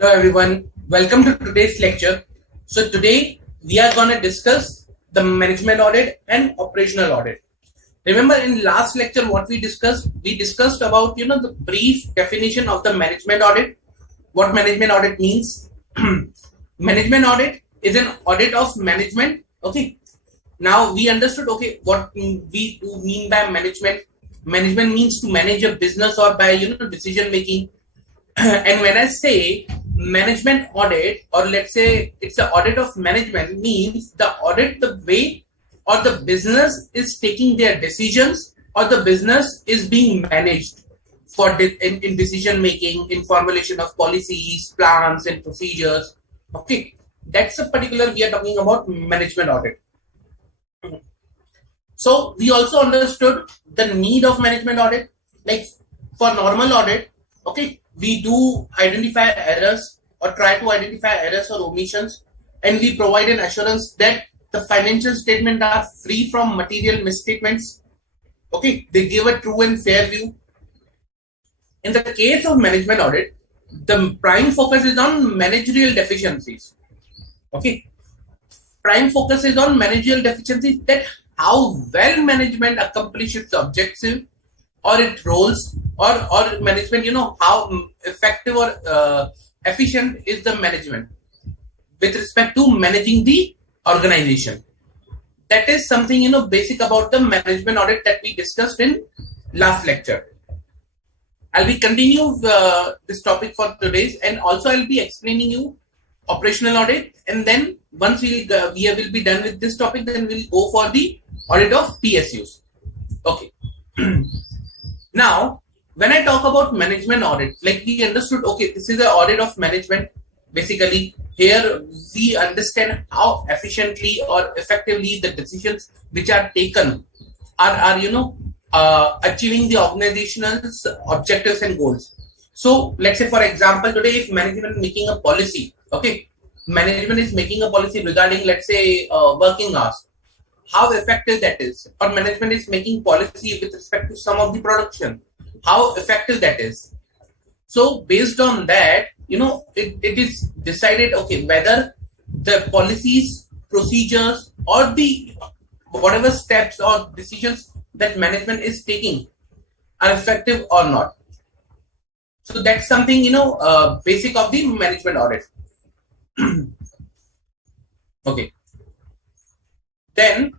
Hello everyone, welcome to today's lecture. So today we are going to discuss the management audit and operational audit. Remember in last lecture what we discussed? We discussed about the brief definition of the management audit, what management audit means. Management audit is an audit of management. Okay. Now we understood what we do mean by management. Management means to manage a business or by decision making. And when I say management audit, or let's say it's an audit of management, means the audit the way or the business is taking their decisions or the business is being managed for in decision making, in formulation of policies, plans, and procedures. Okay, that's a particular we are talking about management audit. So we also understood the need of management audit. Like for normal audit, okay, we do identify errors or try to identify errors or omissions, and we provide an assurance that the financial statements are free from material misstatements. Okay, they give a true and fair view. In the case of management audit, the prime focus is on managerial deficiencies. Okay, prime focus is on managerial deficiencies, that how well management accomplishes its objective or its roles, or management, how effective or efficient is the management with respect to managing the organization. That is something basic about the management audit that we discussed in last lecture. I'll be continue this topic for today's, and also I'll be explaining you operational audit, and then once we will be done with this topic, then we'll go for the audit of PSUs. Okay. Now, when I talk about management audit, like we understood, okay, this is the audit of management. Basically, here we understand how efficiently or effectively the decisions which are taken are achieving the organization's objectives and goals. So let's say, for example, today if management is making a policy, okay, management is making a policy regarding, let's say, working hours, how effective that is, or management is making policy with respect to some of the production, how effective that is. So based on that, it is decided, okay, whether the policies, procedures, or the whatever steps or decisions that management is taking are effective or not. So that's something, basic of the management audit. Okay. Then,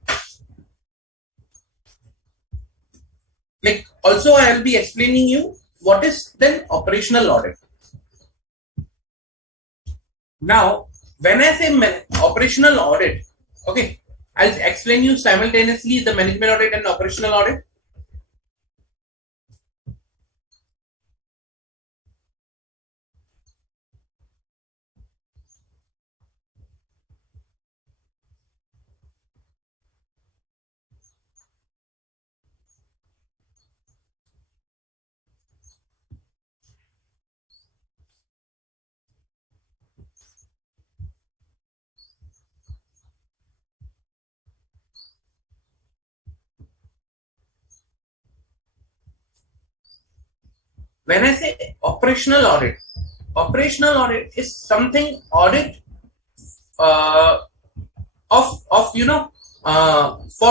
like also I will be explaining you what is then operational audit. Now, when I say operational audit, okay, I'll explain you simultaneously the management audit and operational audit. When I say operational audit is something audit of for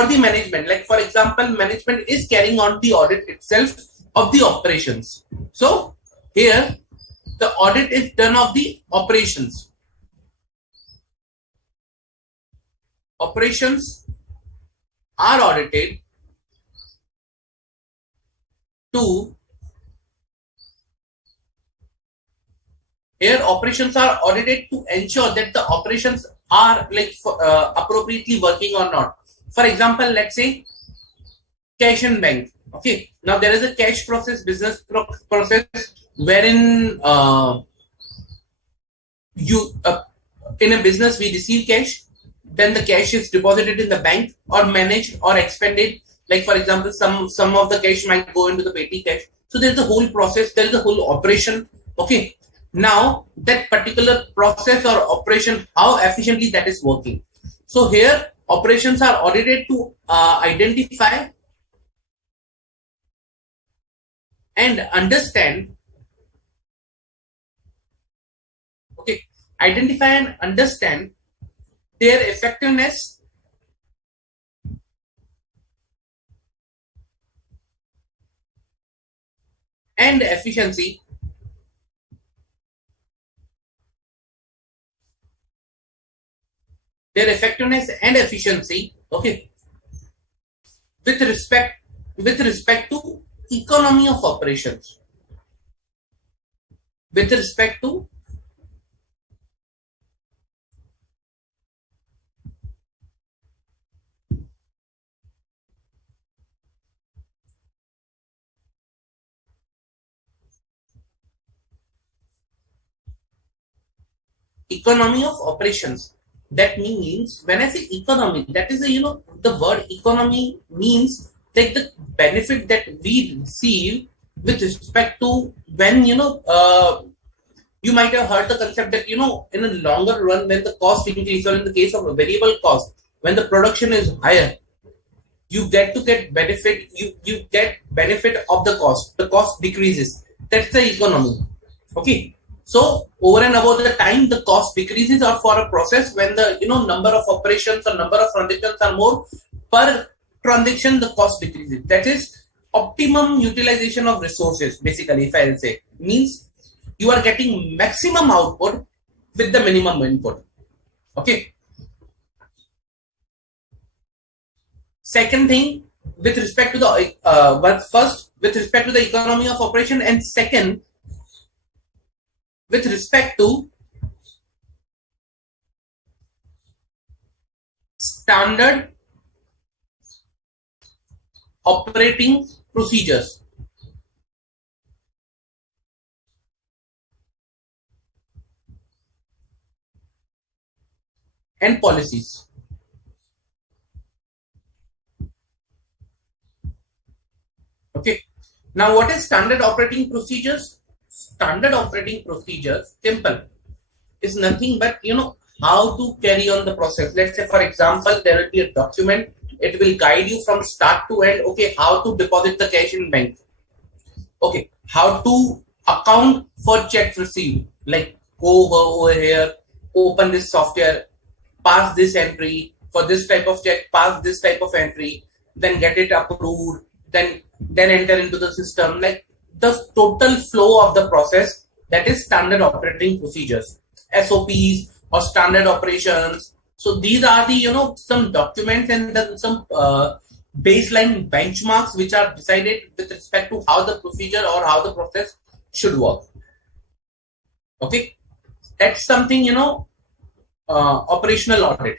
the management. Like for example, management is carrying on the audit itself of the operations. So here the audit is done of the operations. Operations are audited to Here, operations are audited to ensure that the operations are appropriately working or not. For example, let's say cash and bank. Okay, now there is a cash process, business process, wherein in a business we receive cash, then the cash is deposited in the bank or managed or expended. Like for example, some of the cash might go into the petty cash. So there is a whole process, there is a whole operation. Okay. Now that particular process or operation, how efficiently that is working. So here operations are audited to identify and understand identify and understand their effectiveness and efficiency, okay, with respect to economy of operations, with respect to economy of operations. That means when I say economy, that is a, the word economy means like the benefit that we receive with respect to when you might have heard the concept that in a longer run when the cost increase, or in the case of a variable cost, when the production is higher, you get benefit, you get benefit of the cost decreases. That's the economy. Okay, so over and above the time the cost decreases, or for a process when the number of operations or number of transactions are more, per transaction the cost decreases. That is optimum utilization of resources. Basically, if I'll say, means you are getting maximum output with the minimum input. Okay. Second thing, with respect to the but first with respect to the economy of operation, and second with respect to standard operating procedures and policies. Okay. Now, what is standard operating procedures? Standard operating procedures, simple, is nothing but how to carry on the process. Let's say, for example, there will be a document. It will guide you from start to end. Okay, how to deposit the cash in bank. Okay, how to account for checks received. Like go over here, open this software, pass this entry for this type of check, pass this type of entry, then get it approved, then enter into the system. Like the total flow of the process, that is standard operating procedures, SOPs or standard operations. So these are the some documents and then some baseline benchmarks which are decided with respect to how the procedure or how the process should work. Okay, that's something operational audit.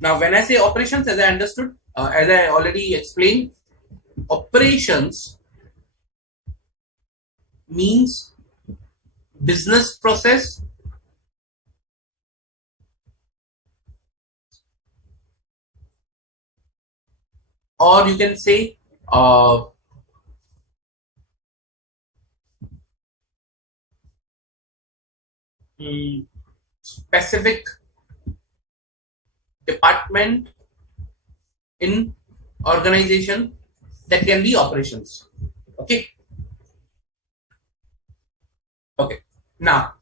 Now, when I say operations, as I understood, as I already explained, operations means business process or you can say specific department in organization, that can be operations. Okay. Okay. Now,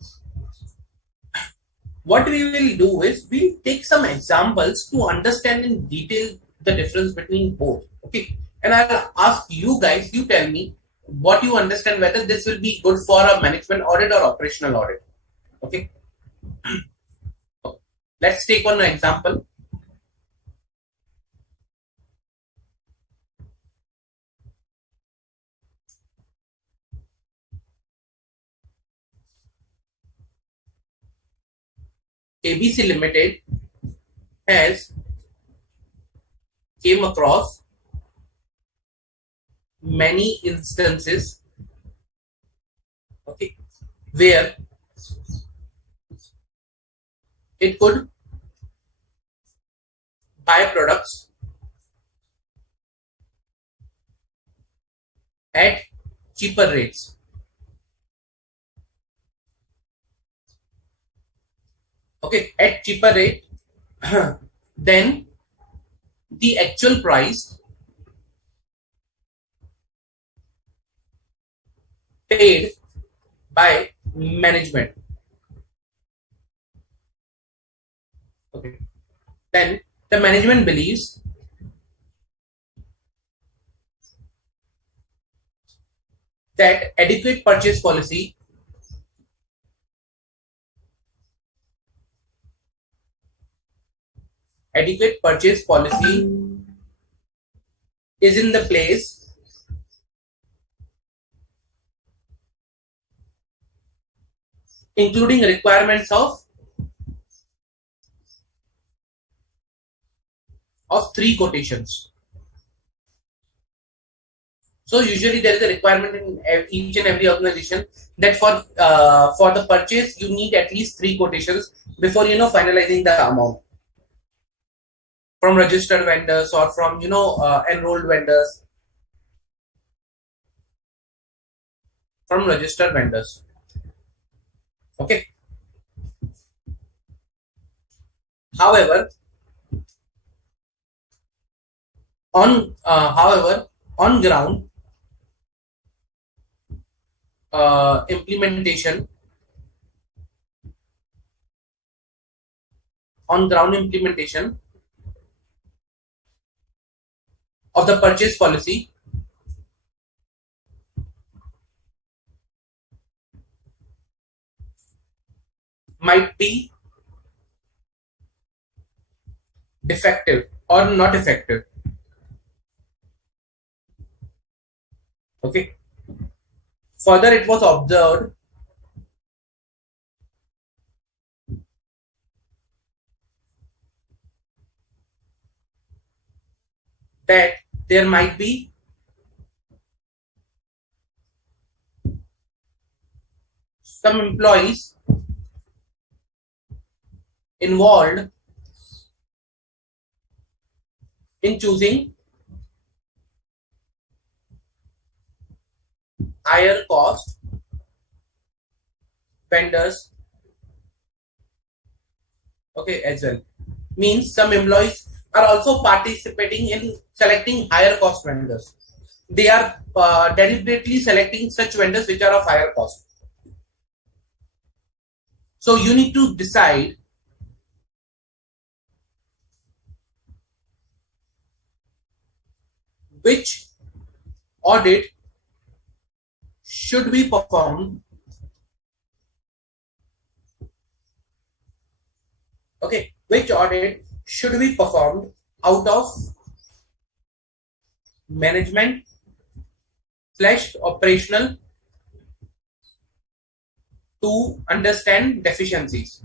what we will do is we take some examples to understand in detail the difference between both. Okay. And I'll ask you guys, you tell me what you understand, whether this will be good for a management audit or operational audit. Okay. Let's take one example. ABC Limited has came across many instances, okay, where it could buy products at cheaper rates. Okay, at cheaper rate than the actual price paid by management. Okay. Then the management believes that adequate purchase policy is in the place, including requirements of three quotations. So usually there is a requirement in each and every organization that for the purchase you need at least three quotations before finalizing the amount from registered vendors or from enrolled vendors, from registered vendors. Okay. However, on ground implementation of the purchase policy might be defective or not effective. Okay. Further, it was observed that there might be some employees involved in choosing higher cost vendors. Okay, as well. Means some employees are also participating in selecting higher cost vendors. They are deliberately selecting such vendors which are of higher cost. So you need to decide which audit should be performed. Okay, which audit should be performed out of management / operational to understand deficiencies.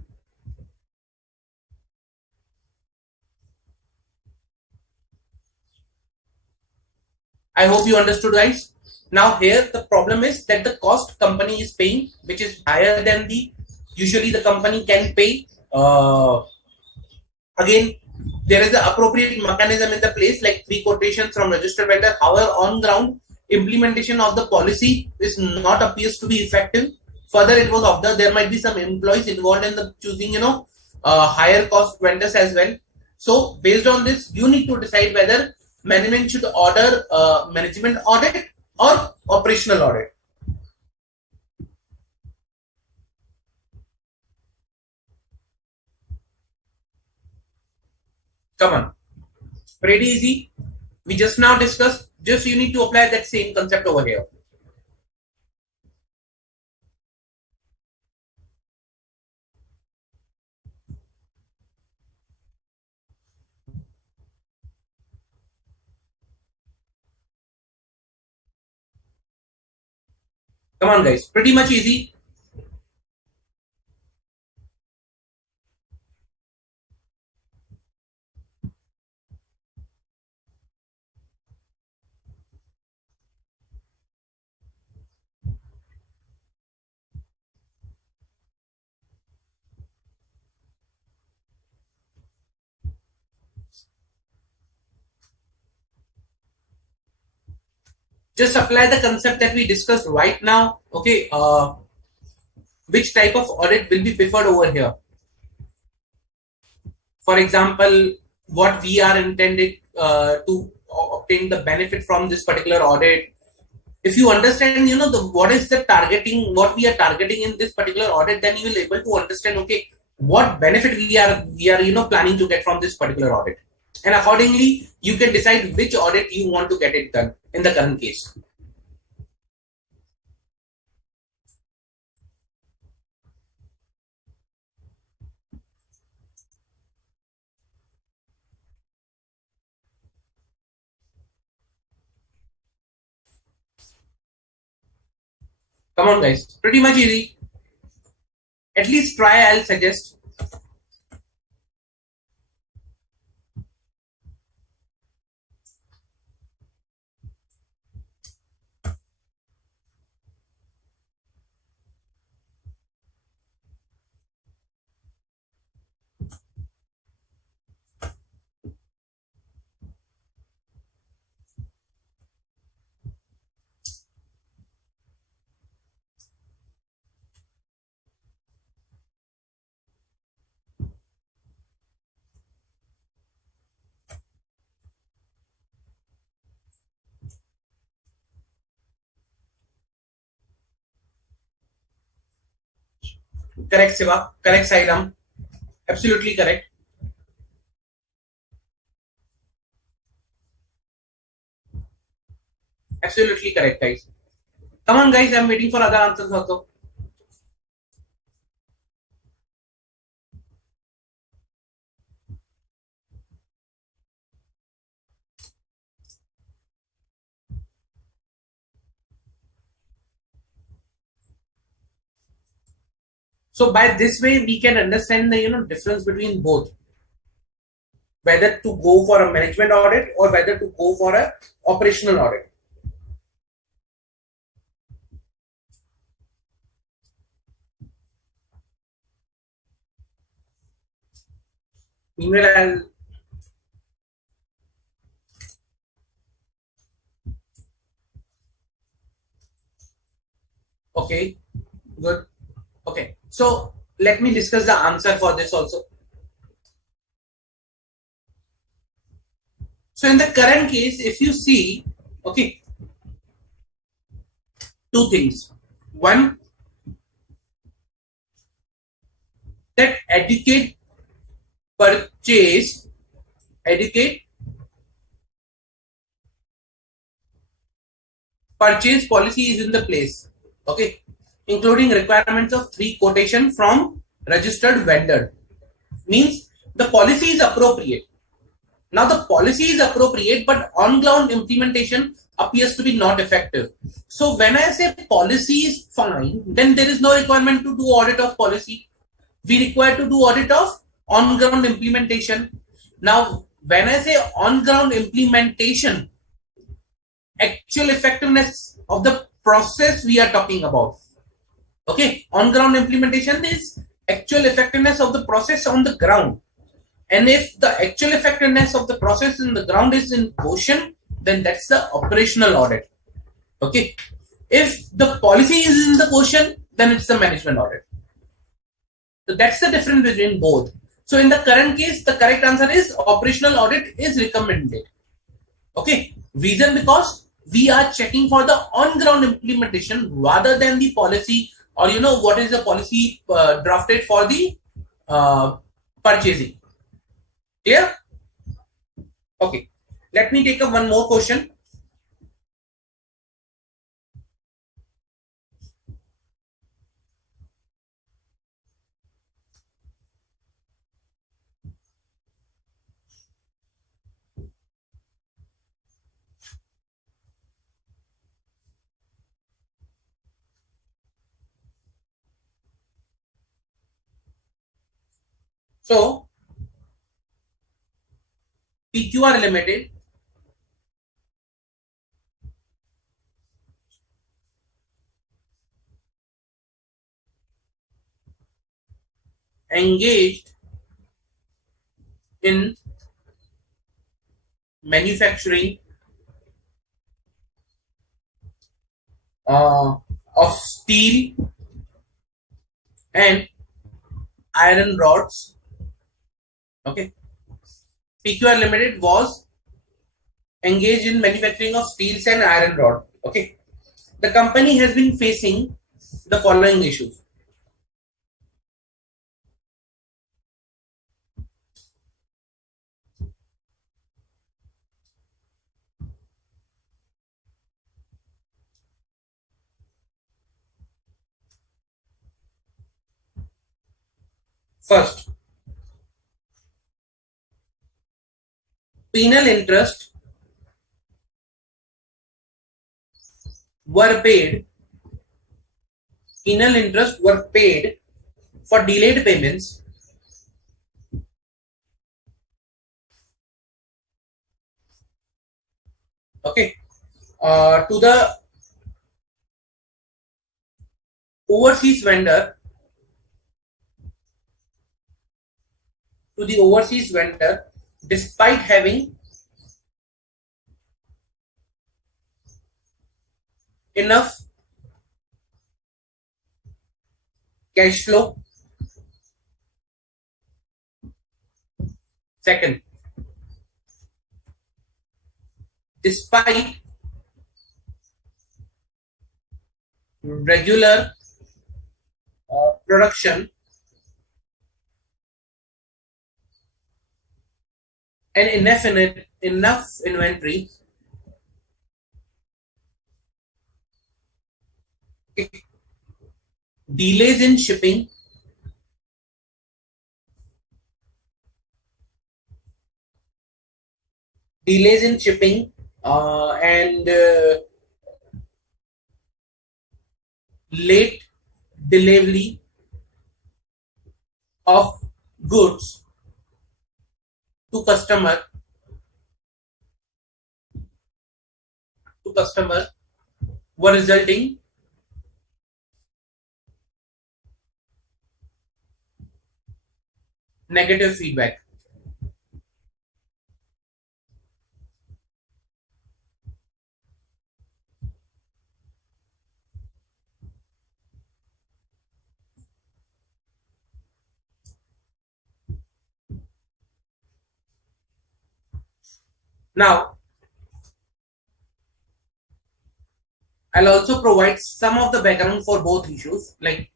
I hope you understood, guys. Now here the problem is that the cost company is paying, which is higher than the usually the company can pay. Again, there is an appropriate mechanism in the place like three quotations from registered vendor. However, on ground implementation of the policy is not appears to be effective. Further, it was observed there might be some employees involved in the choosing higher cost vendors as well. So based on this, you need to decide whether management should order management audit or operational audit. Come on, pretty easy. We just now discussed. Just you need to apply that same concept over here. Come on, guys. Pretty much easy. Just apply the concept that we discussed right now. Okay. Which type of audit will be preferred over here? For example, what we are intended to obtain the benefit from this particular audit If you understand, what is the targeting, what we are targeting in this particular audit, then you will able to understand, okay, what benefit we are planning to get from this particular audit, and accordingly you can decide which audit you want to get it done in the current case. Come on guys, pretty much easy. At least try, I'll suggest. Correct, Siva. Correct, Sairam. Absolutely correct. Absolutely correct, guys. Come on, guys. I'm waiting for other answers also. So by this way, we can understand the difference between both, whether to go for a management audit or whether to go for a operational audit. Meanwhile, okay, good. Okay, so let me discuss the answer for this also. So in the current case, if you see, okay, two things. One, that purchase, educate purchase policy is in the place, okay, including requirements of 3 quotation from registered vendor. Means the policy is appropriate. Now the policy is appropriate, but on ground implementation appears to be not effective. So when I say policy is fine, then there is no requirement to do audit of policy. We require to do audit of on ground implementation. Now when I say on ground implementation, actual effectiveness of the process we are talking about. Okay, on ground implementation is actual effectiveness of the process on the ground. And if the actual effectiveness of the process in the ground is in question, then that's the operational audit. Okay. If the policy is in the question, then it's the management audit. So that's the difference between both. So in the current case, the correct answer is operational audit is recommended. Okay. Reason because we are checking for the on-ground implementation rather than the policy, or what is the policy drafted for the purchasing. Clear? Okay. Let me take up one more question. So, PQR Limited engaged in manufacturing of steel and iron rods. Okay. PQR Limited was engaged in manufacturing of steels and iron rod. Okay. The company has been facing the following issues. First, penal interest were paid. Penal interest were paid for delayed payments. Okay, to the overseas vendor, despite having enough cash flow. Second, despite regular production and enough inventory, delays in shipping, and late delivery of goods to customer were resulting negative feedback. Now, I'll also provide some of the background for both issues, like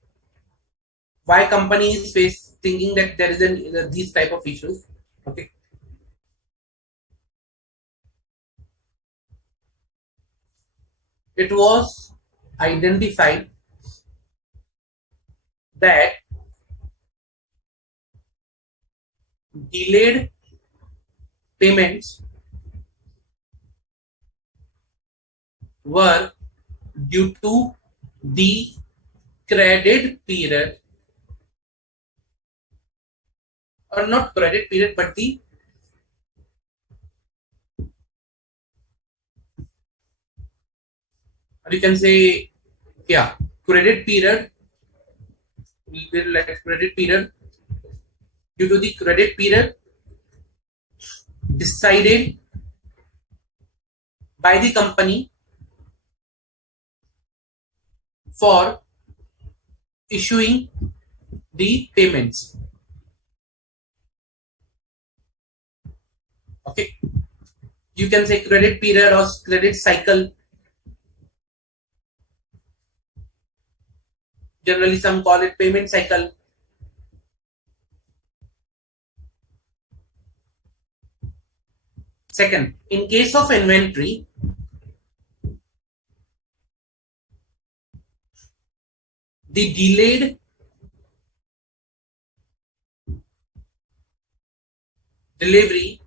why companies face thinking that there is these type of issues. Okay, it was identified that delayed payments were due to the credit period, or not credit period, but the you can say, yeah, credit period, credit period, due to the credit period decided by the company for issuing the payments. Okay, you can say credit period or credit cycle. Generally, some call it payment cycle. Second, in case of inventory, the delayed delivery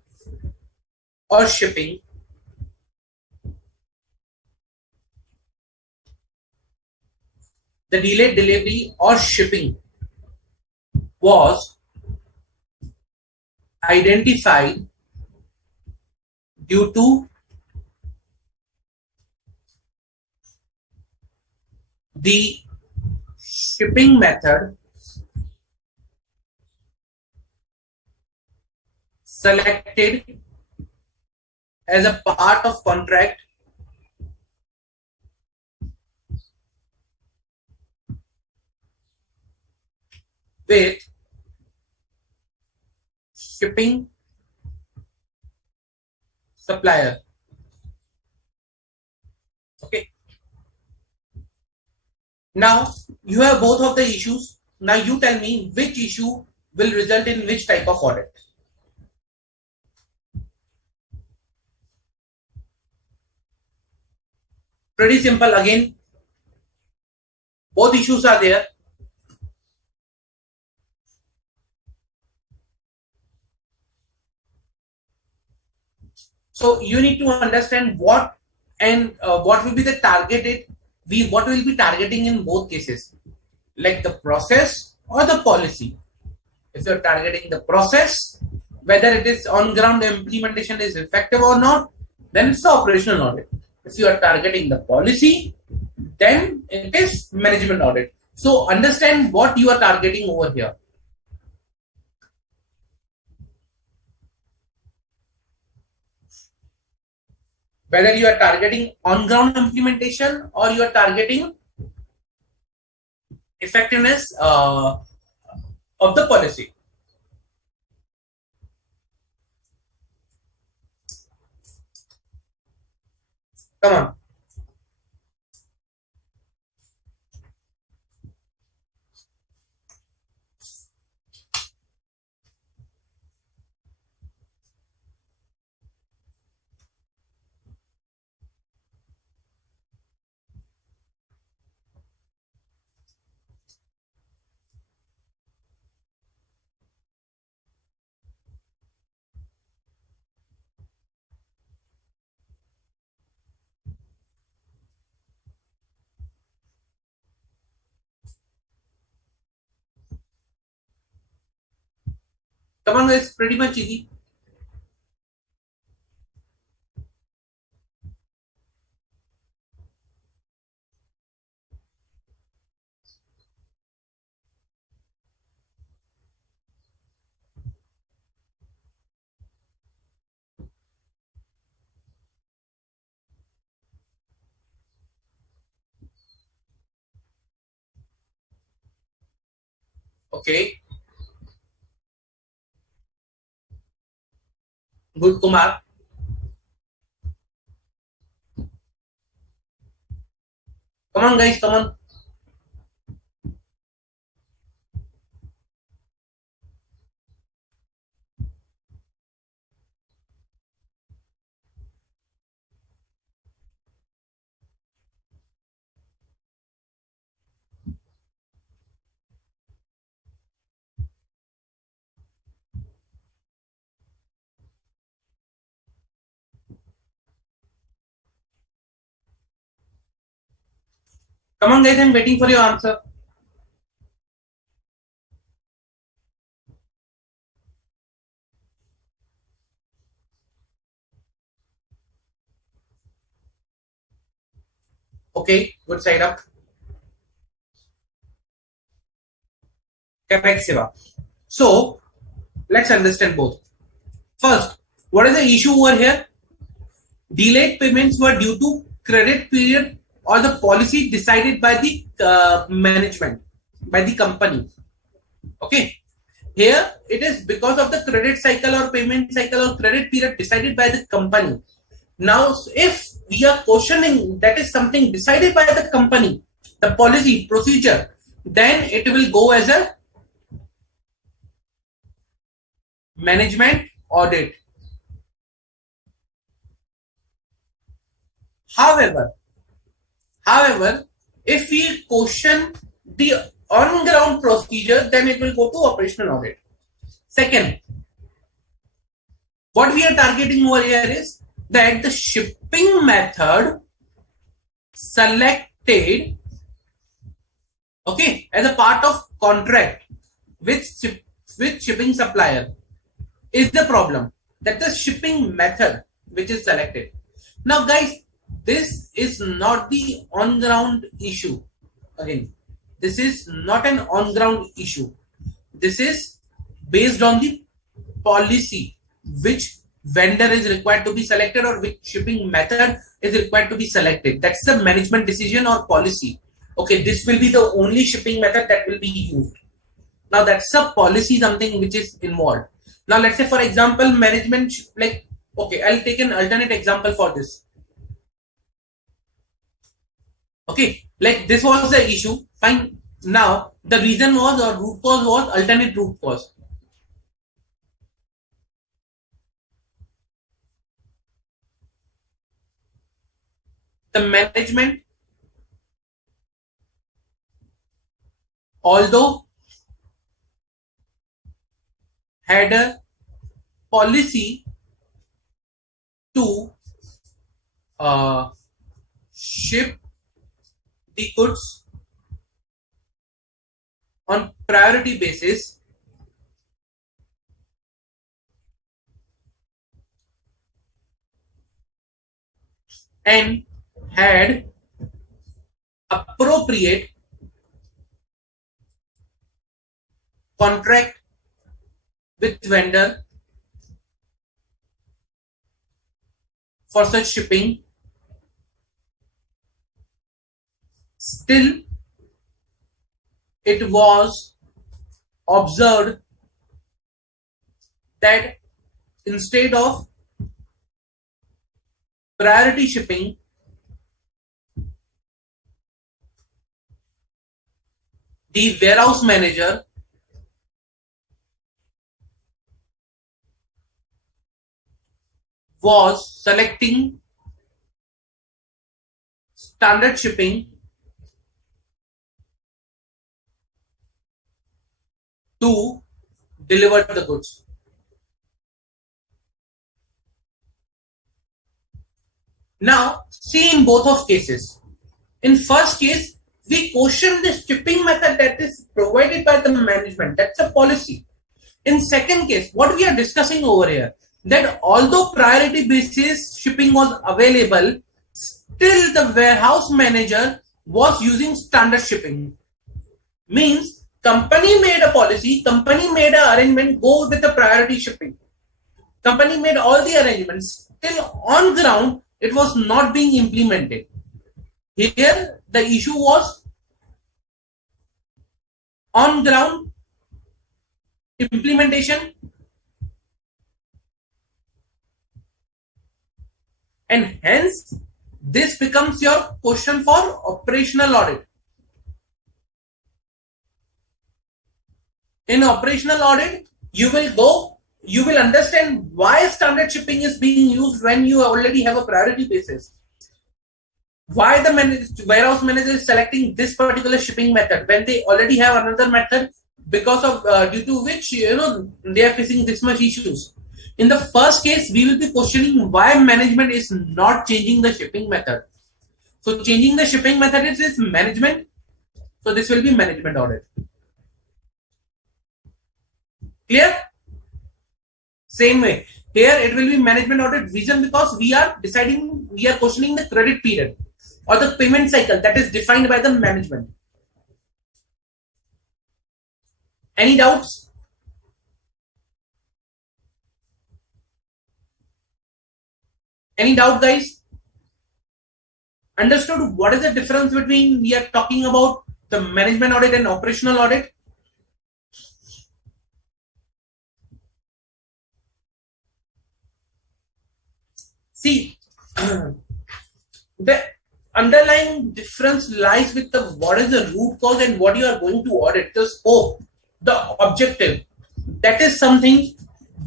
or shipping was identified due to the shipping method selected as a part of contract with shipping supplier. Okay, Now you have both of the issues. Now you tell me which issue will result in which type of audit. Pretty simple again. Both issues are there. So you need to understand what and what will be the targeted. What will be targeting in both cases, like the process or the policy. If you're targeting the process, whether it is on ground implementation is effective or not, then it's the operational audit. If you are targeting the policy, then it is management audit. So understand what you are targeting over here. Whether you are targeting on ground implementation or you are targeting effectiveness of the policy. Come on. Come on, guys. Pretty much easy. Okay. Good, Kumar. Come on, guys. Come on. Come on, guys. I'm waiting for your answer. Okay. Good side up. Correct, Siva. So let's understand both. First, what is the issue over here? Delayed payments were due to credit period or the policy decided by the management, by the company. Okay. Here it is because of the credit cycle or payment cycle or credit period decided by the company. Now, if we are questioning that is something decided by the company, the policy procedure, then it will go as a management audit. However, if we question the on-ground procedure, then it will go to operational audit. Second, what we are targeting over here is that the shipping method selected, okay, as a part of contract with shipping supplier is the problem. That the shipping method which is selected. Now, guys, this is not the on-ground issue. Again, this is not an on-ground issue. This is based on the policy, which vendor is required to be selected or which shipping method is required to be selected. That's the management decision or policy. Okay, this will be the only shipping method that will be used. Now that's a policy, something which is involved. Now let's say, for example, management, like, okay, I'll take an alternate example for this. Okay, like this was the issue. Fine. Now the reason was, or root cause was, alternate root cause. The management, although had a policy to uh, ship the goods on priority basis, and had appropriate contract with vendor for such shipping, still it was observed that instead of priority shipping, the warehouse manager was selecting standard shipping to deliver the goods. Now, see in both of cases. In first case, we question the shipping method that is provided by the management. That's a policy. In second case, what we are discussing over here, that although priority basis shipping was available, still the warehouse manager was using standard shipping. Means company made a policy, company made an arrangement, go with the priority shipping. Company made all the arrangements. Still on ground, it was not being implemented. Here, the issue was on ground implementation, and hence this becomes your question for operational audit. In operational audit, you will understand why standard shipping is being used when you already have a priority basis. Why the warehouse manager is selecting this particular shipping method when they already have another method, because of due to which they are facing this much issues. In the first case, we will be questioning why management is not changing the shipping method. So changing the shipping method is management. So this will be management audit. Clear? Same way. Here it will be management audit. Reason because we are questioning the credit period or the payment cycle that is defined by the management. Any doubts? Any doubt, guys? Understood what is the difference between we are talking about the management audit and operational audit? See, the underlying difference lies with the what is the root cause and what you are going to audit, the scope, the objective. That is something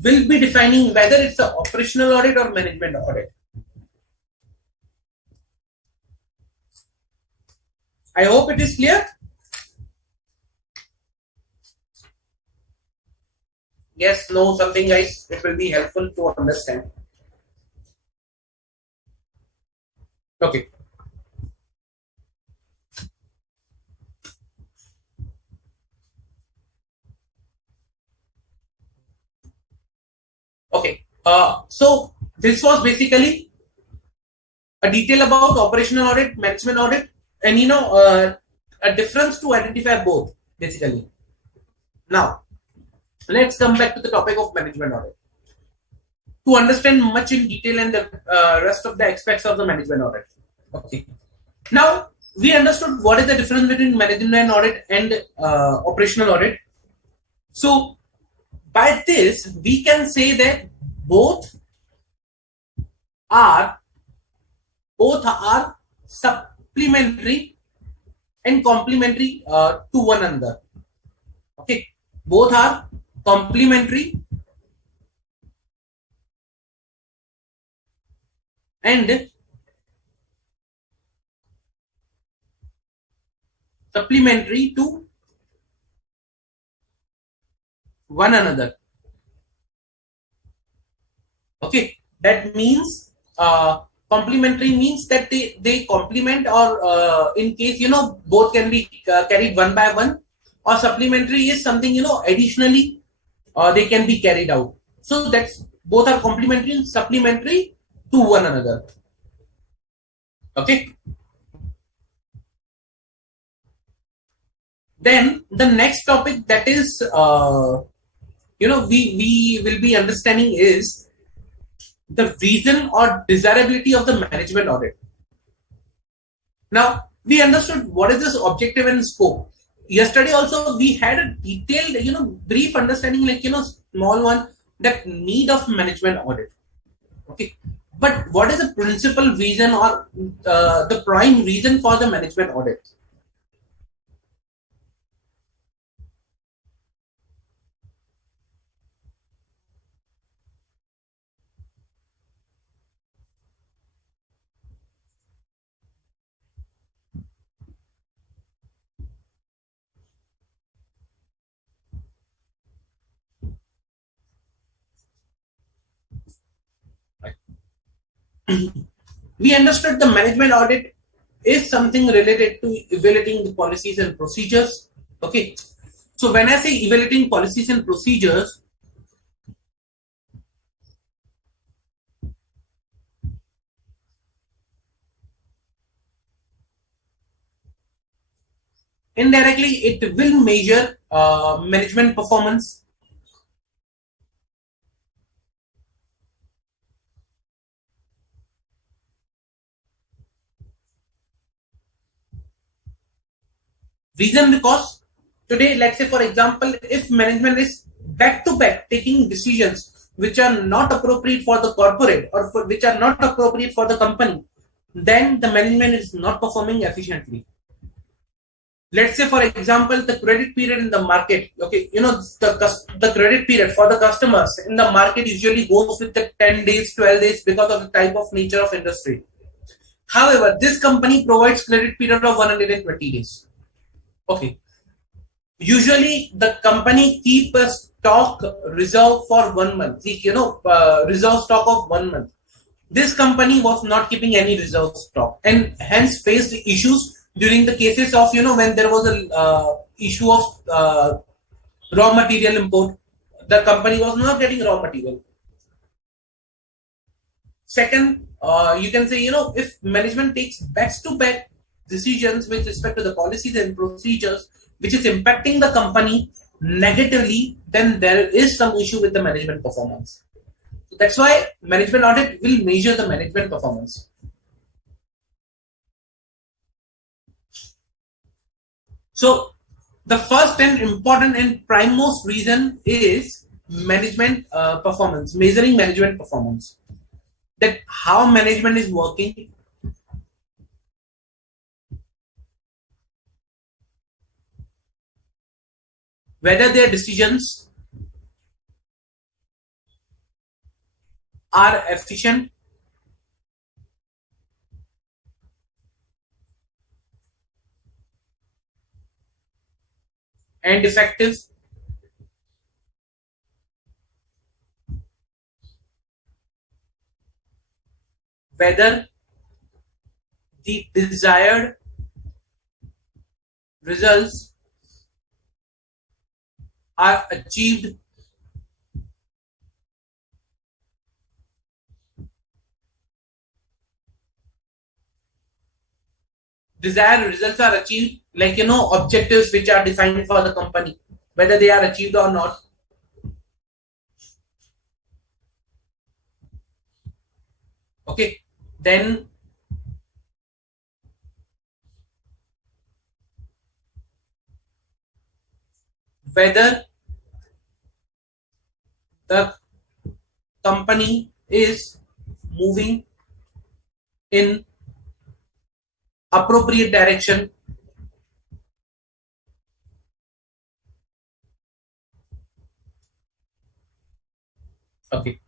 will be defining whether it's an operational audit or management audit. I hope it is clear. Yes, no, something, guys. It will be helpful to understand. Okay. Okay. So this was basically a detail about operational audit, management audit, and a difference to identify both basically. Now, let's come back to the topic of management audit to understand much in detail and the rest of the aspects of the management audit. Okay. Now we understood what is the difference between management audit and operational audit. So by this we can say that both are supplementary and complementary to one another. Okay, both are complementary and supplementary to one another. Okay, that means complementary means that they complement, or in case both can be carried one by one, or supplementary is something additionally they can be carried out. So that's both are complementary and supplementary to one another. Okay. Then the next topic that is we will be understanding is the reason or desirability of the management audit. Now we understood what is this objective and scope. Yesterday also we had a detailed brief understanding, like small one, that need of management audit. Okay, but what is the principal reason or the prime reason for the management audit? We understood the management audit is something related to evaluating the policies and procedures. Okay, so when I say evaluating policies and procedures, indirectly it will measure management performance. Reason because today, let's say for example, if management is back to back taking decisions which are not appropriate for the corporate, or which are not appropriate for the company, then the management is not performing efficiently. Let's say for example, the credit period in the market. Okay, the credit period for the customers in the market usually goes with the 10 days, 12 days, because of the type of nature of industry. However, this company provides credit period of 120 days. Okay, usually the company keep a stock reserve for 1 month, reserve stock of 1 month. This company was not keeping any reserve stock, and hence faced issues during the cases of when there was a issue of raw material import. The company was not getting raw material. Second, you can say, if management takes back to back decisions with respect to the policies and procedures which is impacting the company negatively, then there is some issue with the management performance. So that's why management audit will measure the management performance. So the first and important and prime most reason is management performance, measuring management performance. That how management is working, whether their decisions are efficient, and effective, whether the desired results are achieved, desired results are achieved, like objectives which are defined for the company, whether they are achieved or not. Okay, then whether the company is moving in appropriate direction, Okay,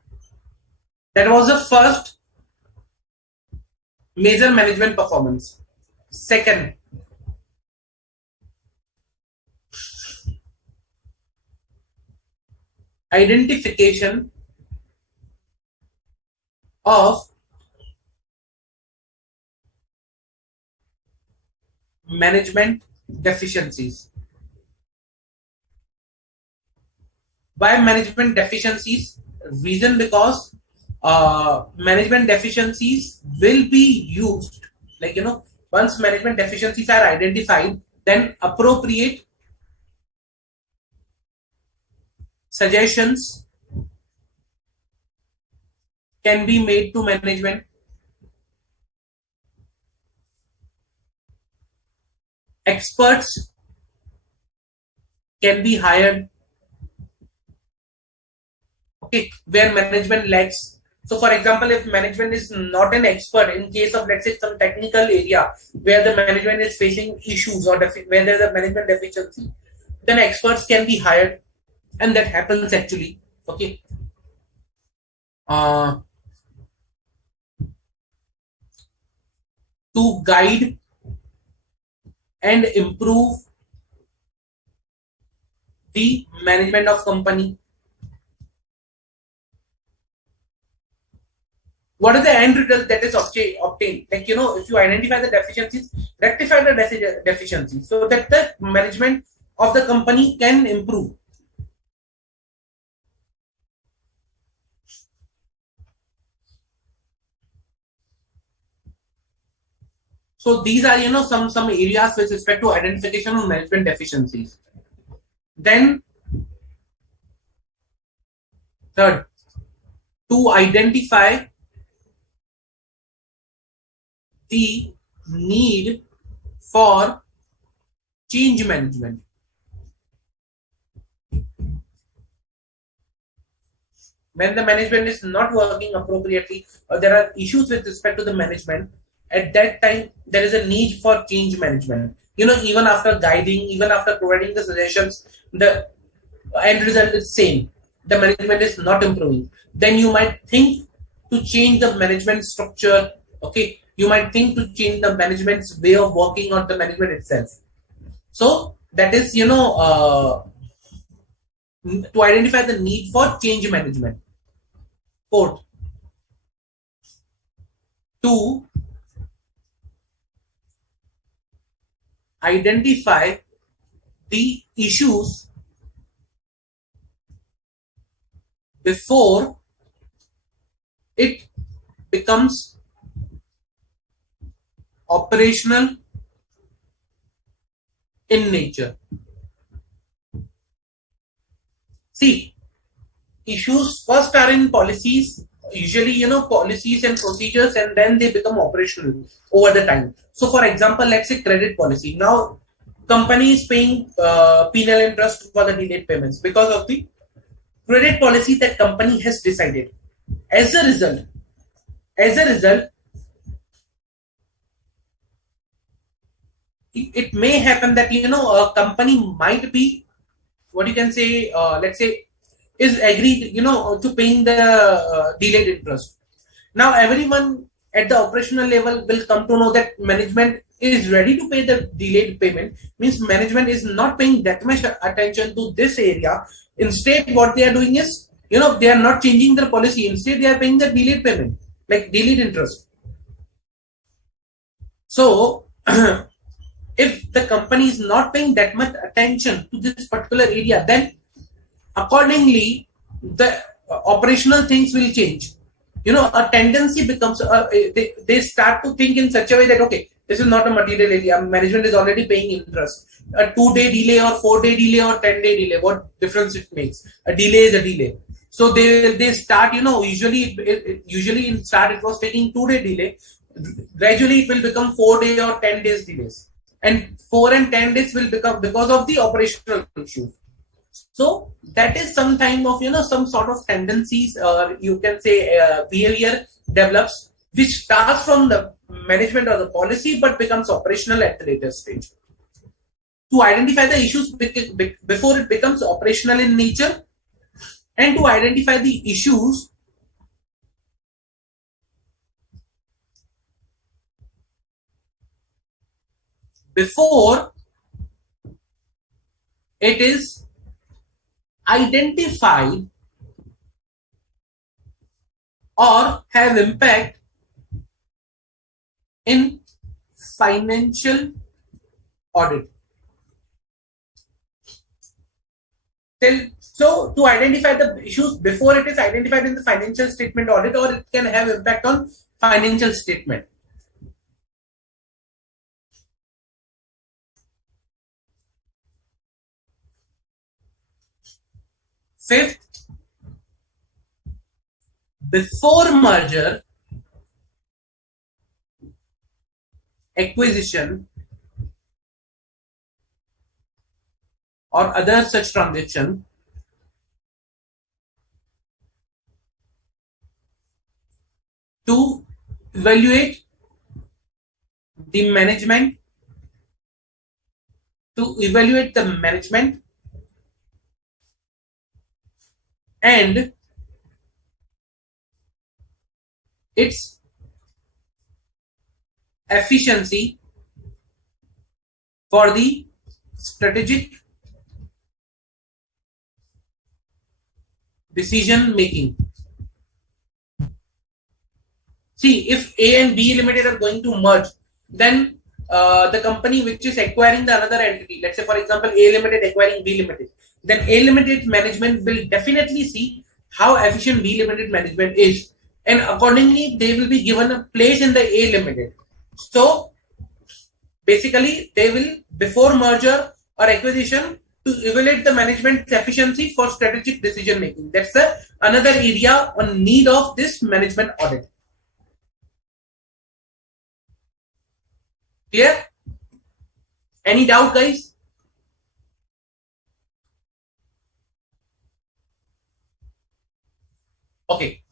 that was the first major management performance. Second, identification of management deficiencies. Why management deficiencies? Reason because management deficiencies will be used, like once management deficiencies are identified, then appropriate suggestions can be made to management. Experts can be hired, okay, where management lacks. So, for example, if management is not an expert in case of, let's say, some technical area where the management is facing issues or where there's a management deficiency, then experts can be hired, and that happens actually. Okay, uh, to guide and improve the management of company. What is the end result that is obtained? Like, if you identify the deficiencies, rectify the deficiencies so that the management of the company can improve. So these are, some areas with respect to identification of management deficiencies. Then third, to identify the need for change management. When the management is not working appropriately or there are issues with respect to the management, at that time there is a need for change management. Even after guiding, even after providing the suggestions, the end result is same. The management is not improving. Then you might think to change the management structure. Okay, you might think to change the management's way of working or the management itself. So that is, to identify the need for change management. Fourth, to identify the issues before it becomes operational in nature. See, issues first are in policies, usually, policies and procedures, and then they become operational over the time. So, for example, let's say credit policy. Now, company is paying penal interest for the delayed payments because of the credit policy that company has decided. As a result, it may happen that a company might be, what you can say, let's say, is agreed to paying the delayed interest. Now everyone at the operational level will come to know that management is ready to pay the delayed payment, means management is not paying that much attention to this area. Instead, what they are doing is, they are not changing their policy. Instead, they are paying the delayed payment, like delayed interest. So if the company is not paying that much attention to this particular area, then accordingly the operational things will change. A tendency becomes, they start to think in such a way that, okay, this is not a material area, management is already paying interest. A 2-day delay or 4-day delay or 10-day delay, what difference it makes? A delay is a delay. So they start, usually in start it was taking 2-day delay. Gradually it will become 4-day or 10 days delays, and 4 and 10 days will become because of the operational issue. So that is some time of, some sort of tendencies, or you can say behavior develops, which starts from the management or the policy but becomes operational at the later stage. To identify the issues before it becomes operational in nature, and to identify the issues before it is identified or have impact in financial audit. So to identify the issues before it is identified in the financial statement audit, or it can have impact on financial statement. Fifth, before merger, acquisition, or other such transaction, to evaluate the management, and its efficiency for the strategic decision making. See, if A and B Limited are going to merge, then the company which is acquiring the another entity, let's say for example A Limited acquiring B Limited, then A Limited management will definitely see how efficient B Limited management is, and accordingly they will be given a place in the A Limited. So basically they will, before merger or acquisition, to evaluate the management's efficiency for strategic decision making. That's another area on need of this management audit. Clear? Any doubt, guys? Okay.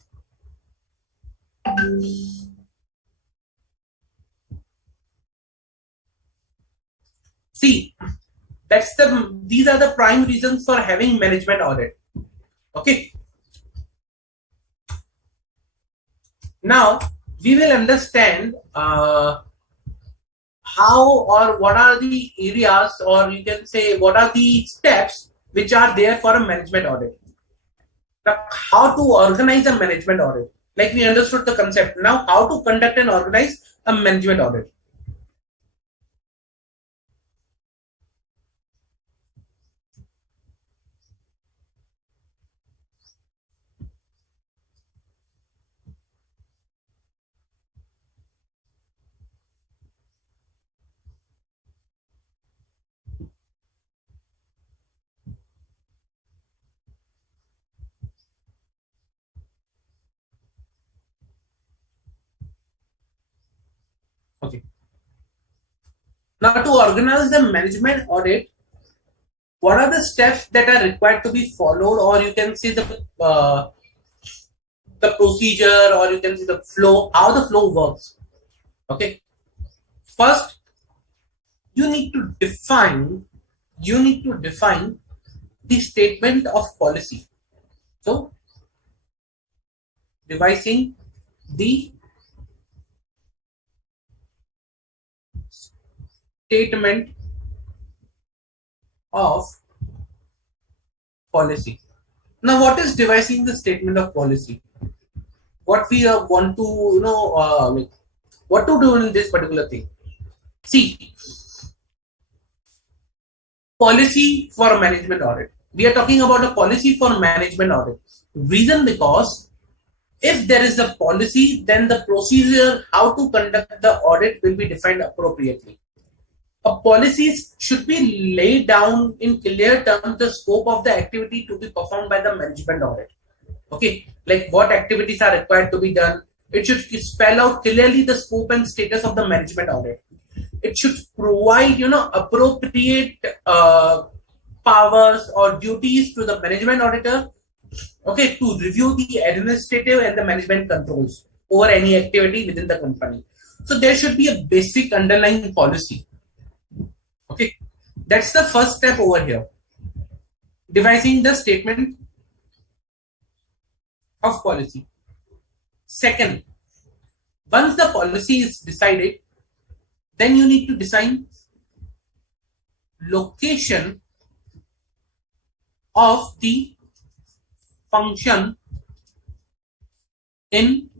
See, these are the prime reasons for having management audit. Okay. Now we will understand how or what are the areas, or you can say what are the steps which are there for a management audit. Now, how to organize a management audit? Like we understood the concept. Now, how to conduct and organize a management audit? Okay. Now, to organize the management audit, what are the steps that are required to be followed, or you can see the procedure, or you can see the flow, how the flow works. Okay. First, you need to define the statement of policy. So, devising the statement of policy. Now, what is devising the statement of policy? What we want to, what to do in this particular thing? See, policy for management audit. We are talking about a policy for management audit. Reason because if there is a policy, then the procedure how to conduct the audit will be defined appropriately. A policy should be laid down in clear terms the scope of the activity to be performed by the management audit. Okay, like what activities are required to be done. It should spell out clearly the scope and status of the management audit. It should provide, appropriate powers or duties to the management auditor, okay, to review the administrative and the management controls over any activity within the company. So there should be a basic underlying policy. Okay, that's the first step over here. Devising the statement of policy. Second, once the policy is decided, then you need to design location of the function in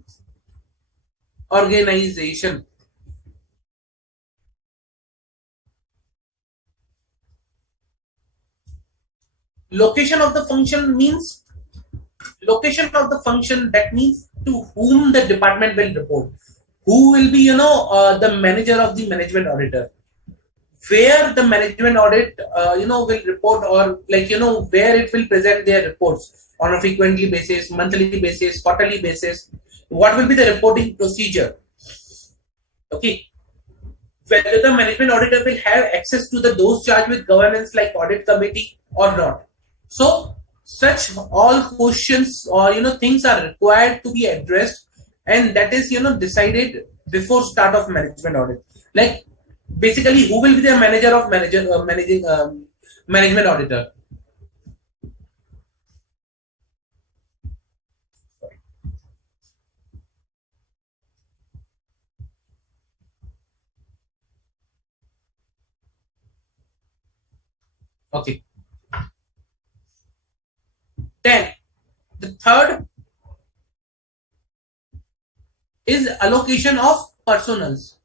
organization. Location of the function means location of the function, that means to whom the department will report, who will be the manager of the management auditor, where the management audit will report, or where it will present their reports on a frequently basis, monthly basis, quarterly basis, what will be the reporting procedure. Okay, whether the management auditor will have access to those charged with governance like audit committee or not. So such all questions or things are required to be addressed, and that is decided before start of management audit. Like basically, who will be the manager of managing management auditor? Okay. Then the third is allocation of personnels.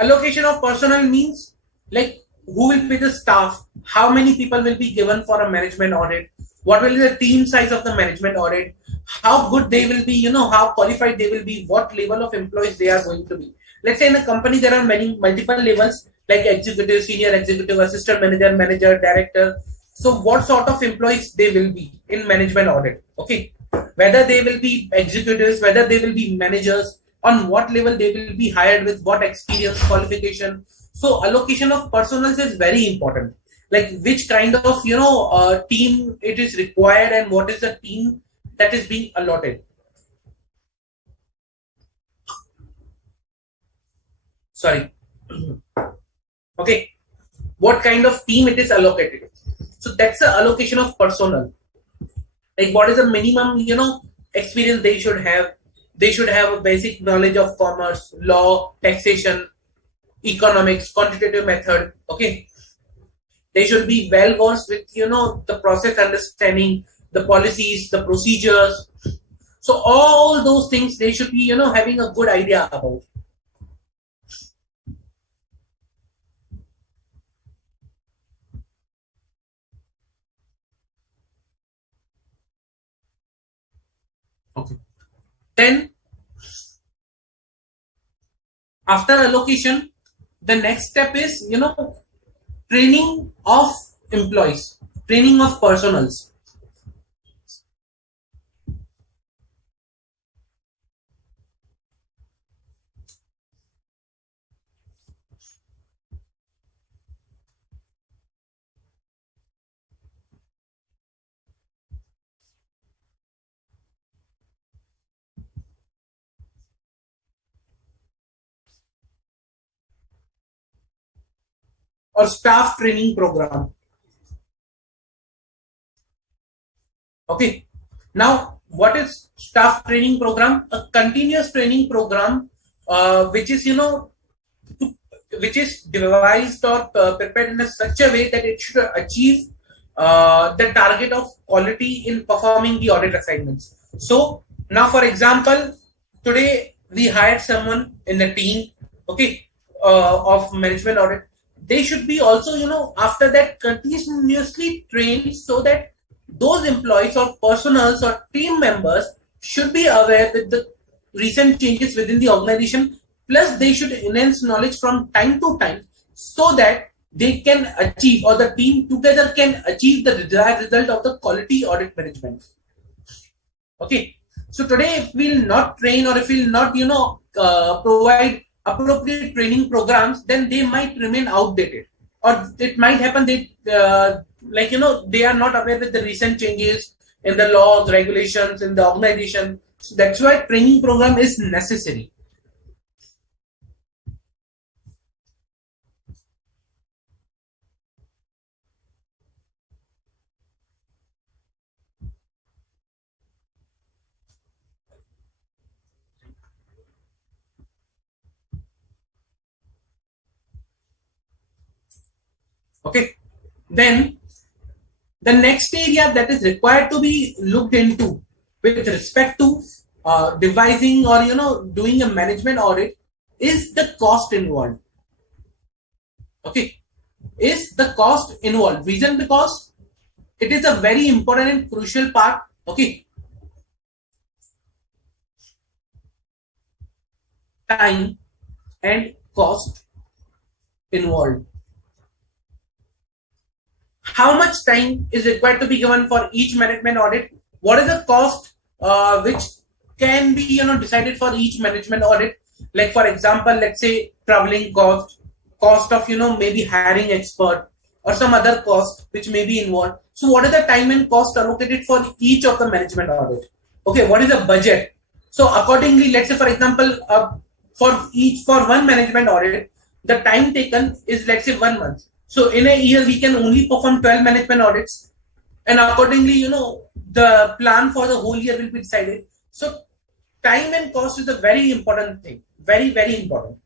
Allocation of personnel means like who will be the staff, how many people will be given for a management audit, what will be the team size of the management audit, how good they will be, how qualified they will be, what level of employees they are going to be. Let's say in a company there are many multiple levels like executive, senior executive, assistant manager, manager, director. So what sort of employees they will be in management audit? Okay, whether they will be executives, whether they will be managers, on what level they will be hired, with what experience, qualification. So allocation of personnel is very important, like which kind of team it is required and what is the team that is being allotted. Sorry. Okay, what kind of team it is allocated. So that's the allocation of personnel. Like what is the minimum experience they should have. They should have a basic knowledge of commerce, law, taxation, economics, quantitative method. Okay, they should be well versed with the process understanding, the policies, the procedures. So all those things they should be having a good idea about. Okay. Then after allocation, the next step is training of employees, training of personals. Or staff training program. Okay. Now, what is staff training program? A continuous training program, which is which is devised or prepared in such a way that it should achieve the target of quality in performing the audit assignments. So now, for example, today we hired someone in the team, okay, of management audit. They should be also, after that continuously trained so that those employees or personals or team members should be aware with the recent changes within the organization. Plus, they should enhance knowledge from time to time so that they can achieve, or the team together can achieve, the desired result of the quality audit management. Okay. So today, if we'll not train, or if we'll not, provide appropriate training programs, then they might remain outdated, or it might happen that they are not aware with the recent changes in the laws, regulations in the organization. So that's why training program is necessary. Okay. Then the next area that is required to be looked into with respect to devising or doing a management audit is the cost involved. Okay, is the cost involved? Reason because it is a very important and crucial part. Okay, time and cost involved. How much time is required to be given for each management audit? What is the cost which can be decided for each management audit? Like for example, let's say traveling cost, cost of maybe hiring expert or some other cost which may be involved. So what is the time and cost allocated for each of the management audit? Okay, what is the budget? So accordingly, let's say for example, for one management audit, the time taken is, let's say, 1 month. So in a year, we can only perform 12 management audits, and accordingly, the plan for the whole year will be decided. So time and cost is a very important thing, very very important.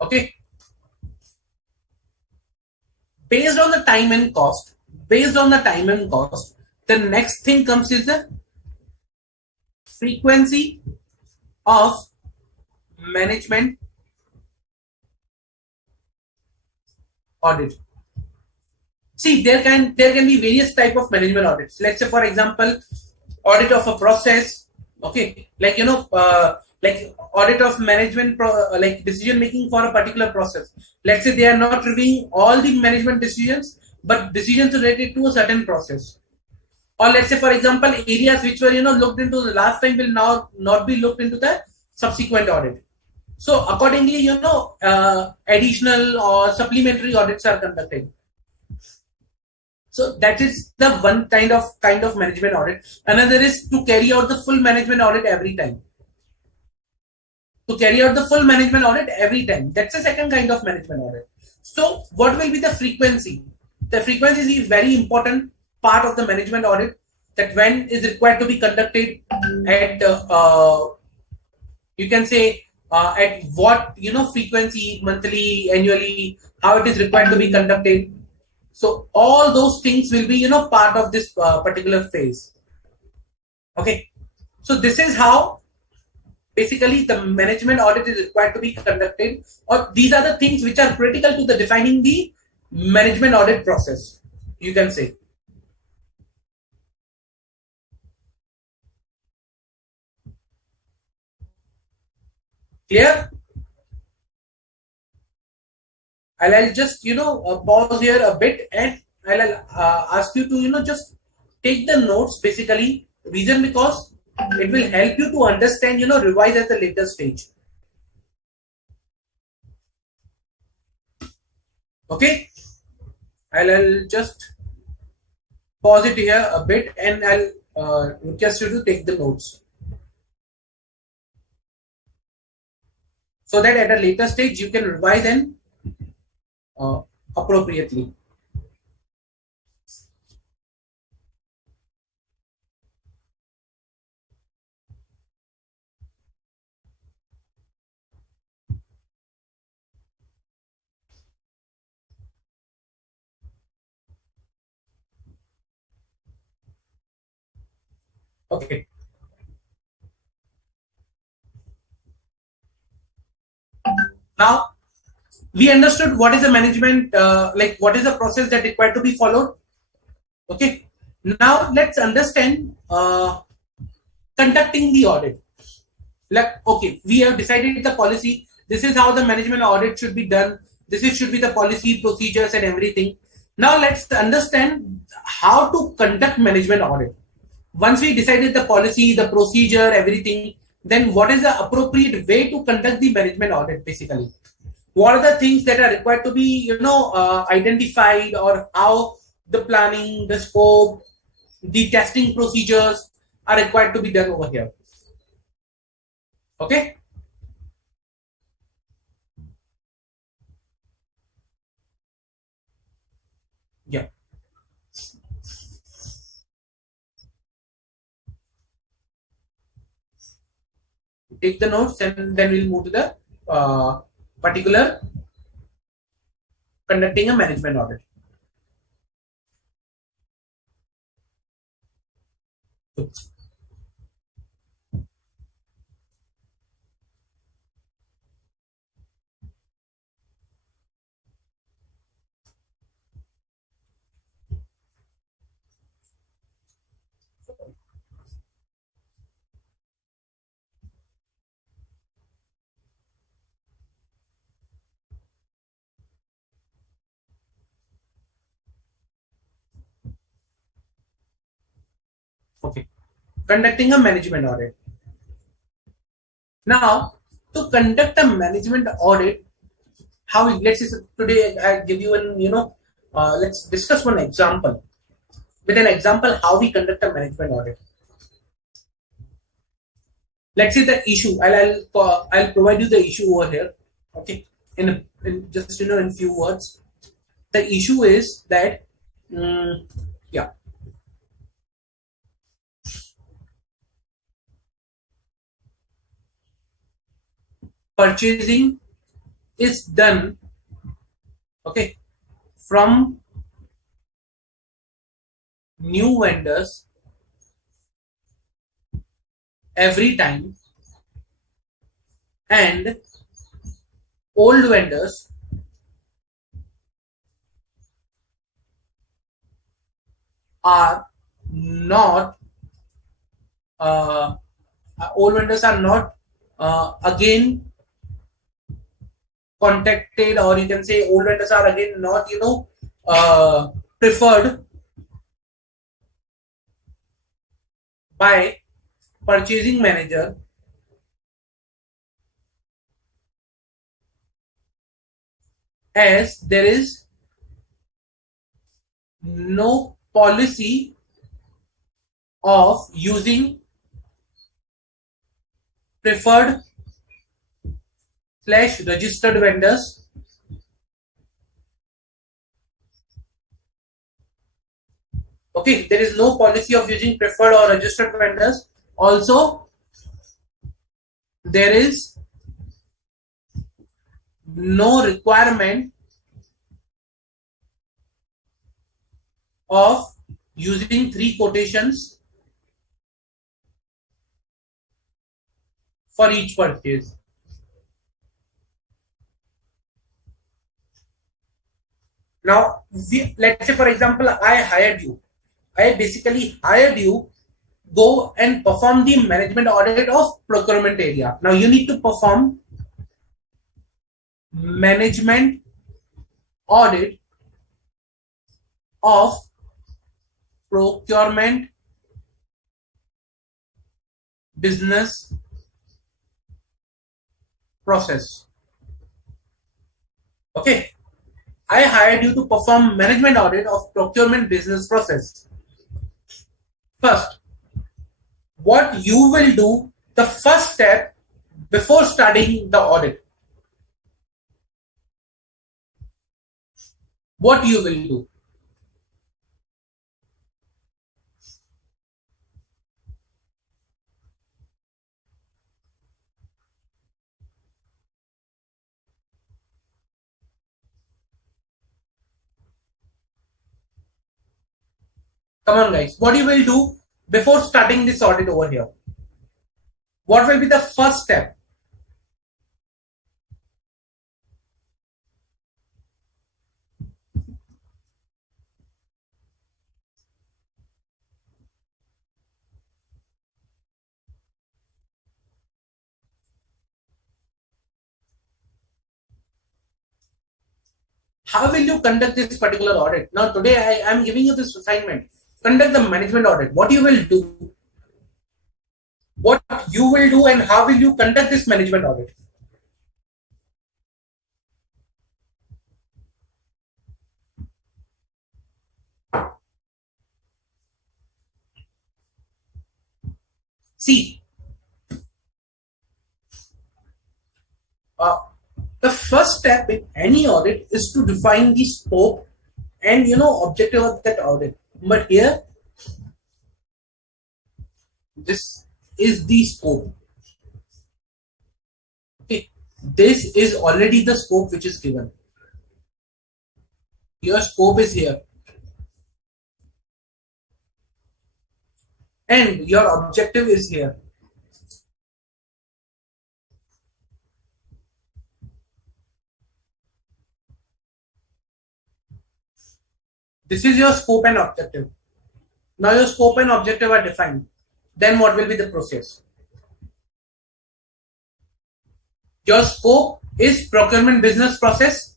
Okay, based on the time and cost, based on the time and cost, the next thing comes is the frequency of management audit. See, there can be various type of management audits. Let's say, for example, audit of a process. Okay, like like audit of management, like decision making for a particular process. Let's say they are not reviewing all the management decisions, but decisions related to a certain process. Or let's say, for example, areas which were looked into the last time will now not be looked into the subsequent audit. So accordingly, additional or supplementary audits are conducted. So that is the one kind of management audit. Another is to carry out the full management audit every time. To carry out the full management audit every time. That's the second kind of management audit. So what will be the frequency? The frequency is very important part of the management audit. That when is required to be conducted at you can say at what frequency, monthly, annually, how it is required to be conducted. So all those things will be part of this particular phase. Okay, so this is how basically the management audit is required to be conducted, or these are the things which are critical to the defining the management audit process, you can say. Clear? I'll just pause here a bit, and I'll ask you to just take the notes basically. Reason because it will help you to understand, revise at the later stage. Okay, I'll just pause it here a bit, and I'll request you to take the notes so that at a later stage you can revise and uh, appropriately. Okay. Now we understood what is the management, like what is the process that required to be followed. Okay. Now let's understand conducting the audit. Like, okay, we have decided the policy. This is how the management audit should be done. Should be the policy, procedures, and everything. Now let's understand how to conduct management audit. Once we decided the policy, the procedure, everything, then what is the appropriate way to conduct the management audit basically? What are the things that are required to be identified, or how the planning, the scope, the testing procedures are required to be done over here? Okay. Yeah. take the notes, and then we'll move to the particular conducting a management audit. Okay, conducting a management audit. Now, to conduct a management audit, how let's say today I give you an let's discuss one example. With an example, how we conduct a management audit. Let's say the issue. I'll provide you the issue over here. Okay, in just in few words, the issue is that yeah, purchasing is done, okay, from new vendors every time, and old vendors are not uh, old vendors are not again contacted, or you can say old vendors are again not preferred by purchasing manager, as there is no policy of using preferred / registered vendors. Okay, there is no policy of using preferred or registered vendors. Also, there is no requirement of using 3 quotations for each purchase. Now, let's say, for example, I basically hired you, go and perform the management audit of procurement area. Now, you need to perform management audit of procurement business process. Okay, I hired you to perform management audit of procurement business process. First, what you will do, the first step before starting the audit, what you will do? Come on, guys. What you will do before starting this audit over here? What will be the first step? How will you conduct this particular audit? Now, today I am giving you this assignment. Conduct the management audit. What you will do? What you will do and how will you conduct this management audit? See, the first step in any audit is to define the scope and objective of that audit. But here, this is the scope. This is already the scope which is given. Your scope is here. And your objective is here. This is your scope and objective. Now your scope and objective are defined. Then what will be the process? Your scope is procurement business process.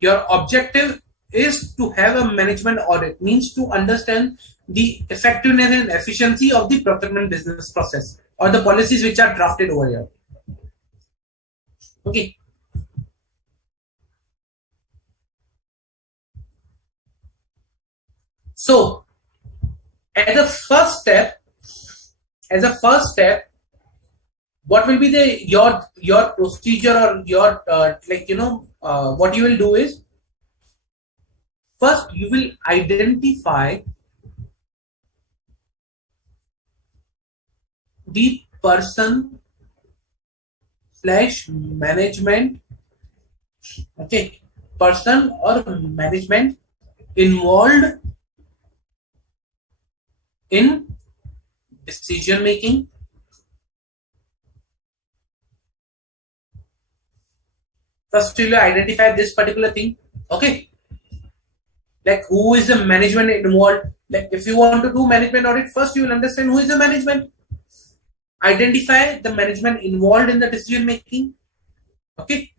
Your objective is to have a management audit, means to understand the effectiveness and efficiency of the procurement business process or the policies which are drafted over here. Okay. So, as a first step, what will be the your procedure or your what you will do is, first you will identify the person / management, okay, person or management involved in decision making. First you will identify this particular thing, okay, like who is the management involved. Like if you want to do management audit, first you will understand who is the management, identify the management involved in the decision making, okay.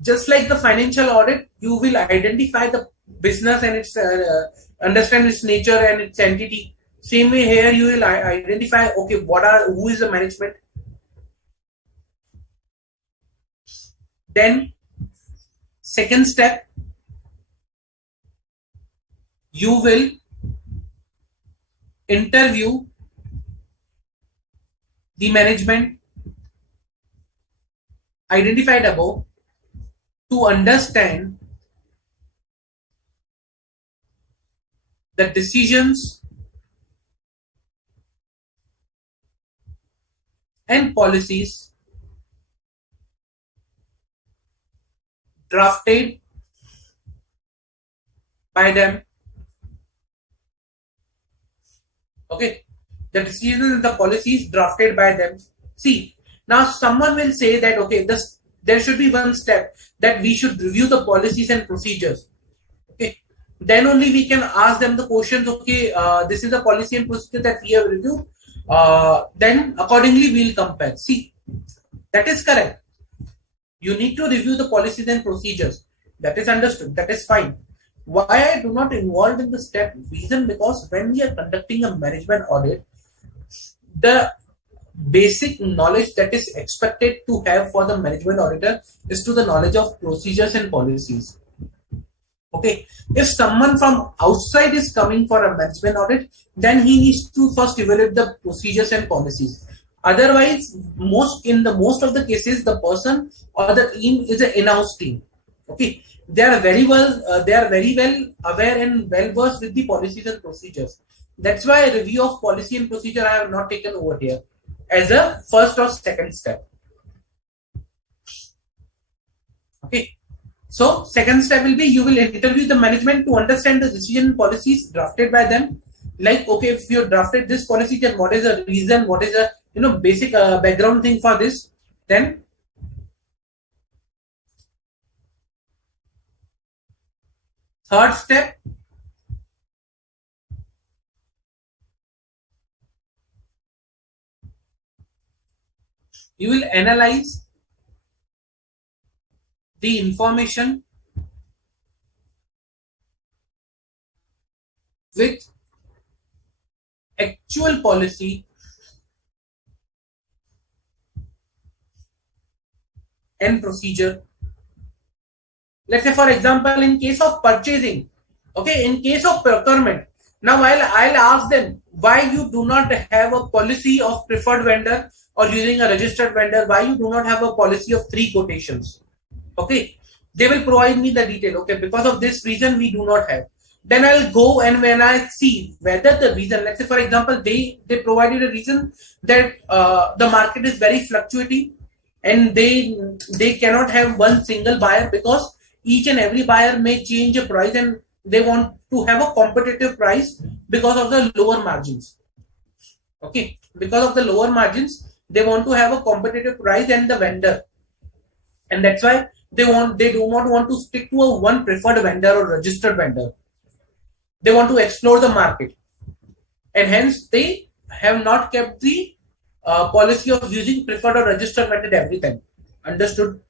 Just like the financial audit, you will identify the business and its understand its nature and its entity. Same way here you will identify, okay, who is the management. Then second step, you will interview the management identified above to understand the decisions and policies drafted by them. Okay, the decisions and the policies drafted by them. See, now someone will say that, okay, there should be one step that we should review the policies and procedures. Okay, then only we can ask them the questions. Okay, this is the policy and procedure that we have reviewed. Then accordingly we will compare. See, that is correct. You need to review the policies and procedures. That is understood. That is fine. Why I do not involve in the step? Reason, because when we are conducting a management audit, the basic knowledge that is expected to have for the management auditor is to the knowledge of procedures and policies. Okay, if someone from outside is coming for a management audit, then he needs to first evaluate the procedures and policies. Otherwise, most of the cases, the person or the team is an in-house team. Okay, they are very well aware and well versed with the policies and procedures. That's why a review of policy and procedure I have not taken over here as a first or second step. Okay, so second step will be, you will interview the management to understand the decision policies drafted by them. Like, okay, if you drafted this policy, then what is the reason? What is the basic background thing for this? Then third step, you will analyze the information with actual policy and procedure. Let's say, for example, in case of purchasing, okay, in case of procurement, now I'll ask them, why you do not have a policy of preferred vendor or using a registered vendor, why you do not have a policy of 3 quotations. Okay, they will provide me the detail. Okay, because of this reason we do not have. Then I'll go, and when I see whether the reason, let's say for example, they provided a reason that the market is very fluctuating, and they cannot have one single buyer because each and every buyer may change a price, and they want to have a competitive price because of the lower margins. Okay, because of the lower margins, they want to have a competitive price than the vendor, and that's why they do not want to stick to a one preferred vendor or registered vendor. They want to explore the market, and hence they have not kept the policy of using preferred or registered method every time. Understood?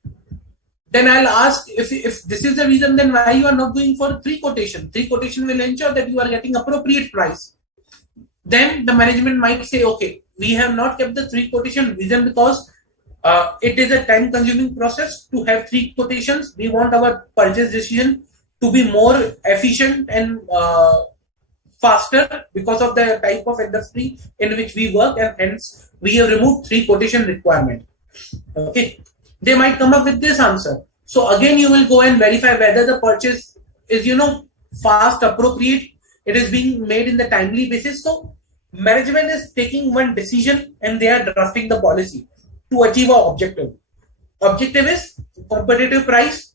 Then I'll ask, if this is the reason, then why you are not going for three quotation? Three quotation will ensure that you are getting appropriate price. Then the management might say, okay, we have not kept the three quotation reason because it is a time consuming process to have three quotations. We want our purchase decision to be more efficient and faster because of the type of industry in which we work, and hence we have removed three quotation requirement. Okay, they might come up with this answer. So again, you will go and verify whether the purchase is fast, appropriate, it is being made in the timely basis. So management is taking one decision and they are drafting the policy to achieve our objective. Objective is competitive price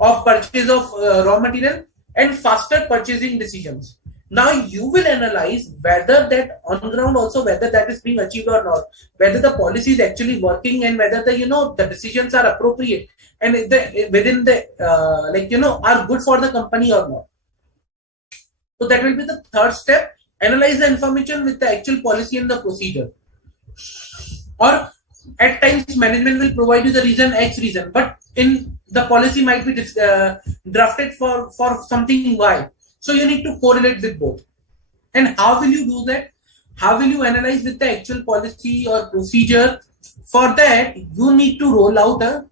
of purchase of raw material and faster purchasing decisions. Now you will analyze whether that on ground also, whether that is being achieved or not, whether the policy is actually working, and whether the decisions are appropriate and within the are good for the company or not. So that will be the third step. Analyze the information with the actual policy and the procedure. Or at times management will provide you the reason X reason, but in the policy might be drafted for something Y. So you need to correlate with both. And how will you do that? How will you analyze with the actual policy or procedure? For that, you need to roll out a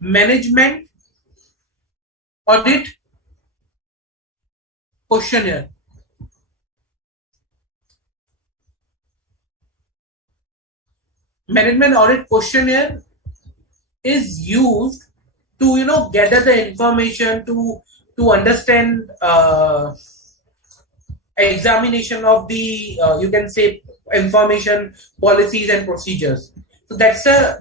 management audit questionnaire. Management audit questionnaire is used to gather the information to understand examination of the you can say information, policies and procedures. So that's a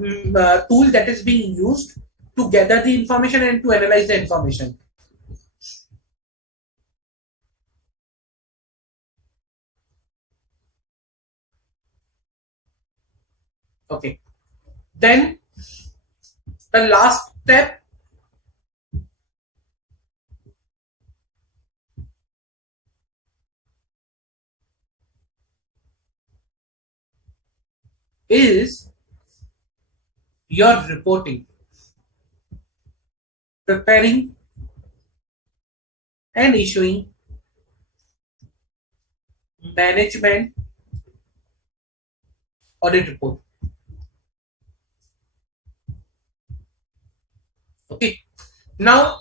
tool that is being used to gather the information and to analyze the information. Okay, then the last step is your reporting, preparing and issuing management audit report. Okay, now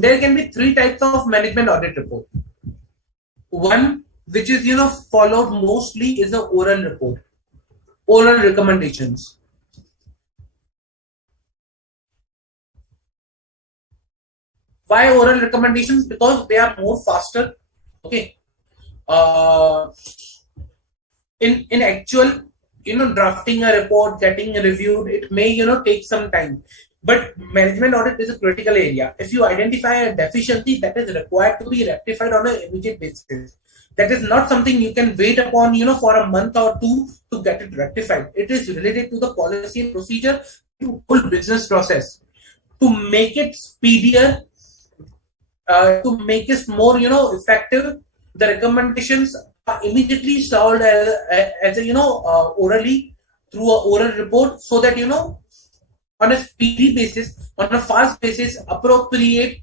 there can be three types of management audit report. One which is followed mostly is the oral report, oral recommendations. Why oral recommendations? Because they are more faster. Okay, in actual drafting a report, getting reviewed, it may take some time. But management audit is a critical area. If you identify a deficiency that is required to be rectified on an immediate basis, that is not something you can wait upon for a month or two to get it rectified. It is related to the policy and procedure, to full business process, to make it speedier, to make it more effective. The recommendations are immediately solved as orally through a oral report, so that on a speedy basis, on a fast basis, appropriate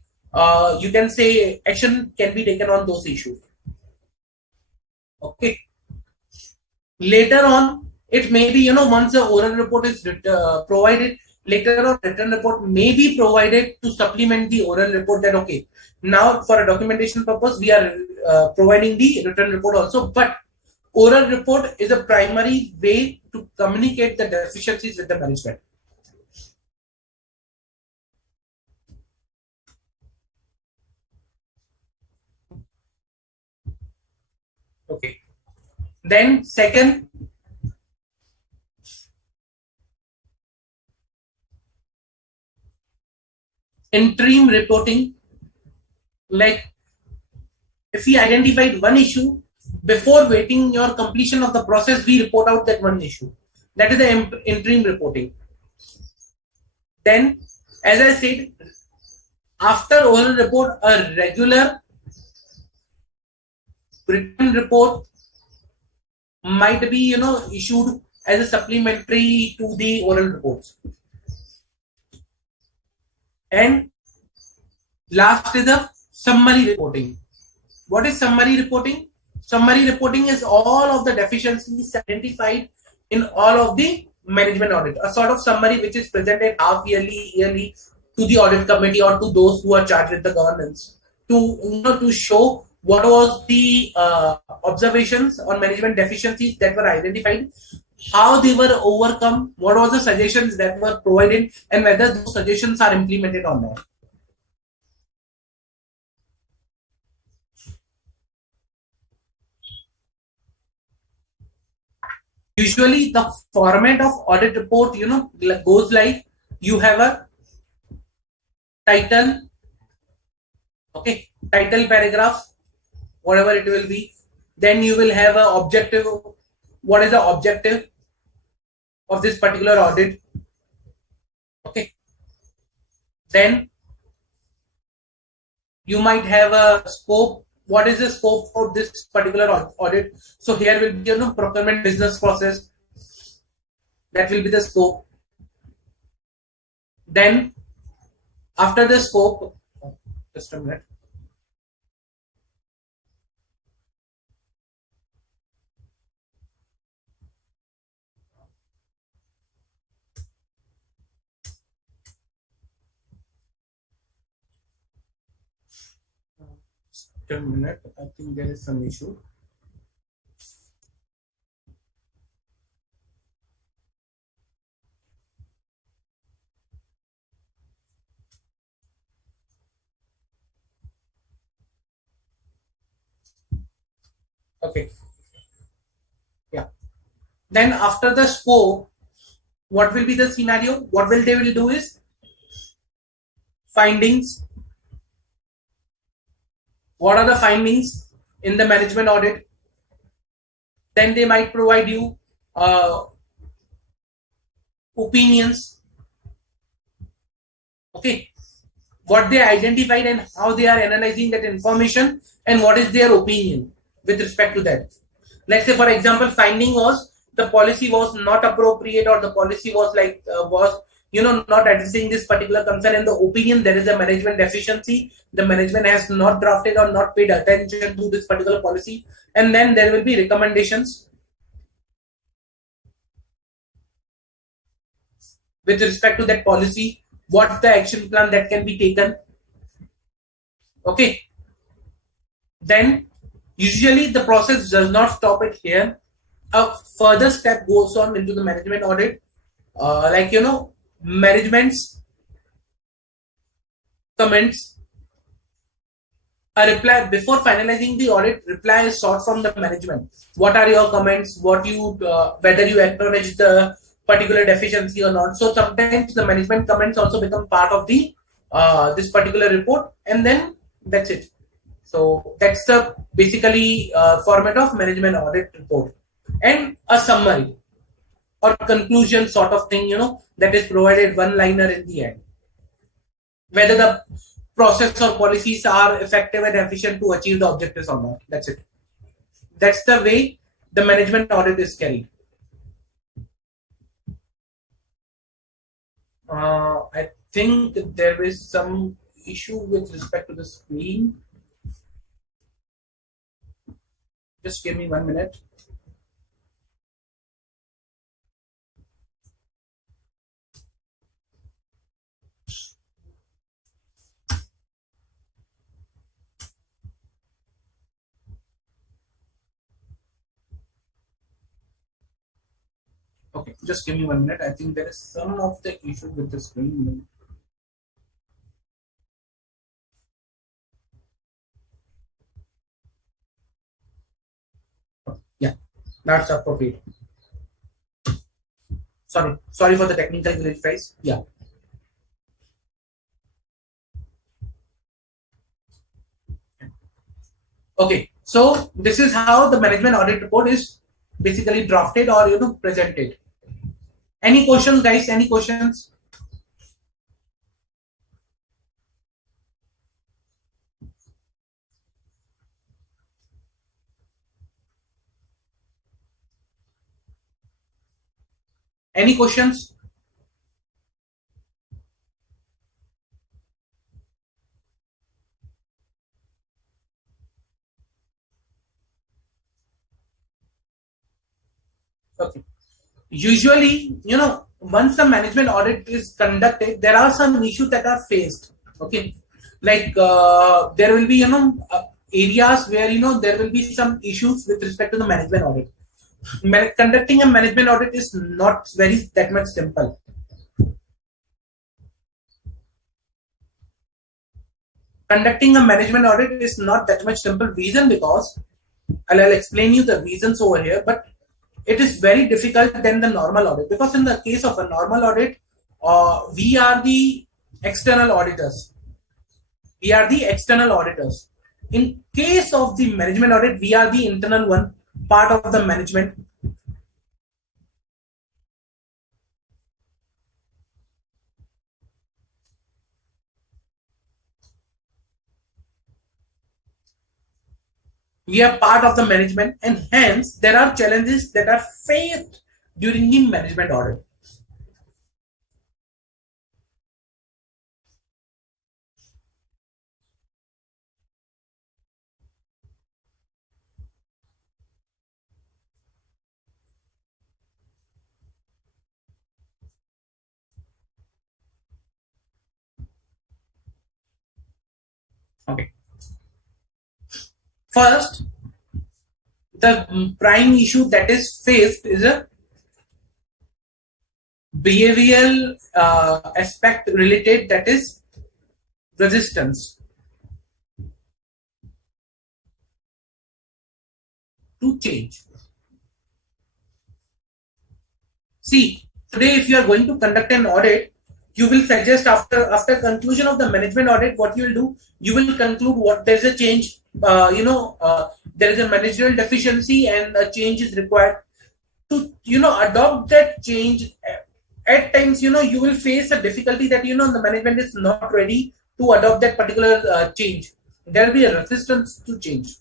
you can say action can be taken on those issues. Okay, later on it may be once the oral report is provided, later on written report may be provided to supplement the oral report. That okay, now for a documentation purpose we are providing the written report also, but oral report is a primary way to communicate the deficiencies with the management. Okay. Then second, interim reporting. Like if we identified one issue, before waiting your completion of the process, we report out that one issue. That is the interim reporting. Then, as I said, after oral report, a regular written report might be issued as a supplementary to the oral reports. And last is the summary reporting. What is summary reporting? Summary reporting is all of the deficiencies identified in all of the management audit. A sort of summary which is presented half yearly, yearly to the audit committee or to those who are charged with the governance to show what was the observations on management deficiencies that were identified, how they were overcome, what was the suggestions that were provided, and whether those suggestions are implemented or not. Usually the format of audit report goes like, you have a title, okay, title paragraph, whatever it will be. Then you will have a objective. What is the objective of this particular audit? Okay. Then you might have a scope. What is the scope of this particular audit? So here will be procurement business process. That will be the scope. Then after the scope, just a minute. Just a minute. I think there is some issue. Okay. Yeah. Then after the scope, what will be the scenario? What will they will do is findings. What are the findings in the management audit? Then they might provide you opinions. Okay, what they identified and how they are analyzing that information and what is their opinion with respect to that. Let's say, for example, finding was the policy was not appropriate, or the policy was not addressing this particular concern, and the opinion there is a management deficiency. The management has not drafted or not paid attention to this particular policy, and then there will be recommendations with respect to that policy. What's the action plan that can be taken? Okay. Then usually the process does not stop it here. A further step goes on into the management audit, management's comments. A reply before finalizing the audit, reply is sought from the management. What are your comments? Whether you acknowledge the particular deficiency or not. So sometimes the management comments also become part of the this particular report, and then that's it. So that's the basically format of management audit report, and a summary or conclusion sort of thing, that is provided one liner in the end. Whether the process or policies are effective and efficient to achieve the objectives or not. That's it. That's the way the management audit is carried. I think there is some issue with respect to the screen. Just give me 1 minute. Okay, just give me 1 minute. I think there is some of the issue with the screen. That's appropriate. Sorry for the technical glitch, guys. Yeah. Okay. So this is how the management audit report is basically drafted or presented. Any questions, guys? Any questions? Any questions? Okay. Usually, once the management audit is conducted, there are some issues that are faced. Okay. Like there will be, areas where, there will be some issues with respect to the management audit. Conducting a management audit is not very that much simple. Conducting a management audit is not that much simple. Reason because I'll explain you the reasons over here, but it is very difficult than the normal audit because in the case of a normal audit, we are the external auditors. We are the external auditors. In case of the management audit, we are the internal one, part of the management. We are part of the management, and hence there are challenges that are faced during the management audit. Okay. First, the prime issue that is faced is a behavioral aspect related, that is resistance to change. See, today if you are going to conduct an audit, you will suggest after conclusion of the management audit, what you will do, you will conclude what there's a change, there is a managerial deficiency and a change is required to adopt that change. At times, you will face a difficulty that the management is not ready to adopt that particular change. There will be a resistance to change.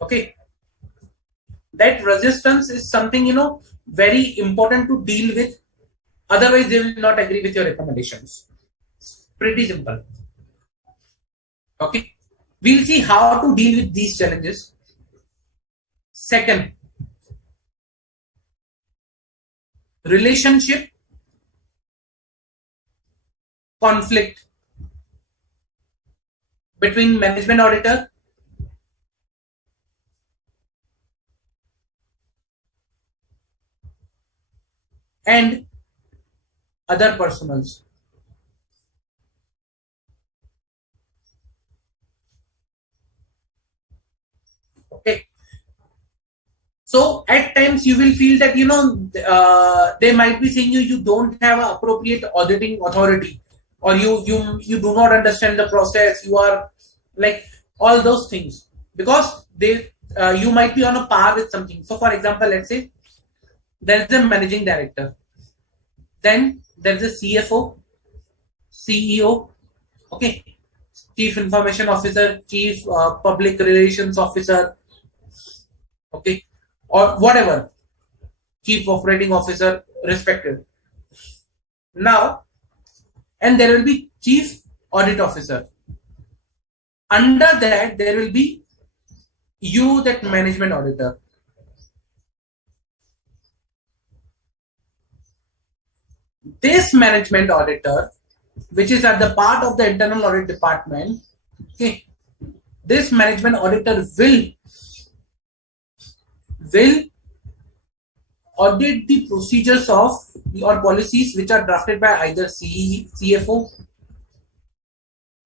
Okay, that resistance is something very important to deal with. Otherwise, they will not agree with your recommendations. Pretty simple. Okay, we'll see how to deal with these challenges. Second, relationship conflict between management auditor and other personals. Okay, so at times you will feel that they might be saying you don't have an appropriate auditing authority, or you do not understand the process. You are like all those things because they you might be on a par with something. So, for example, let's say there's a managing director, then there's a CFO, CEO, okay, chief information officer, chief public relations officer, okay, or whatever, chief operating officer, respective. Now, and there will be chief audit officer. Under that, there will be you, that management auditor. This management auditor, which is at the part of the internal audit department, okay, this management auditor will audit the procedures of or policies which are drafted by either CFO,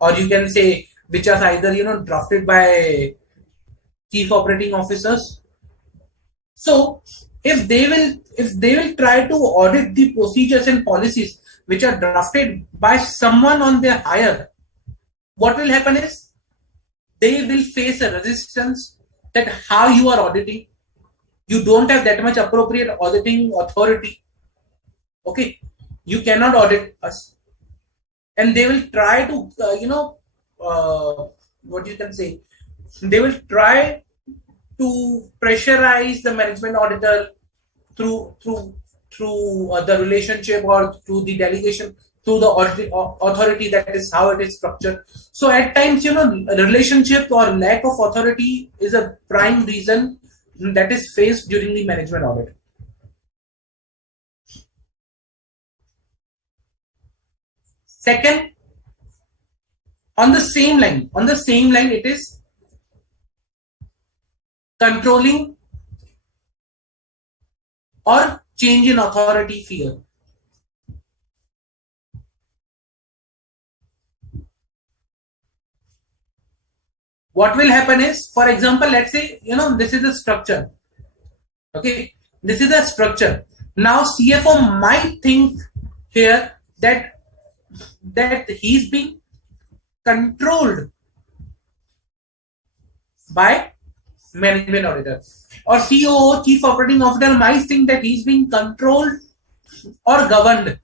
or you can say which are either drafted by chief operating officers, So if they will try to audit the procedures and policies which are drafted by someone on their higher, what will happen is they will face a resistance that how you are auditing. You don't have that much appropriate auditing authority. Okay, you cannot audit us. And they will try to what you can say, they will try to pressurize the management auditor through through through the relationship or through the delegation through the authority. That is how it is structured. So at times, relationship or lack of authority is a prime reason that is faced during the management audit. Second, on the same line it is controlling or change in authority fear. What will happen is, for example, let's say, this is a structure. Okay, this is a structure. Now CFO might think here that he's being controlled by management auditor, or COO, chief operating officer, might think that he's being controlled or governed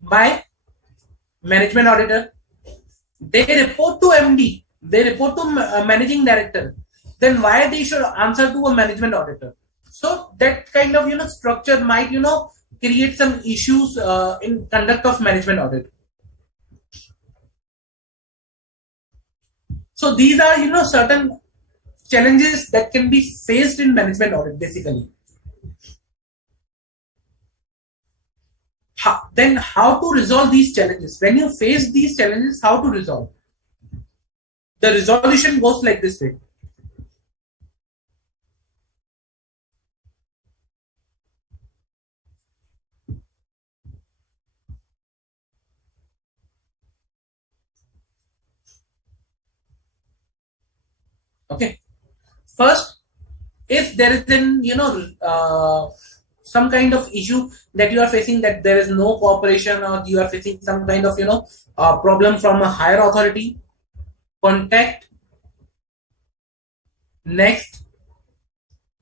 by management auditor. They report to MD, they report to managing director. Then why they should answer to a management auditor? So that kind of structure might create some issues in conduct of management audit. So these are certain challenges that can be faced in management audit basically. Then how to resolve these challenges? When you face these challenges, how to resolve? The resolution goes like this way. Okay. First, if there is some kind of issue that you are facing, that there is no cooperation, or you are facing some kind of problem from a higher authority, contact next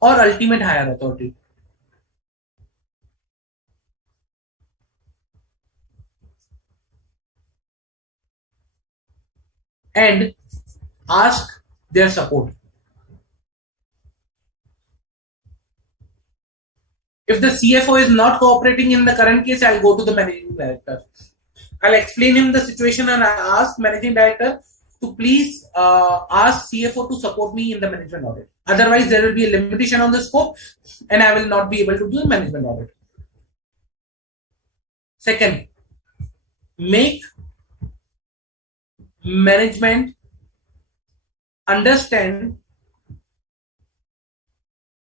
or ultimate higher authority. And ask their support. If the CFO is not cooperating in the current case, I'll go to the managing director. I'll explain him the situation and I ask managing director to please ask CFO to support me in the management audit. Otherwise, there will be a limitation on the scope and I will not be able to do the management audit. Second, make management understand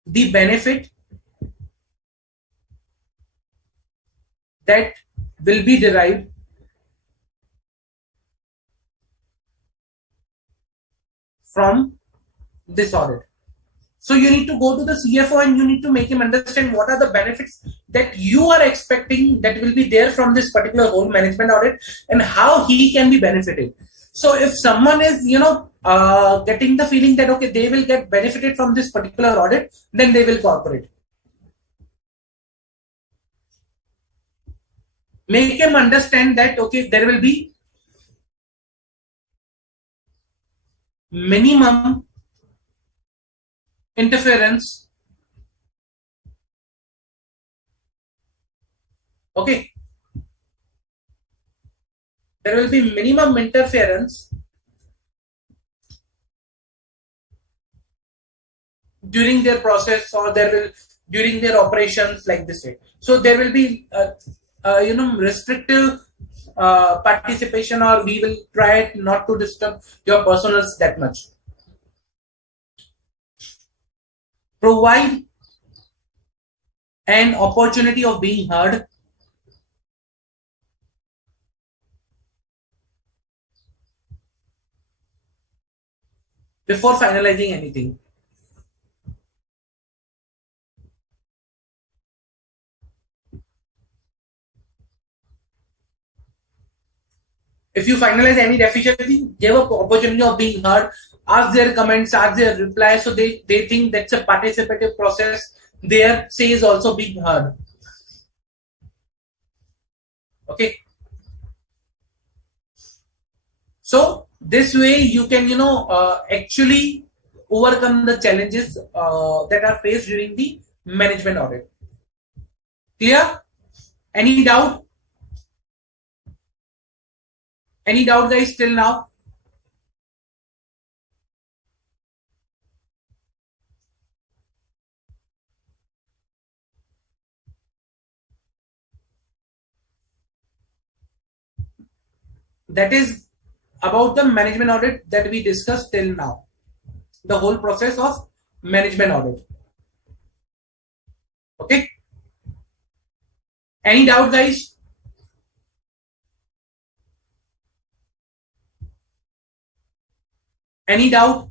the benefit that will be derived from this audit. So you need to go to the CFO and you need to make him understand what are the benefits that you are expecting that will be there from this particular whole management audit and how he can be benefited. So if someone is, getting the feeling that, okay, they will get benefited from this particular audit, then they will cooperate. Make him understand that, okay, there will be minimum interference. Okay. There will be minimum interference during their process, or during their operations, like this way. So there will be restrictive participation, or we will try not to disturb your personals that much. Provide an opportunity of being heard. Before finalizing anything. If you finalize any deficiency, give a opportunity of being heard, ask their comments, ask their replies, so they think that's a participative process. Their say is also being heard. Okay, so this way you can actually overcome the challenges that are faced during the management audit. Clear? Any doubt? Any doubt, guys, till now? That is about the management audit that we discussed till now. The whole process of management audit. Okay. Any doubt, guys? Any doubt?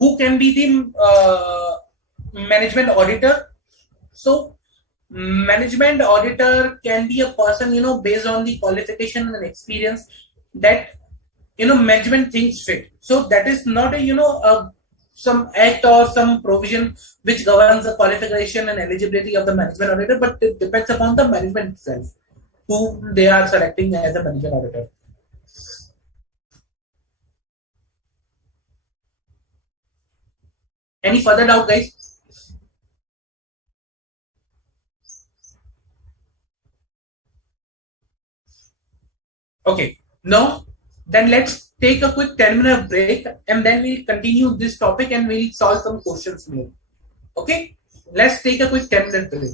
Who can be the management auditor? So, management auditor can be a person, based on the qualification and experience that management thinks fit. So that is not some act or some provision which governs the qualification and eligibility of the management auditor, but it depends upon the management itself who they are selecting as a management auditor. Any further doubt, guys? Okay, no. Then let's take a quick 10-minute break and then we'll continue this topic and we'll solve some questions more. Okay, let's take a quick 10-minute break.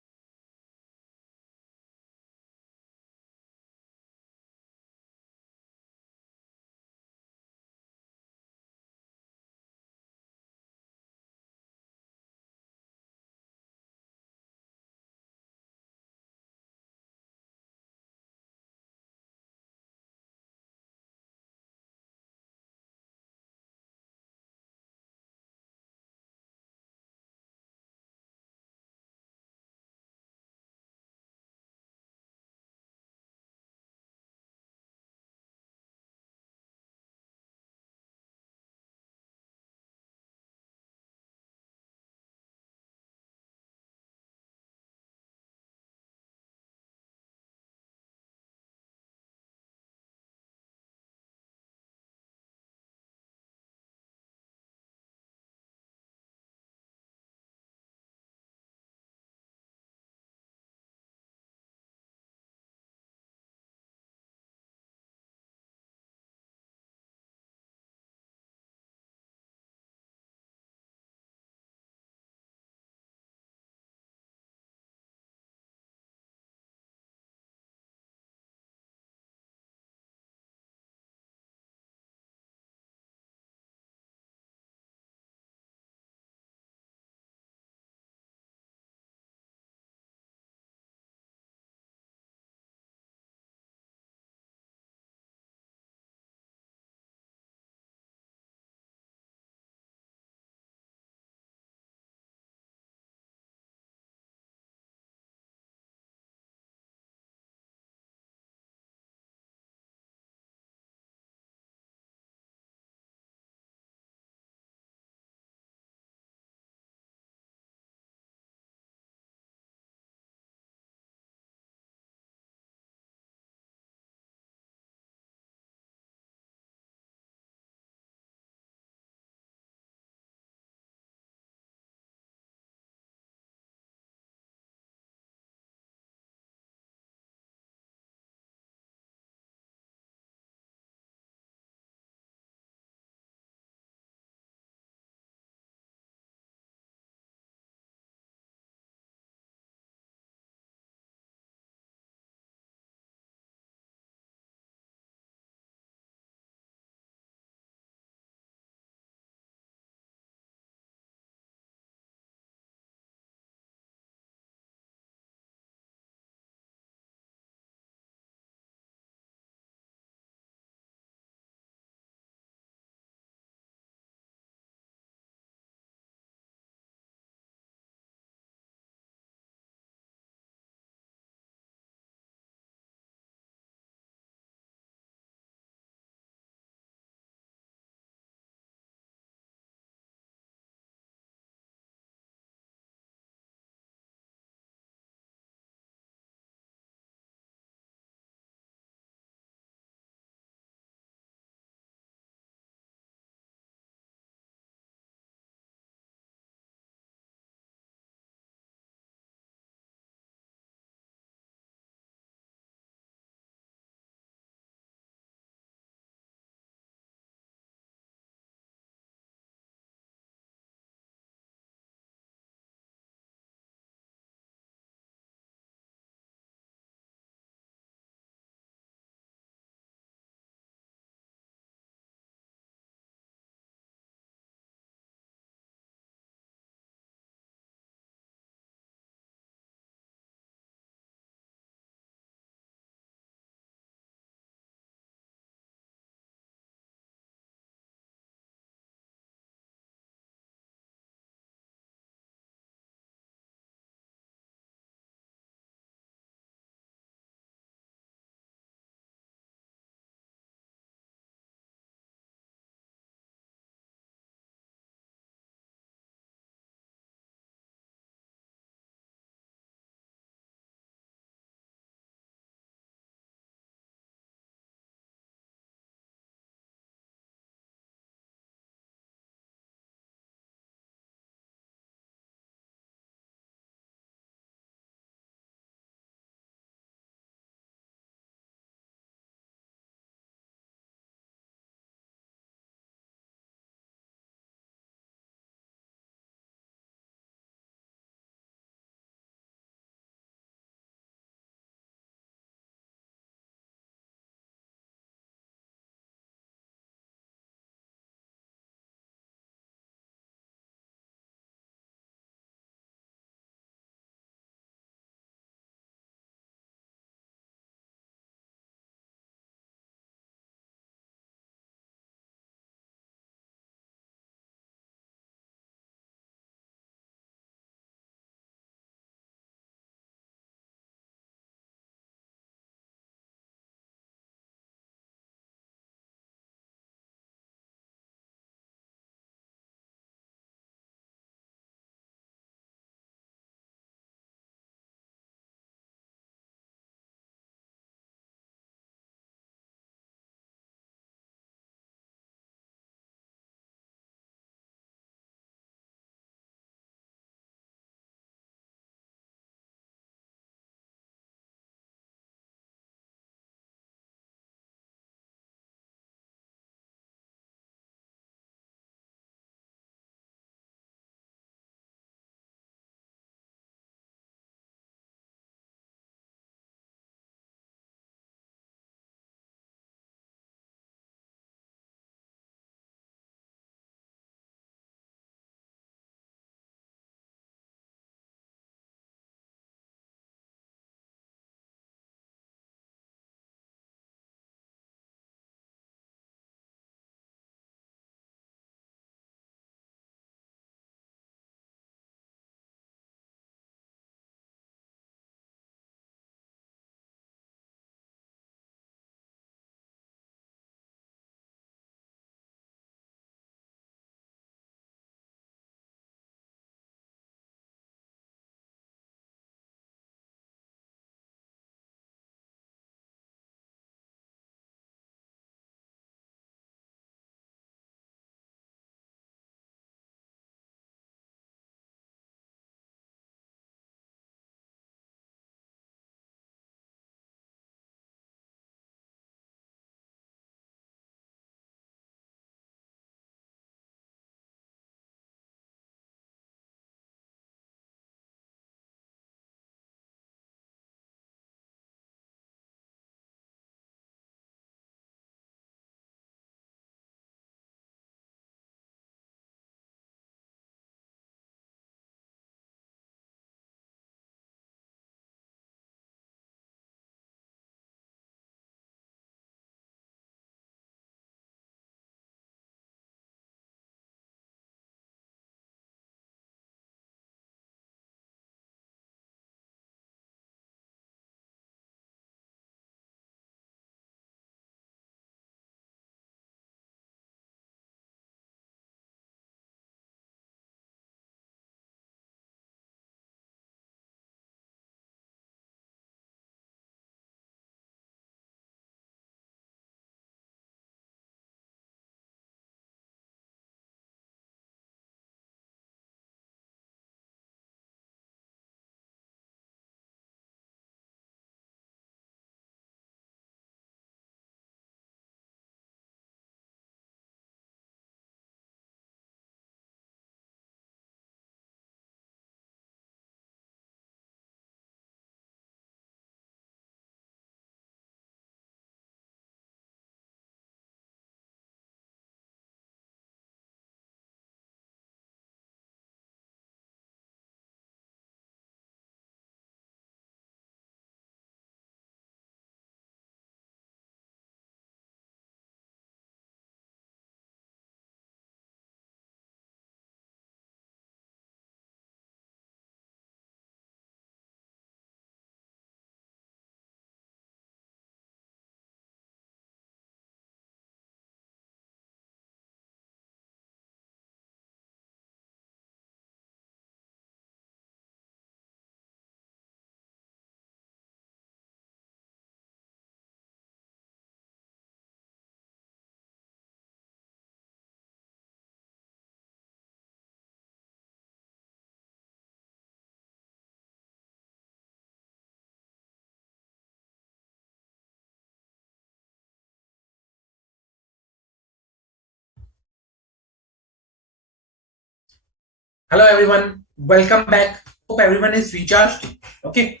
Hello everyone, welcome back. Hope everyone is recharged. Okay,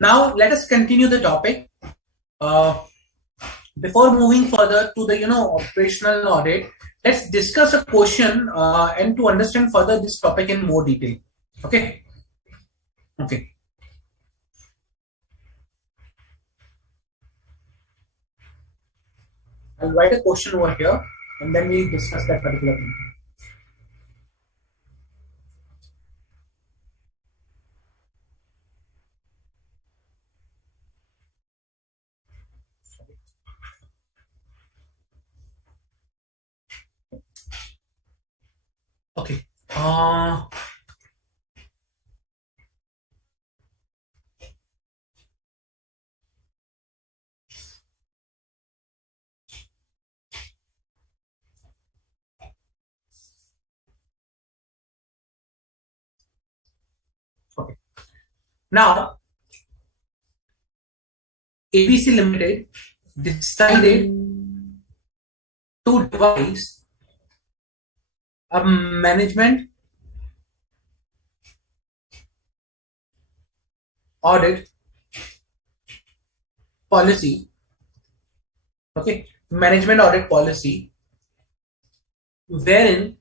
now let us continue the topic. Uh, Before moving further to the operational audit, let's discuss a question and to understand further this topic in more detail. Okay, okay. I'll write a question over here and then we'll discuss that particular thing. Okay. Okay. Now, ABC Limited decided to devise a management audit policy. Okay, management audit policy, wherein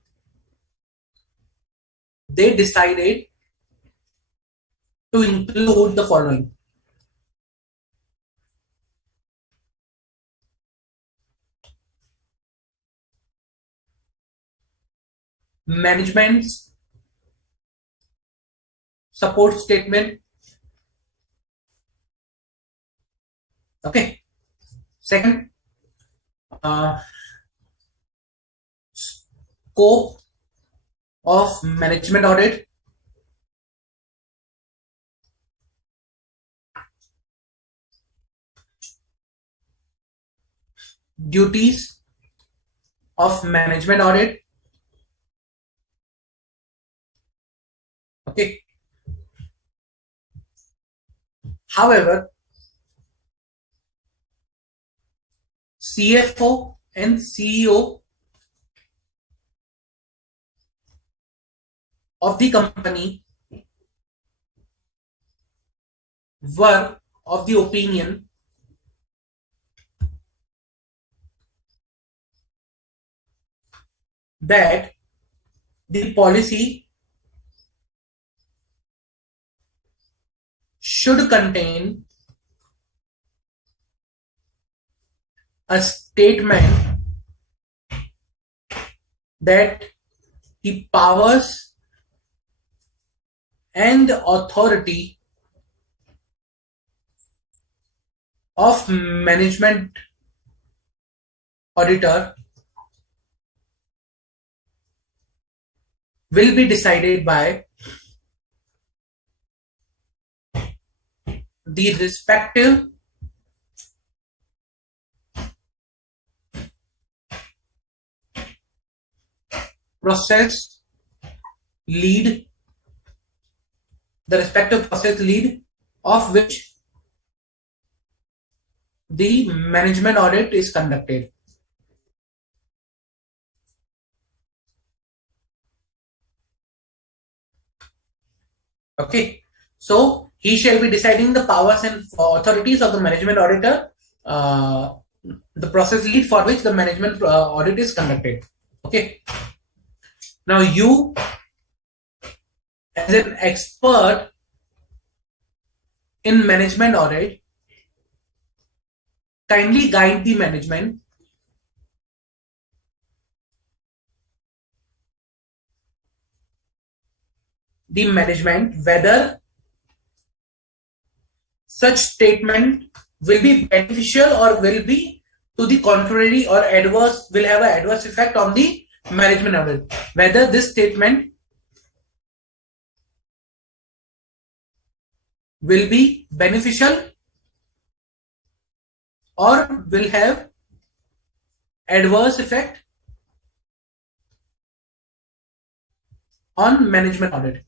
they decided to include the following: management's support statement. Okay. Second, uh, scope of management audit. Duties of management audit. Okay. However, CFO and CEO of the company were of the opinion that the policy should contain a statement that the powers and the authority of management auditor will be decided by the respective process lead, of which the management audit is conducted. Okay, so he shall be deciding the powers and authorities of the management auditor, uh, the process lead for which the management audit is conducted. Okay, now you as an expert in management audit, kindly guide the management whether such statement will be beneficial or will be to the contrary or adverse, will have an adverse effect on the management audit, whether this statement will be beneficial or will have adverse effect on management audit.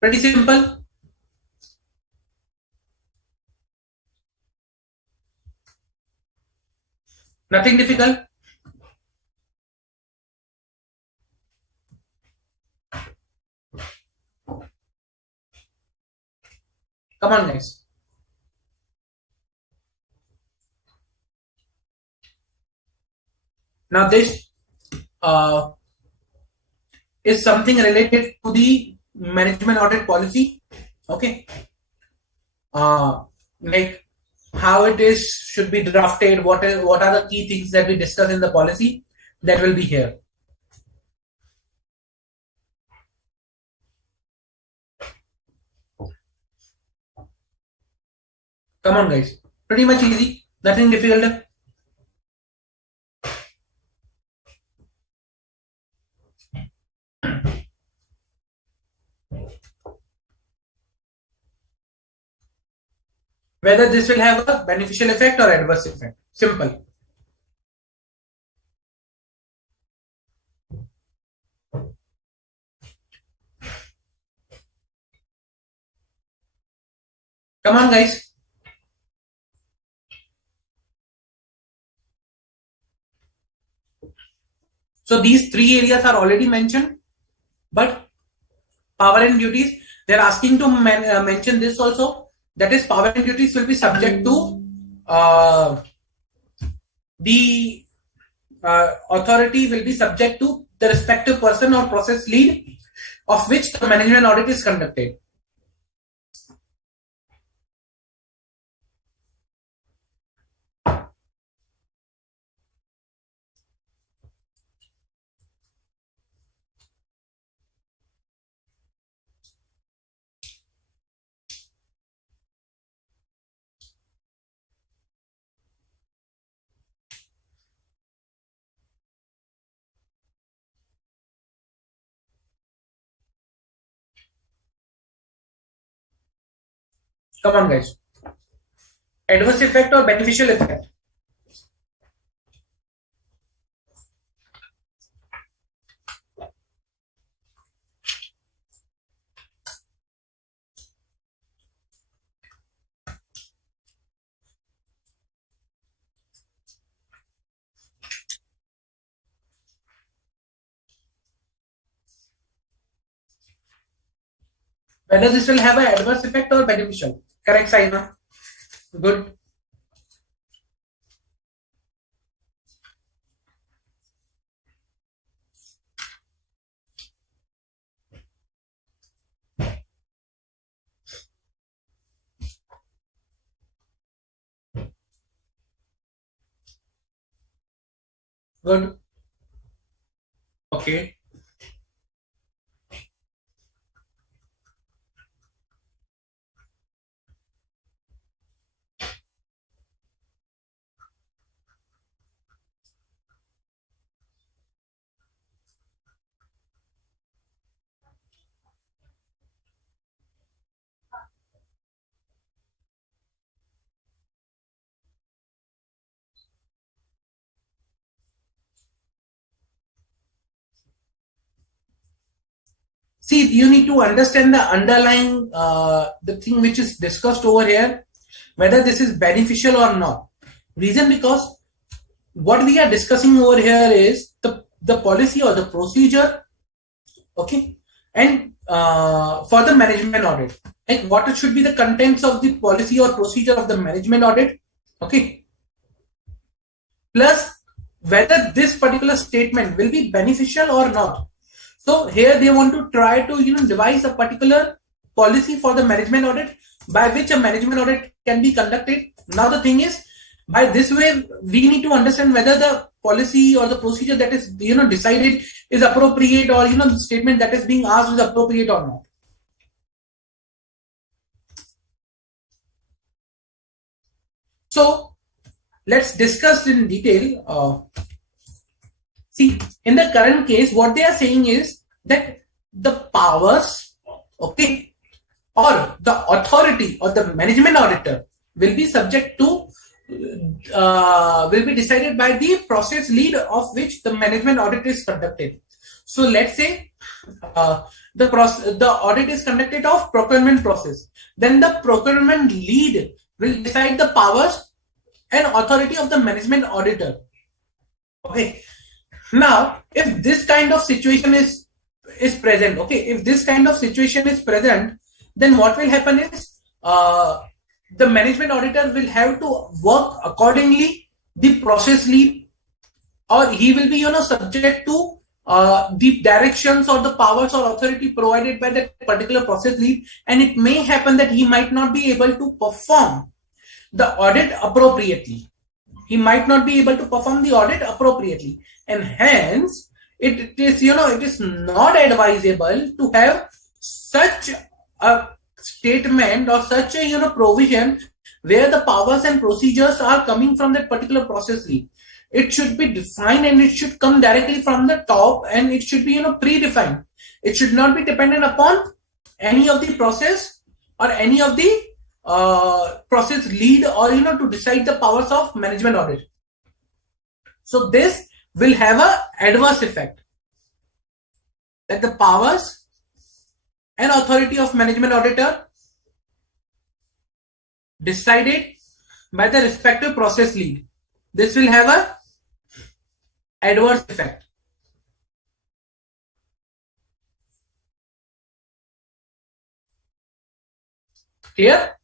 Pretty simple. Nothing difficult. Come on, guys. Now this uh, is something related to the management audit policy. Okay. Like how it is should be drafted. What are the key things that we discuss in the policy that will be here. Come on, guys. Pretty much easy. Nothing difficult. Whether this will have a beneficial effect or adverse effect. Simple. Come on, guys. So these three areas are already mentioned, but power and duties, they're asking to mention this also. That is, power and duties will be subject to the authority will be subject to the respective person or process lead of which the management audit is conducted. Come on, guys. Adverse effect or beneficial effect? Whether this will have an adverse effect or beneficial. Correct, Saina? Good. Good. Okay. See, you need to understand the underlying, the thing which is discussed over here, whether this is beneficial or not. Reason because what we are discussing over here is the policy or the procedure, okay, and for the management audit, like what should be the contents of the policy or procedure of the management audit, okay, plus whether this particular statement will be beneficial or not. So here they want to try to devise a particular policy for the management audit by which a management audit can be conducted. Now the thing is, by this way we need to understand whether the policy or the procedure that is decided is appropriate, or the statement that is being asked is appropriate or not. So let's discuss in detail. See, in the current case, what they are saying is that the powers, okay, or the authority or the management auditor will be subject to, will be decided by the process lead of which the management audit is conducted. So let's say the audit is conducted of procurement process. Then the procurement lead will decide the powers and authority of the management auditor. Okay. Now, if this kind of situation is present, okay, if this kind of situation is present, then what will happen is the management auditor will have to work accordingly the process lead, or he will be subject to the directions or the powers or authority provided by that particular process lead, and it may happen that he might not be able to perform the audit appropriately. He might not be able to perform the audit appropriately, and hence it is it is not advisable to have such a statement or such a provision where the powers and procedures are coming from that particular process lead. It should be defined and it should come directly from the top, and it should be predefined. It should not be dependent upon any of the process or any of the process lead, or to decide the powers of management audit. So this will have a adverse effect, that the powers and authority of management auditor decided by the respective process lead. This will have a adverse effect. Clear?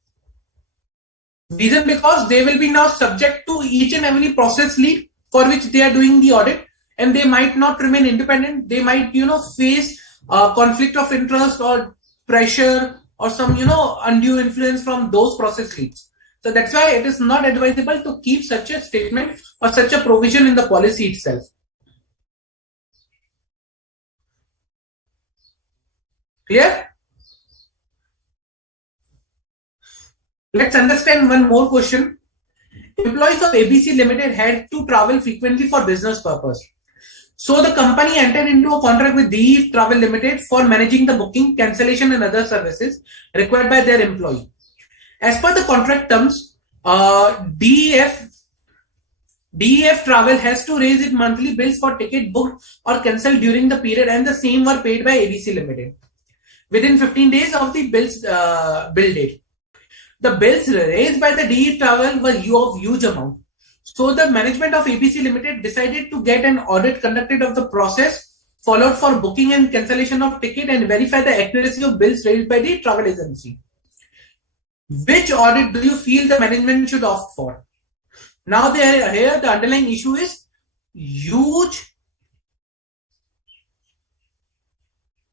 Reason because they will be now subject to each and every process lead for which they are doing the audit, and they might not remain independent. They might face conflict of interest or pressure or some undue influence from those process leads. So that's why it is not advisable to keep such a statement or such a provision in the policy itself. Clear? Let's understand one more question. Employees of ABC Limited had to travel frequently for business purpose. So the company entered into a contract with DEF Travel Limited for managing the booking, cancellation and other services required by their employee. As per the contract terms, DEF Travel has to raise its monthly bills for ticket booked or cancelled during the period, and the same were paid by ABC Limited within 15 days of the bill date. The bills raised by the DE Travel were of huge amount. So the management of ABC Limited decided to get an audit conducted of the process followed for booking and cancellation of ticket and verify the accuracy of bills raised by the travel agency. Which audit do you feel the management should opt for? Now here the underlying issue is huge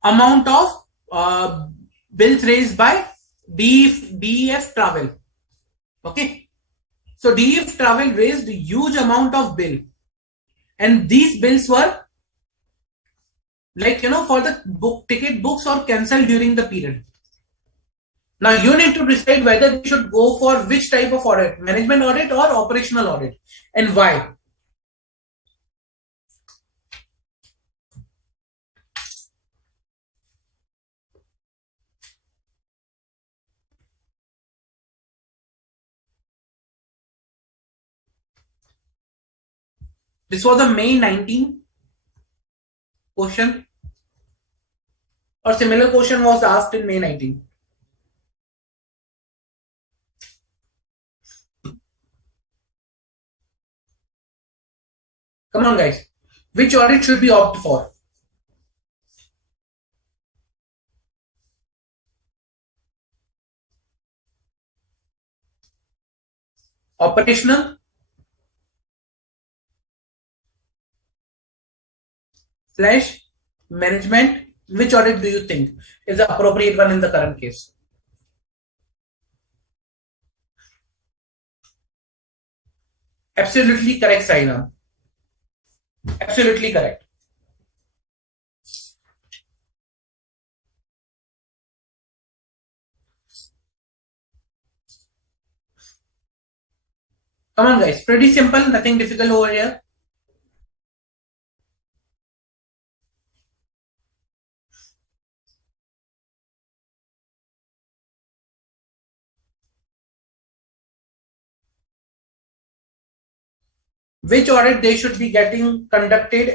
amount of bills raised by DEF Travel. Okay, so DEF Travel raised a huge amount of bill, and these bills were for the ticket books or cancelled during the period. Now you need to decide whether you should go for which type of audit, management audit or operational audit, and why. This was a May 19 question, or similar question was asked in May 19. Come on guys, which audit should we opt for? Operational / management? Which audit do you think is the appropriate one in the current case? Absolutely correct, Saina. Absolutely correct. Come on guys, pretty simple, nothing difficult over here. Which audit they should be getting conducted?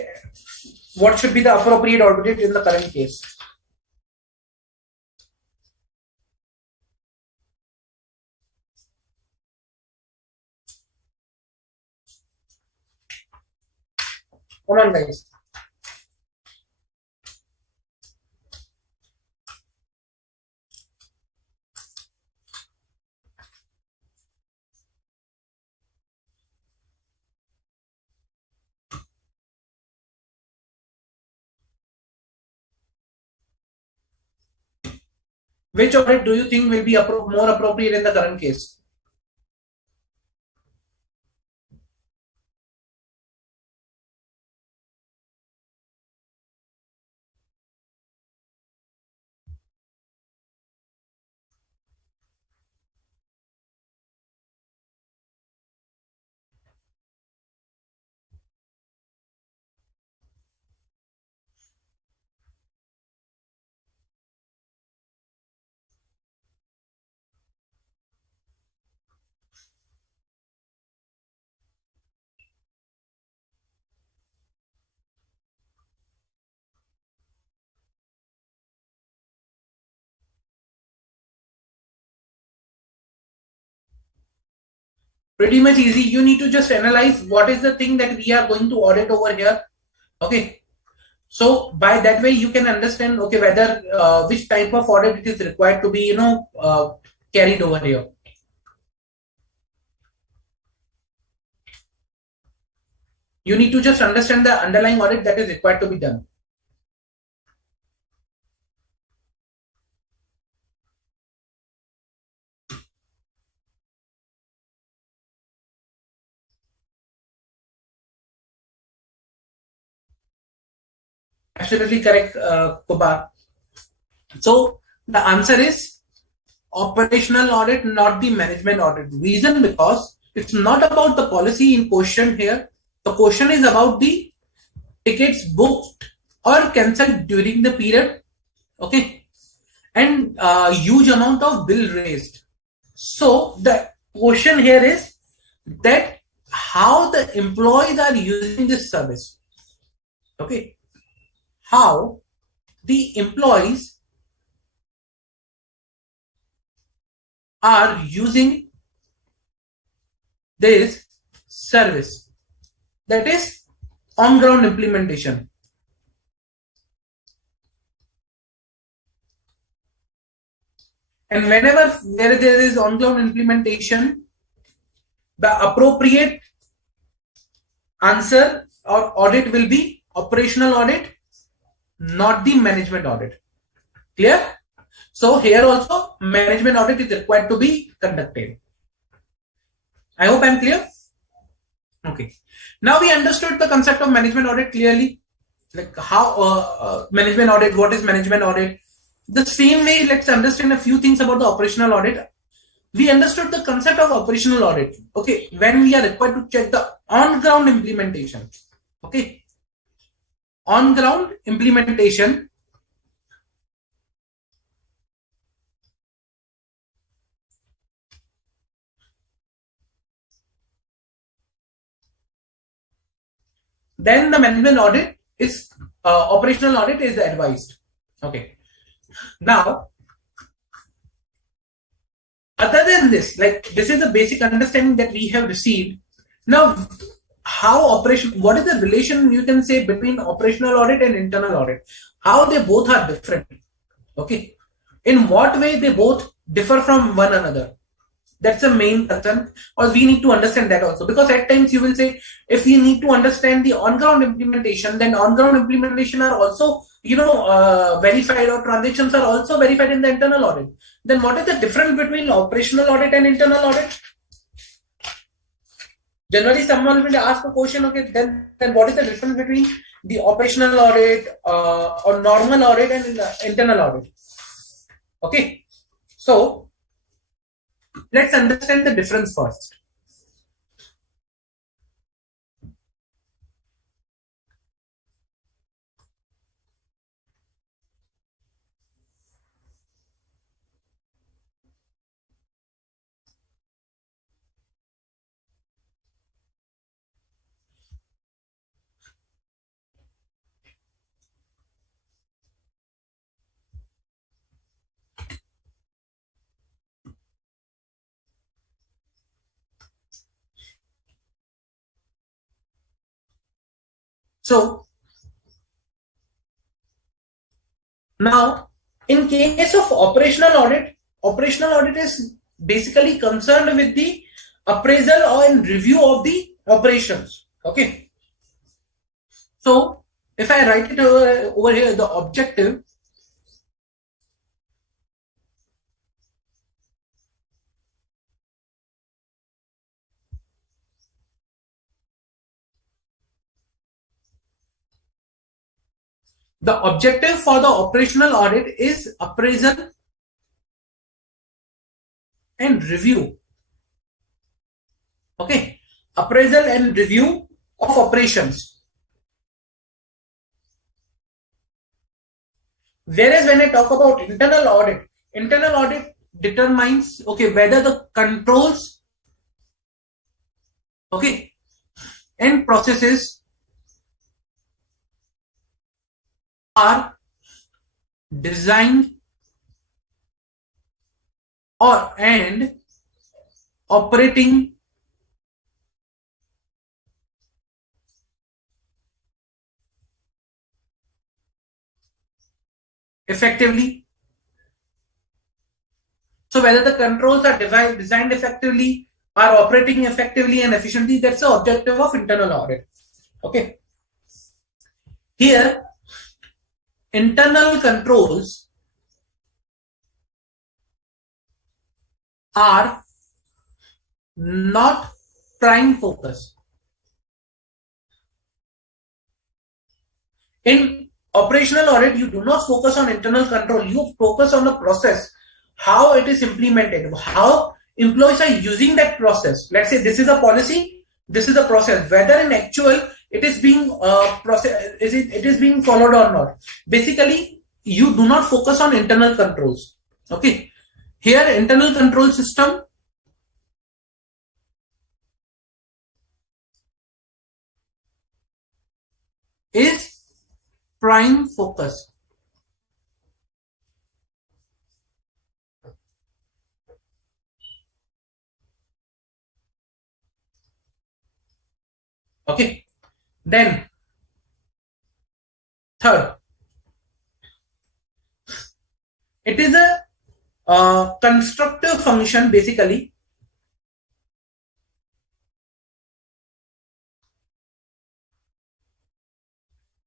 What should be the appropriate audit in the current case? Come on, guys. Which audit do you think will be more appropriate in the current case? Pretty much easy. You need to just analyze what is the thing that we are going to audit over here. Okay. So by that way, you can understand, okay, whether which type of audit it is required to be, carried over here. You need to just understand the underlying audit that is required to be done. Absolutely correct, Kubar. So the answer is operational audit, not the management audit. Reason because it's not about the policy in question here. The question is about the tickets booked or cancelled during the period. Okay, and huge amount of bill raised. So the question here is that how the employees are using this service. Okay, how the employees are using this service, that is on ground implementation. And whenever there is on ground implementation, the appropriate answer or audit will be operational audit, not the management audit. Clear? So here also management audit is required to be conducted. I hope I'm clear. Okay. Now we understood the concept of management audit clearly, like how management audit, what is management audit. The same way, let's understand a few things about the operational audit. We understood the concept of operational audit. Okay, when we are required to check the on-ground implementation. Okay, on-ground implementation. Then the management audit is operational audit is advised. Okay. Now, other than this, like this is the basic understanding that we have received. Now, what is the relation you can say between operational audit and internal audit? How they both are different. Okay. In what way they both differ from one another? That's the main concern, or we need to understand that also, because at times you will say if we need to understand the on-ground implementation, then on-ground implementation are also verified, or transactions are also verified in the internal audit. Then what is the difference between operational audit and internal audit? Generally, someone will ask a question, okay, then what is the difference between the operational audit or normal audit and internal audit? Okay, so let's understand the difference first. So now, in case of operational audit is basically concerned with the appraisal or in review of the operations. Okay. So if I write it over here, the objective for the operational audit is appraisal and review. Okay. Appraisal and review of operations. Whereas when I talk about internal audit determines, okay, whether the controls, okay, and processes are designed or and operating effectively. So whether the controls are designed effectively, are operating effectively and efficiently, that's the objective of internal audit. Okay. Here, internal controls are not prime focus. In operational audit, you do not focus on internal control, you focus on the process, how it is implemented, how employees are using that process. Let's say this is a policy, this is a process, whether in actual it is being it is being followed or not. Basically, you do not focus on internal controls. Okay. Here, internal control system is prime focus. Okay. Then third, it is a constructive function basically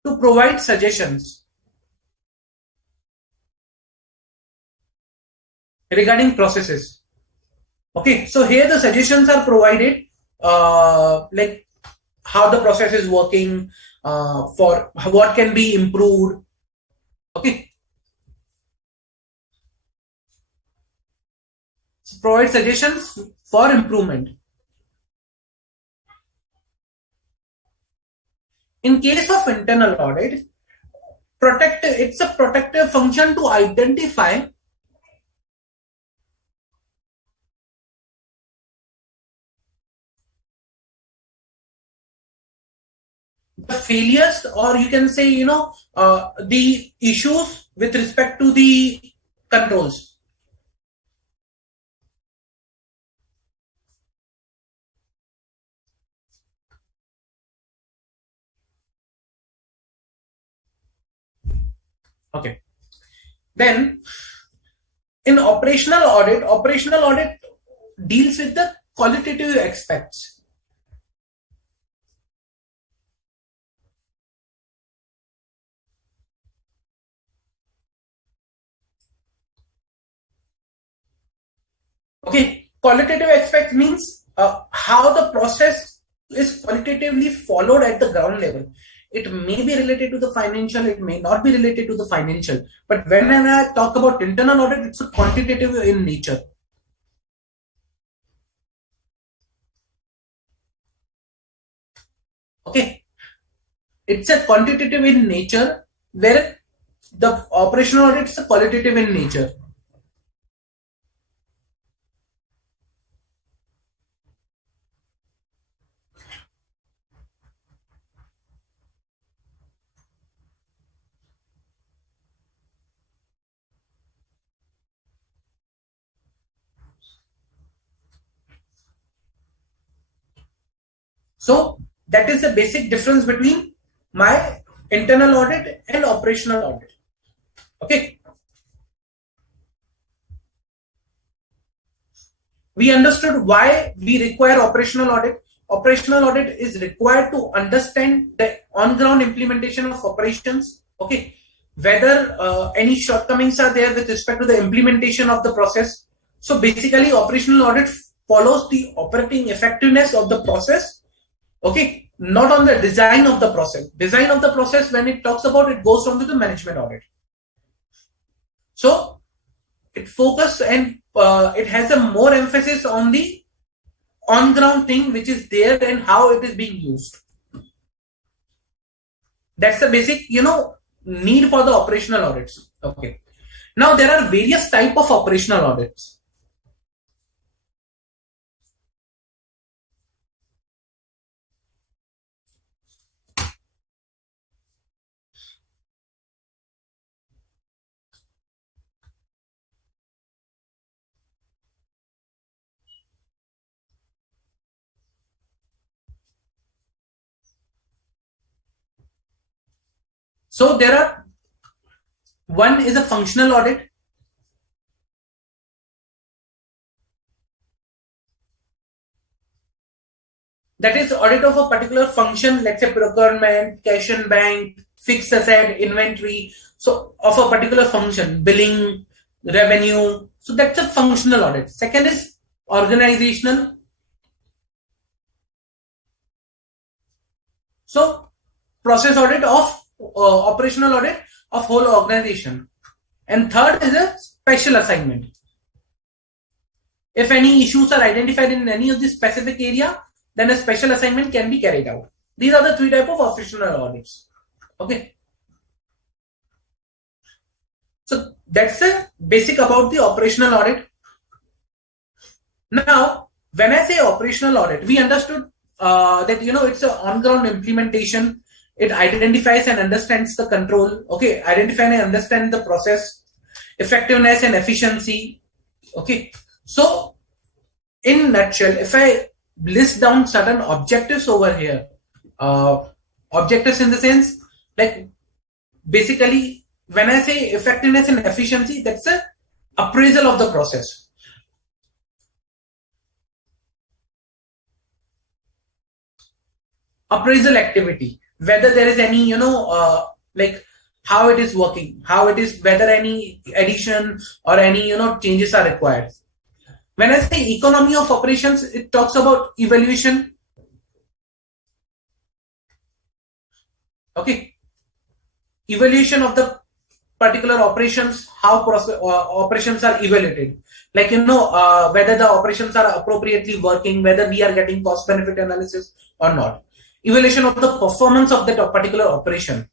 to provide suggestions regarding processes. Okay, so here the suggestions are provided, like how the process is working, for what can be improved. Okay, so provide suggestions for improvement. In case of internal audit, it's a protective function to identify the failures, or you can say, the issues with respect to the controls. Okay. Then in operational audit deals with the qualitative aspects. Okay, qualitative aspect means how the process is qualitatively followed at the ground level. It may be related to the financial, it may not be related to the financial. But when I talk about internal audit, it's a quantitative in nature. Okay, it's a quantitative in nature, where the operational audit is a qualitative in nature. So that is the basic difference between my internal audit and operational audit. Okay. We understood why we require operational audit. Operational audit is required to understand the on-ground implementation of operations. Okay, whether any shortcomings are there with respect to the implementation of the process. So basically, operational audit follows the operating effectiveness of the process. Okay, not on the design of the process. Design of the process, when it talks about, it goes on to the management audit. So it focuses and it has a more emphasis on the on ground thing which is there and how it is being used. That's the basic need for the operational audits. Okay, now there are various type of operational audits. So there are, one is a functional audit. That is audit of a particular function, let's say procurement, cash and bank, fixed asset, inventory. So of a particular function, billing, revenue. So that's a functional audit. Second is organizational. So process audit of operational audit of whole organization. And third is a special assignment. If any issues are identified in any of the specific area, then a special assignment can be carried out. These are the three types of operational audits. Okay. So that's the basic about the operational audit. Now, when I say operational audit, we understood that it's an on-ground implementation. It identifies and understands the control. Okay, identify and understand the process, effectiveness and efficiency. Okay, so in nutshell, if I list down certain objectives over here, objectives in the sense, like basically when I say effectiveness and efficiency, that's a appraisal of the process. Appraisal activity, whether there is any like how it is working, how it is, whether any addition or any changes are required. When I say economy of operations, it talks about evaluation. Okay, evaluation of the particular operations, how operations are evaluated, like whether the operations are appropriately working, whether we are getting cost benefit analysis or not. Evaluation of the performance of that particular operation.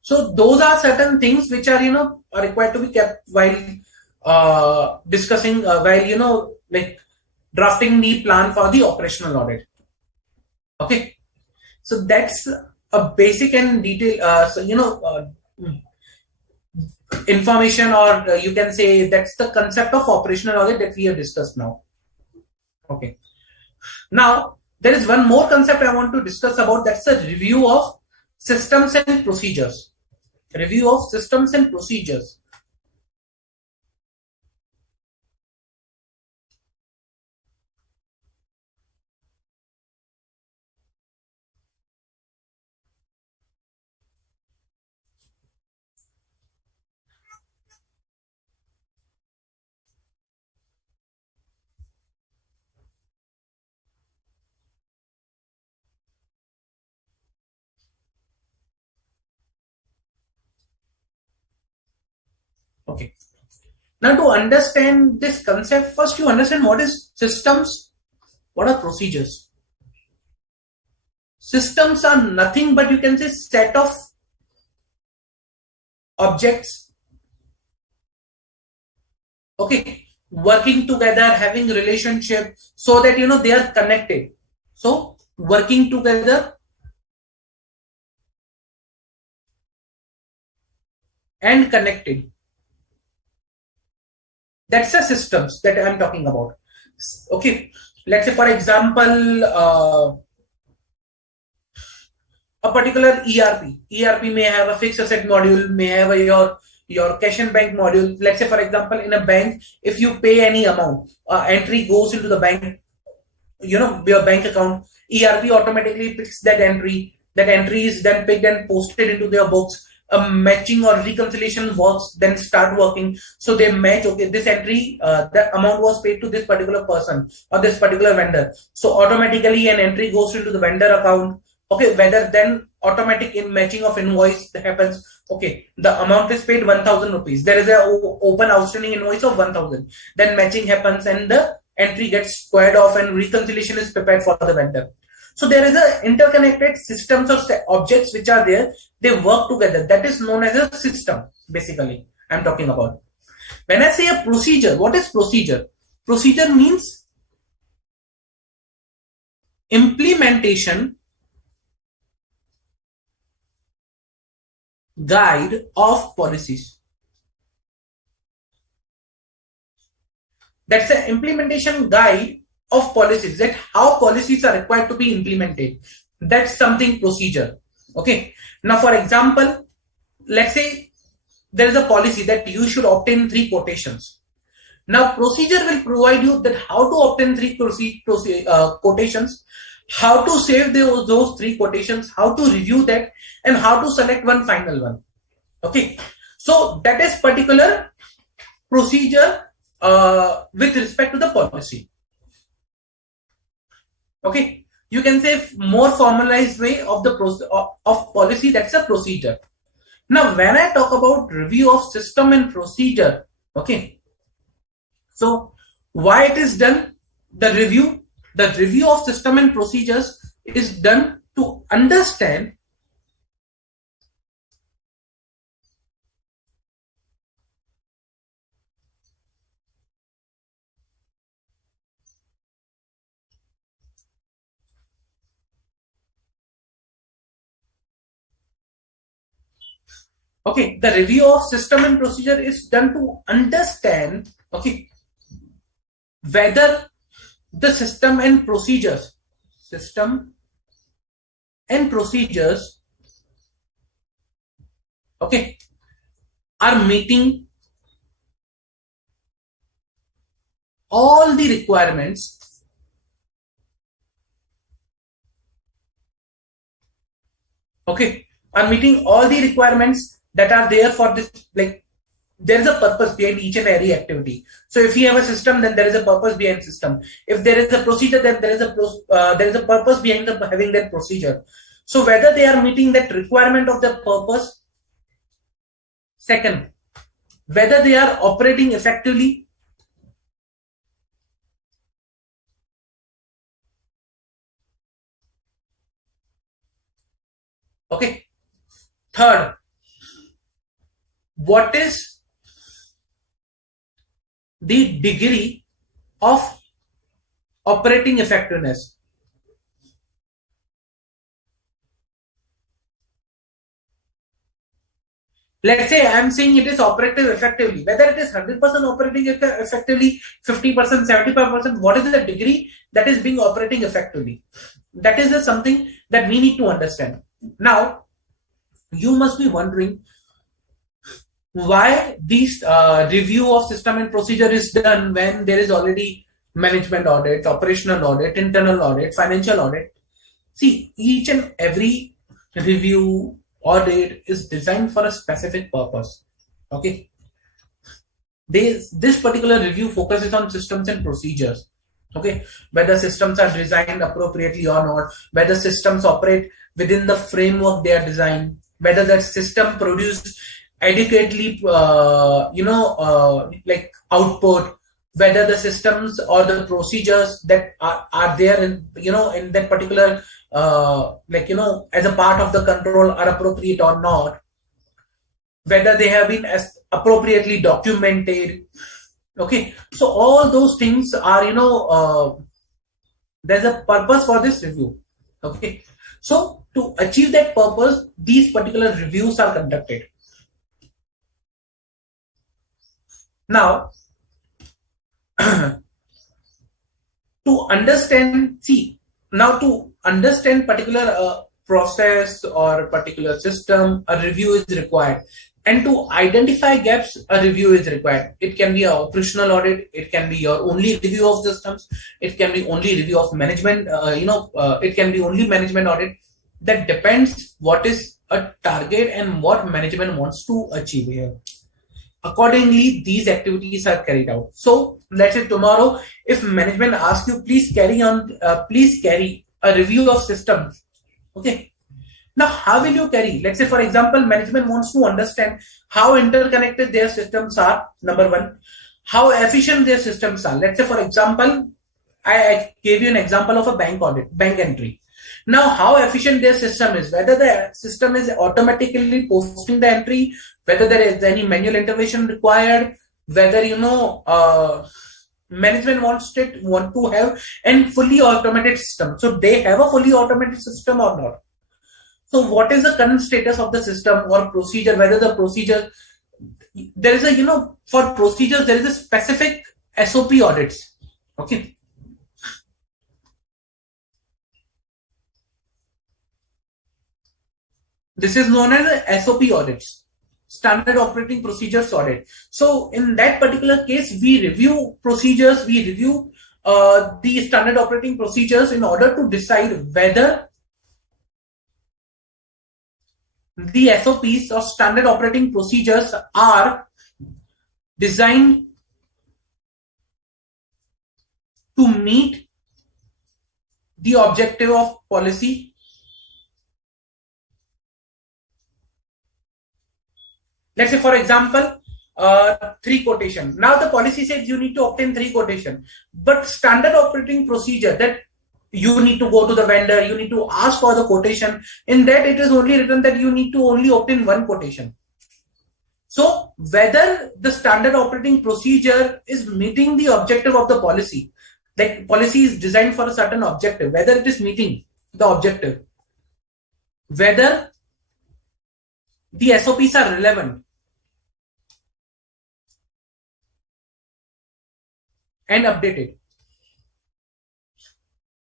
So those are certain things which are are required to be kept while discussing, while like drafting the plan for the operational audit. Okay, so that's a basic and detail. Information, or you can say that's the concept of operational audit that we have discussed now. Okay, now there is one more concept I want to discuss about. That's the review of systems and procedures. Review of systems and procedures. Okay. Now to understand this concept, first you understand what is systems, what are procedures. Systems are nothing but, you can say, set of objects, okay, working together, having relationship, so that they are connected. So working together and connected. That's the systems that I'm talking about. Okay, let's say for example, a particular ERP may have a fixed asset module, may have your cash and bank module. Let's say for example, in a bank, if you pay any amount, entry goes into the bank, your bank account. ERP automatically picks that entry. That entry is then picked and posted into their books. A matching or reconciliation works then start working. So they match, okay, this entry, the amount was paid to this particular person or this particular vendor. So automatically an entry goes into the vendor account. Okay, whether then automatic in matching of invoice happens. Okay, the amount is paid 1,000 rupees. There is a open outstanding invoice of 1,000. Then matching happens and the entry gets squared off and reconciliation is prepared for the vendor. So there is a interconnected systems of objects which are there. They work together. That is known as a system. Basically, I'm talking about. When I say a procedure, what is procedure? Procedure means implementation guide of policies. That's the implementation guide of policies, that how policies are required to be implemented. That's something procedure. Okay. Now, for example, let's say there is a policy that you should obtain 3 quotations. Now, procedure will provide you that how to obtain 3 quotations, how to save those 3 quotations, how to review that, and how to select one final one. Okay. So that is particular procedure with respect to the policy. Okay, you can say more formalized way of the of policy, that's a procedure. Now, when I talk about review of system and procedure, okay, so why it is done? The review of system and procedures is done to understand okay, the review of system and procedure is done to understand, okay, whether the system and procedures okay, are meeting all the requirements okay, are meeting all the requirements that are there for this. Like, there is a purpose behind each and every activity. So if you have a system, then there is a purpose behind system. If there is a procedure, then there is a purpose behind having that procedure. So whether they are meeting that requirement of the purpose. Second, whether they are operating effectively. Okay. Third, what is the degree of operating effectiveness? Let's say I'm saying it is operative effectively. Whether it is 100% operating effectively, 50%, 75%, what is the degree that is being operating effectively? That is something that we need to understand. Now, you must be wondering why this review of system and procedure is done when there is already management audit, operational audit, internal audit, financial audit. See, each and every review audit is designed for a specific purpose. Okay, this particular review focuses on systems and procedures. Okay, whether systems are designed appropriately or not, whether systems operate within the framework they are designed, whether that system produce adequately like output, whether the systems or the procedures that are there in in that particular as a part of the control are appropriate or not, whether they have been as appropriately documented. Okay, so all those things are there's a purpose for this review. Okay, so to achieve that purpose, these particular reviews are conducted. Now, to understand, see, now to understand particular process or particular system, a review is required. And to identify gaps, a review is required. It can be an operational audit. It can be your only review of systems. It can be only review of management. It can be only management audit. That depends what is a target and what management wants to achieve here. Accordingly, these activities are carried out. So let's say tomorrow, if management asks you, please carry a review of systems. Okay. Now, how will you carry? Let's say, for example, management wants to understand how interconnected their systems are. Number one, how efficient their systems are. Let's say, for example, I gave you an example of a bank audit, bank entry. Now, how efficient their system is, whether the system is automatically posting the entry, whether there is any manual intervention required, whether management want to have a fully automated system. So they have a fully automated system or not. So what is the current status of the system or procedure? Whether the procedure, there is a for procedures there is a specific SOP audits. Okay. This is known as a SOP audits, standard operating procedures audit. So in that particular case, we review procedures, we review the standard operating procedures in order to decide whether the SOPs or standard operating procedures are designed to meet the objective of policy. Let's say, for example, 3 quotation. Now the policy says you need to obtain 3 quotation, but standard operating procedure that you need to go to the vendor, you need to ask for the quotation. In that, it is only written that you need to only obtain 1 quotation. So whether the standard operating procedure is meeting the objective of the policy, like policy is designed for a certain objective, whether it is meeting the objective, whether the SOPs are relevant and updated.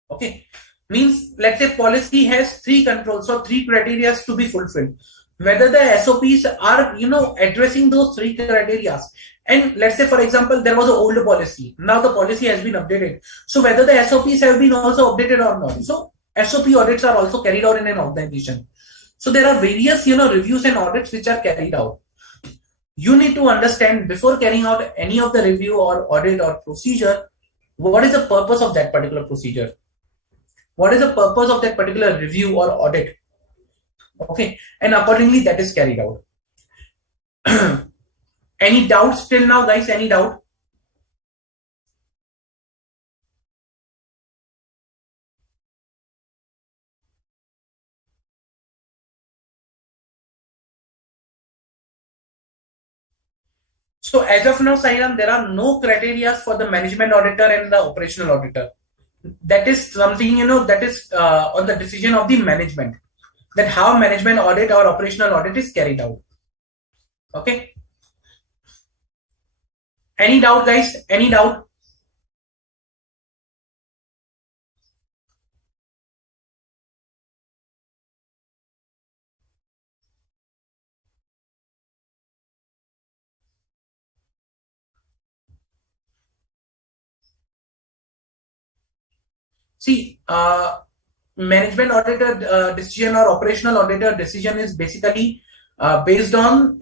Okay, means let's say policy has 3 controls or 3 criteria to be fulfilled. Whether the SOPs are addressing those 3 criteria, and let's say, for example, there was an old policy. Now the policy has been updated. So whether the SOPs have been also updated or not. So SOP audits are also carried out in an organization. So there are various reviews and audits which are carried out. You need to understand before carrying out any of the review or audit or procedure, what is the purpose of that particular procedure? What is the purpose of that particular review or audit? Okay, and accordingly that is carried out. Any doubts till now, guys? Any doubt? So as of now, Sairam, there are no criteria for the management auditor and the operational auditor. That is something that is on the decision of the management, that how management audit or operational audit is carried out. Okay. Any doubt, guys? Any doubt? See, management auditor decision or operational auditor decision is basically based on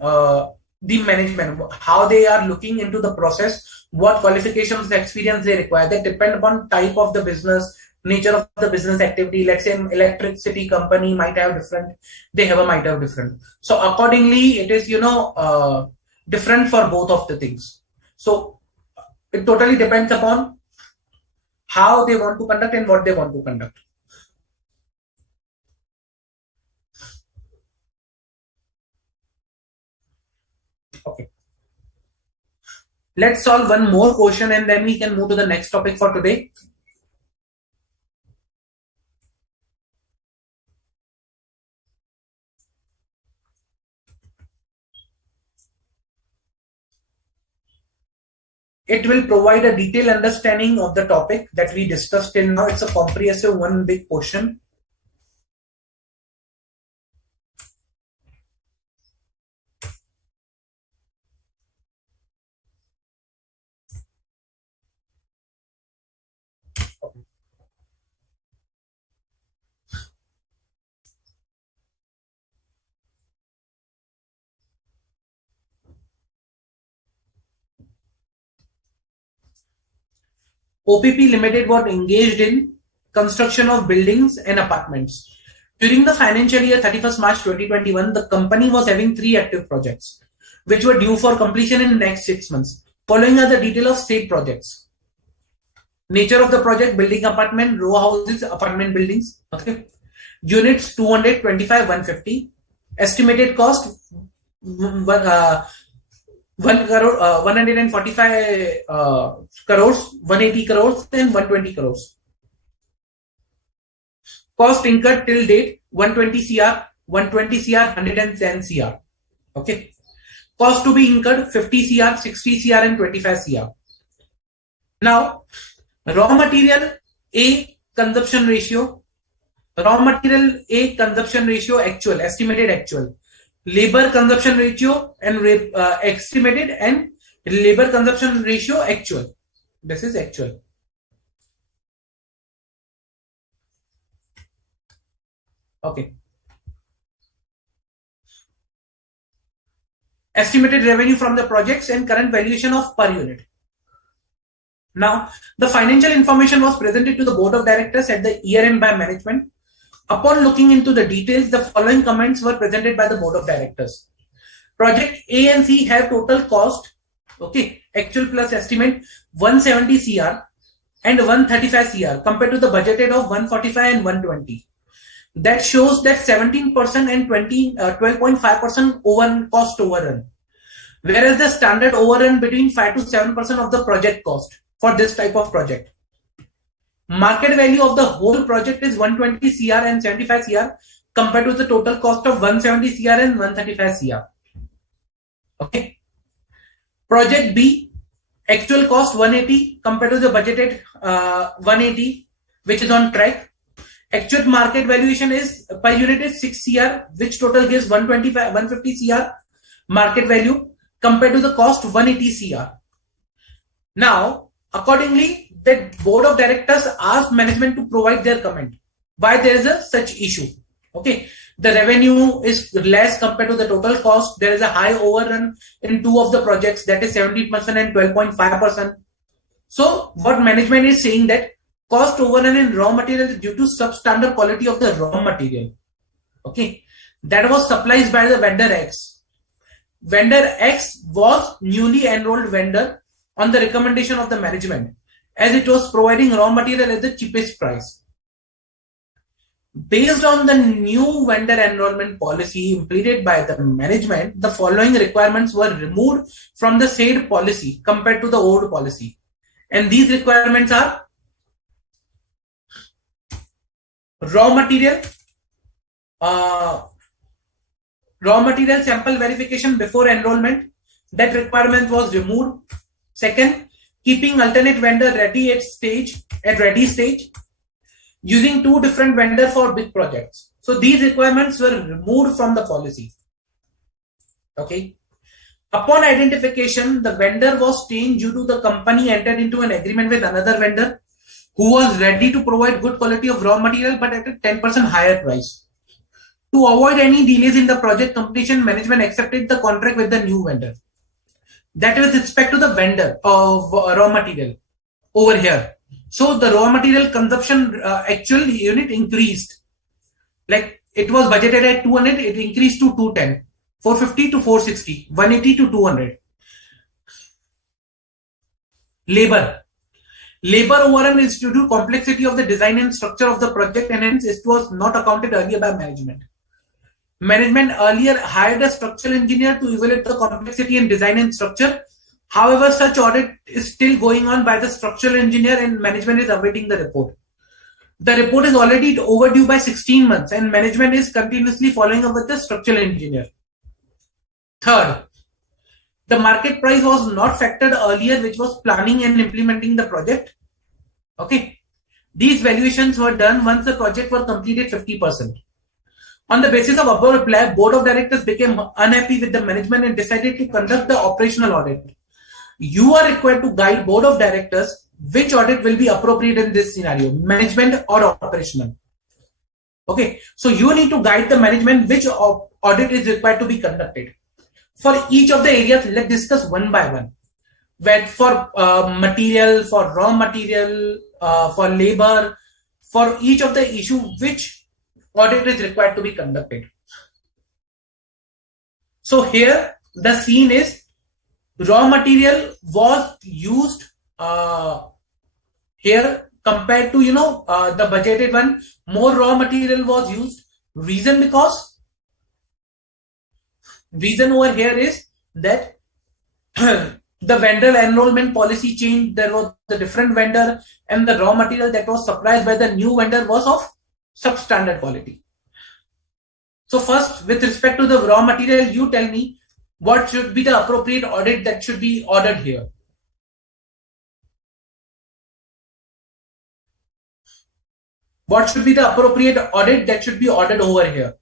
the management, how they are looking into the process, what qualifications, experience they require. They depend upon type of the business, nature of the business activity. Let's say an electricity company might have different, might have different. So accordingly, it is different for both of the things. So it totally depends upon how they want to conduct and what they want to conduct. Okay. Let's solve one more question and then we can move to the next topic for today. It will provide a detailed understanding of the topic that we discussed till now. It's a comprehensive one big portion. OPP Limited was engaged in construction of buildings and apartments. During the financial year 31st March 2021, the company was having 3 active projects, which were due for completion in the next 6 months. Following are the detail of state projects. Nature of the project: building apartment, row houses, apartment buildings. Okay. Units 225, 150. Estimated cost 1 crore, 145 crores, 180 crores, and 120 crores. Cost incurred till date 120 CR, 120 CR, 110 CR. Okay. Cost to be incurred 50 CR, 60 CR, and 25 CR. Now, raw material A consumption ratio. Raw material A consumption ratio actual, estimated actual. Labor consumption ratio and estimated, and labor consumption ratio actual. This is actual. Okay. Estimated revenue from the projects and current valuation of per unit. Now, the financial information was presented to the board of directors at the year end by management. Upon looking into the details, the following comments were presented by the board of directors. Project A and C have total cost, okay, actual plus estimate 170 CR and 135 CR compared to the budgeted of 145 and 120. That shows that 17% and 12.5% cost overrun, whereas the standard overrun between 5 to 7% of the project cost for this type of project. Market value of the whole project is 120 CR and 75 CR compared to the total cost of 170 CR and 135 CR. Okay. Project B, actual cost 180 compared to the budgeted 180, which is on track. Actual market valuation is per unit is 6 CR, which total gives 150 CR market value compared to the cost 180 CR. Now, accordingly, the board of directors asked management to provide their comment why there is a such issue. Okay, the revenue is less compared to the total cost. There is a high overrun in 2 of the projects, that is 17% and 12.5%. So what management is saying that cost overrun in raw material is due to substandard quality of the raw material. Okay, that was supplied by the vendor X. Vendor X was newly enrolled vendor on the recommendation of the management, as it was providing raw material at the cheapest price. Based on the new vendor enrollment policy implemented by the management, the following requirements were removed from the said policy compared to the old policy. And these requirements are: raw material sample verification before enrollment. That requirement was removed. Second, keeping alternate vendor ready at ready stage, using 2 different vendors for big projects. So these requirements were removed from the policy. Okay. Upon identification, the vendor was changed due to the company entered into an agreement with another vendor who was ready to provide good quality of raw material but at a 10% higher price. To avoid any delays in the project completion, management accepted the contract with the new vendor. That with respect to the vendor of raw material over here. So the raw material consumption actual unit increased. Like it was budgeted at 200, it increased to 210, 450 to 460, 180 to 200. Labor overrun is due to complexity of the design and structure of the project, and hence it was not accounted earlier by management. Management earlier hired a structural engineer to evaluate the complexity in design and structure. However, such audit is still going on by the structural engineer and management is awaiting the report. The report is already overdue by 16 months and management is continuously following up with the structural engineer. Third, The market price was not factored earlier, which was planning and implementing the project. Okay. These valuations were done once the project was completed 50%. On the basis of above reply, board of directors became unhappy with the management and decided to conduct the operational audit. You are required to guide board of directors which audit will be appropriate in this scenario, management or operational. Okay, so you need to guide the management which audit is required to be conducted. For each of the areas, let's discuss one by one. Where for material, for raw material, for labor, for each of the issue, which audit is required to be conducted. So here the scene is raw material was used here compared to the budgeted one. More raw material was used. Reason over here is that the vendor enrollment policy changed. There was a different vendor, and the raw material that was supplied by the new vendor was of substandard quality. So first, with respect to the raw material, you tell me what should be the appropriate audit that should be ordered here. What should be the appropriate audit that should be ordered over here?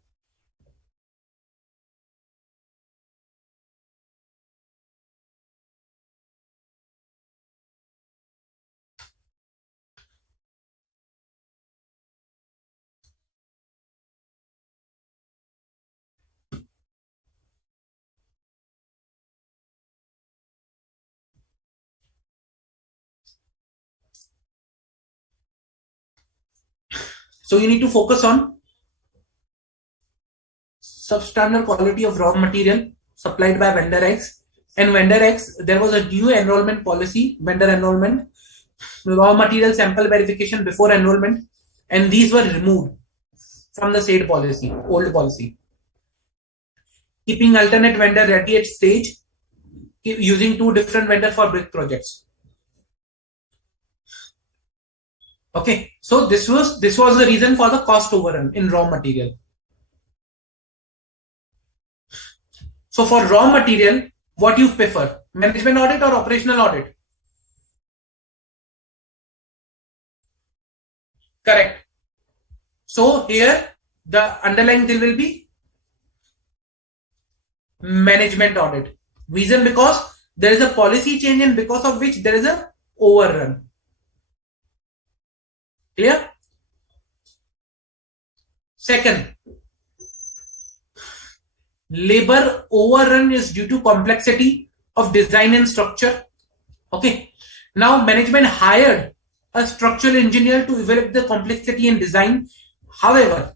So you need to focus on substandard quality of raw material supplied by vendor X. And vendor X, there was a new enrollment policy, vendor enrollment, raw material sample verification before enrollment, and these were removed from the said policy, old policy. Keeping alternate vendor ready at stage, using two different vendors for big projects. Okay, so this was the reason for the cost overrun in raw material. So for raw material, what you prefer, management audit or operational audit? Correct. So here the underlying thing will be management audit. Reason because there is a policy change and because of which there is a overrun. Clear? Second, labor overrun is due to complexity of design and structure. Okay. Now management hired a structural engineer to evaluate the complexity and design. However,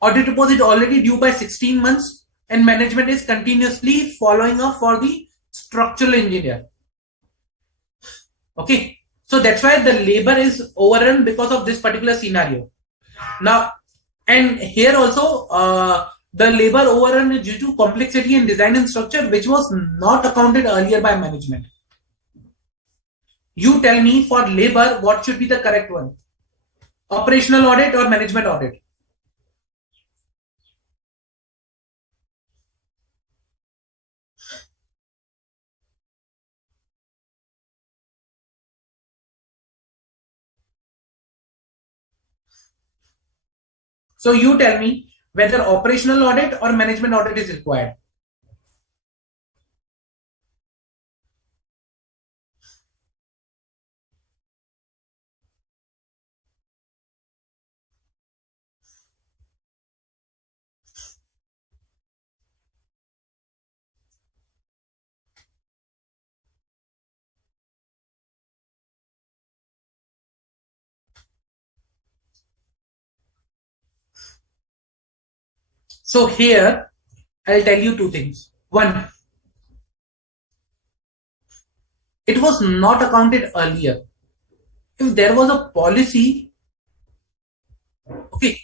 audit report is already due by 16 months and management is continuously following up for the structural engineer. Okay. So that's why the labor is overrun because of this particular scenario. Now, and here also the labor overrun is due to complexity and design and structure, which was not accounted earlier by management. You tell me for labor, what should be the correct one? Operational audit or management audit? So you tell me whether operational audit or management audit is required. So here, I'll tell you two things. One, it was not accounted earlier. If there was a policy, okay,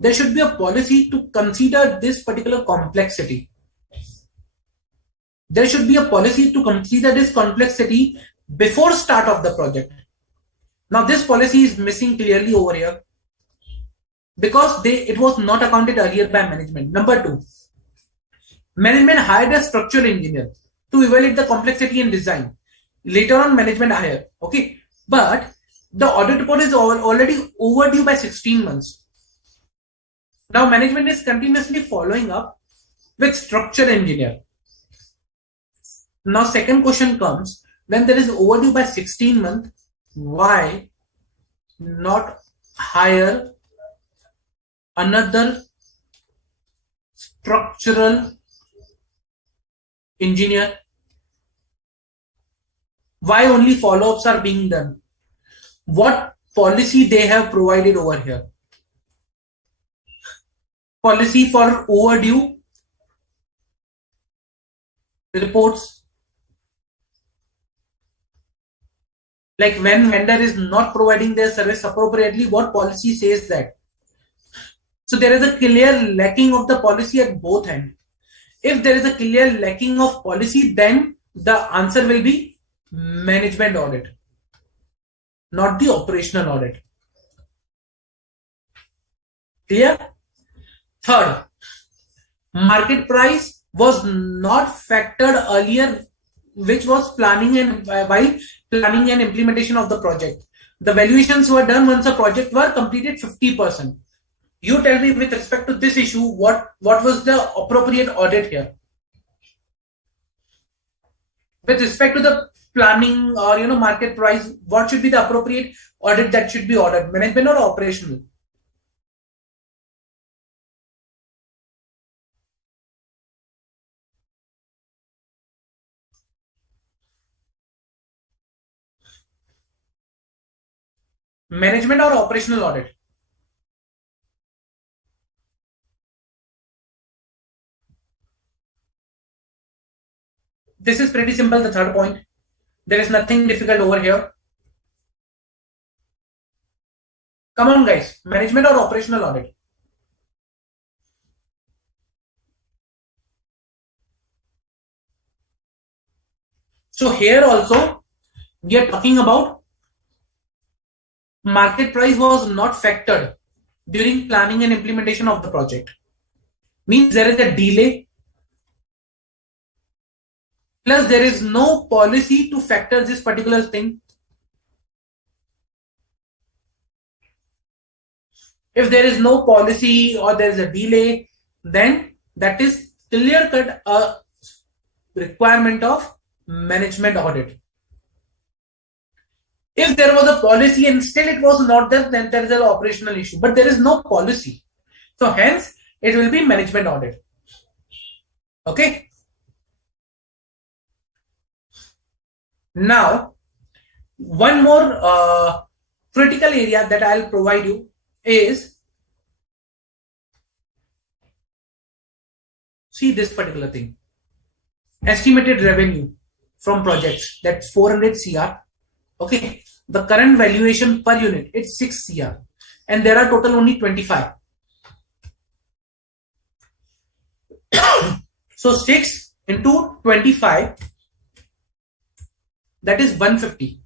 there should be a policy to consider this particular complexity. There should be a policy to consider this complexity before start of the project. Now this policy is missing clearly over here because it was not accounted earlier by management. Number two, management hired a structural engineer. to evaluate the complexity and design. Later on, management hire. Okay, but the audit report is already overdue by 16 months. Now management is continuously following up with structure engineer. Now second question comes, when there is overdue by 16 months, why not hire another structural engineer? Why only follow-ups are being done? What policy they have provided over here? Policy for overdue reports. Like when vendor is not providing their service appropriately, what policy says that? So there is a clear lacking of the policy at both ends. If there is a clear lacking of policy, then the answer will be management audit, not the operational audit. Clear? Third, market price was not factored earlier, which was planning and while planning and implementation of the project. The valuations were done once the project were completed 50%. You tell me with respect to this issue, what was the appropriate audit here? With respect to the planning or market price, what should be the appropriate audit that should be ordered? Management or operational? Management or operational audit? This is pretty simple, the third point. There is nothing difficult over here. Come on guys, management or operational audit? So here also, we are talking about market price was not factored during planning and implementation of the project. Means there is a delay, plus there is no policy to factor this particular thing. If there is no policy or there is a delay, then that is clear-cut a requirement of management audit. If there was a policy and still it was not there, then there is an operational issue. But there is no policy. So hence, it will be management audit. Okay. Now, one more critical area that I'll provide you is, see this particular thing. Estimated revenue from projects, that's 400 CR. Okay. The current valuation per unit, it's 6 CR. And there are total only 25. So 6 into 25, that is 150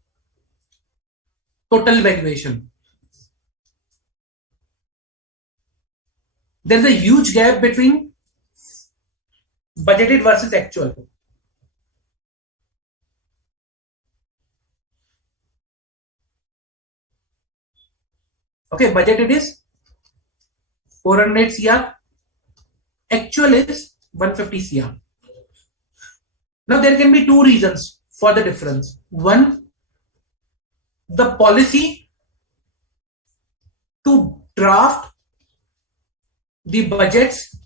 total valuation. There's a huge gap between budgeted versus actual. Okay, budgeted is 400 CR, actual is 150 CR. Now there can be two reasons for the difference. One, the policy to draft the budgets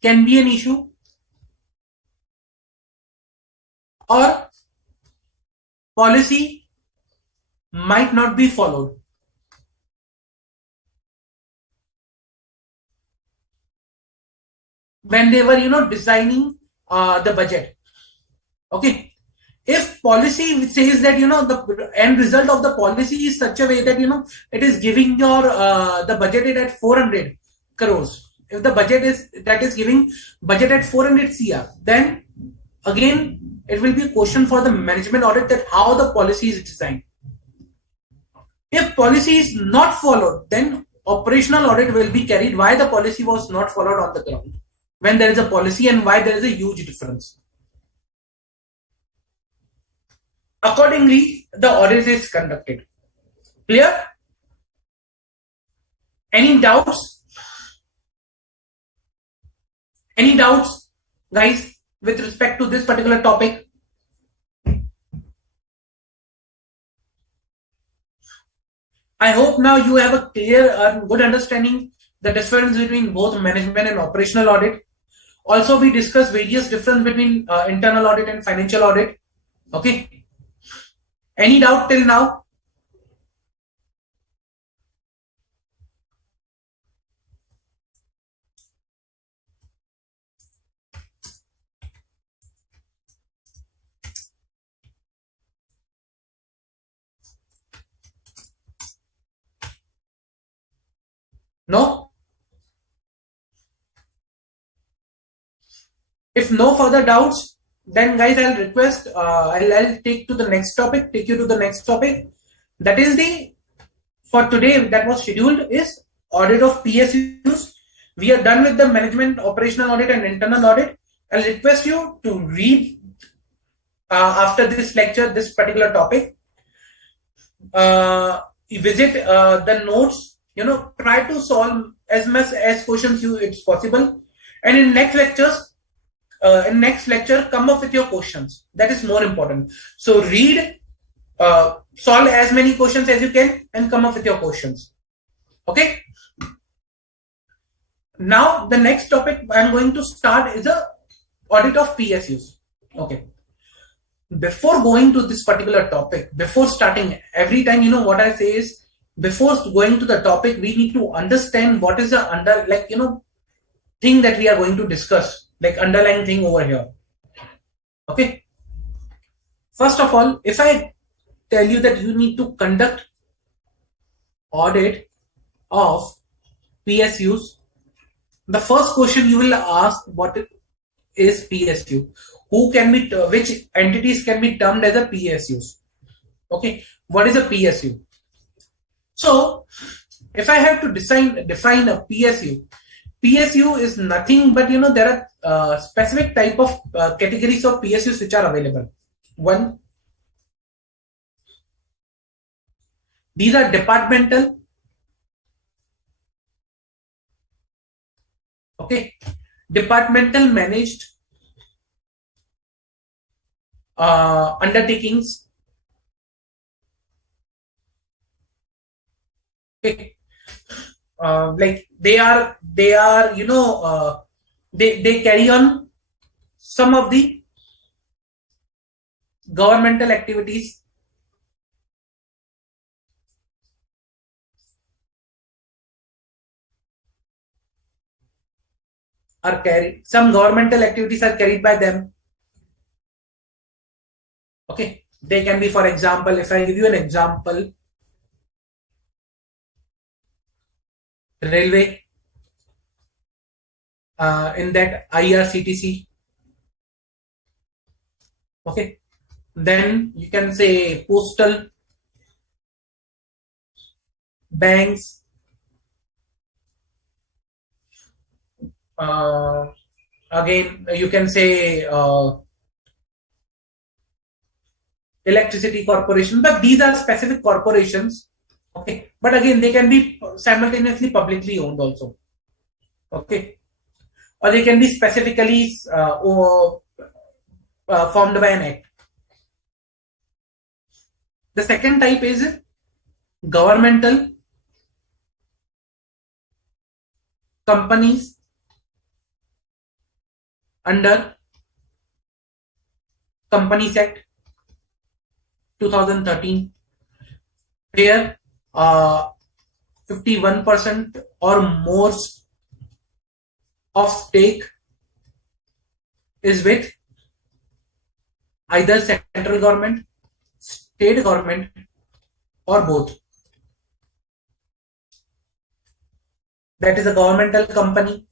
can be an issue, or policy might not be followed. When they were designing the budget. Okay, if policy says that the end result of the policy is such a way that it is giving your the budgeted at 400 crores. If the budget is giving budget at 400 CR, then again it will be a question for the management audit that how the policy is designed. If policy is not followed, then operational audit will be carried why the policy was not followed on the ground, when there is a policy and why there is a huge difference. Accordingly, the audit is conducted. Clear? Any doubts? Any doubts, guys, with respect to this particular topic? I hope now you have a clear and good understanding the difference between both management and operational audit. Also, we discussed various difference between internal audit and financial audit. Okay. Any doubt till now? No? If no further doubts, then guys, I'll request, I'll take you to the next topic. That is for today that was scheduled is audit of PSUs. We are done with the management, operational audit and internal audit. I'll request you to read after this lecture, this particular topic. Visit the notes, try to solve as much as questions it's possible. And in next lecture, come up with your questions. That is more important. So read, solve as many questions as you can and come up with your questions. Okay. Now the next topic I'm going to start is the audit of PSUs. Okay. Before going to this particular topic, before starting, every time, what I say is, before going to the topic, we need to understand what is the thing that we are going to discuss, like underlying thing over here. Okay. First of all, if I tell you that you need to conduct audit of PSUs, the first question you will ask, what is PSU? Which entities can be termed as a PSUs? Okay, what is a PSU? So, if I have to define a PSU is nothing but there are specific type of categories of PSUs which are available. One, these are departmental. Okay, departmental managed undertakings. Okay, like they carry on some of the governmental activities. Some governmental activities are carried by them. Okay, they can be, for example, if I give you an example, railway, in that IRCTC. Okay, then you can say postal, banks, again you can say electricity corporation, but these are specific corporations. Okay, but again they can be simultaneously publicly owned also. Okay, or they can be specifically formed by an act. The second type is governmental companies under Companies Act 2013, where 51% or more of stake is with either central government, state government, or both. That is a governmental company.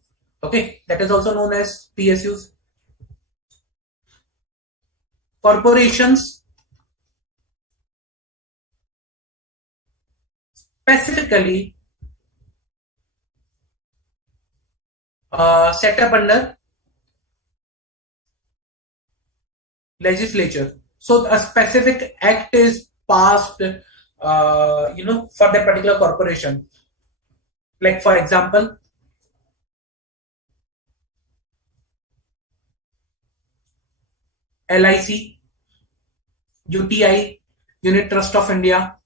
Okay, that is also known as PSUs. Corporations, specifically set up under legislature. So a specific act is passed, for that particular corporation. Like for example, LIC, UTI, Unit Trust of India.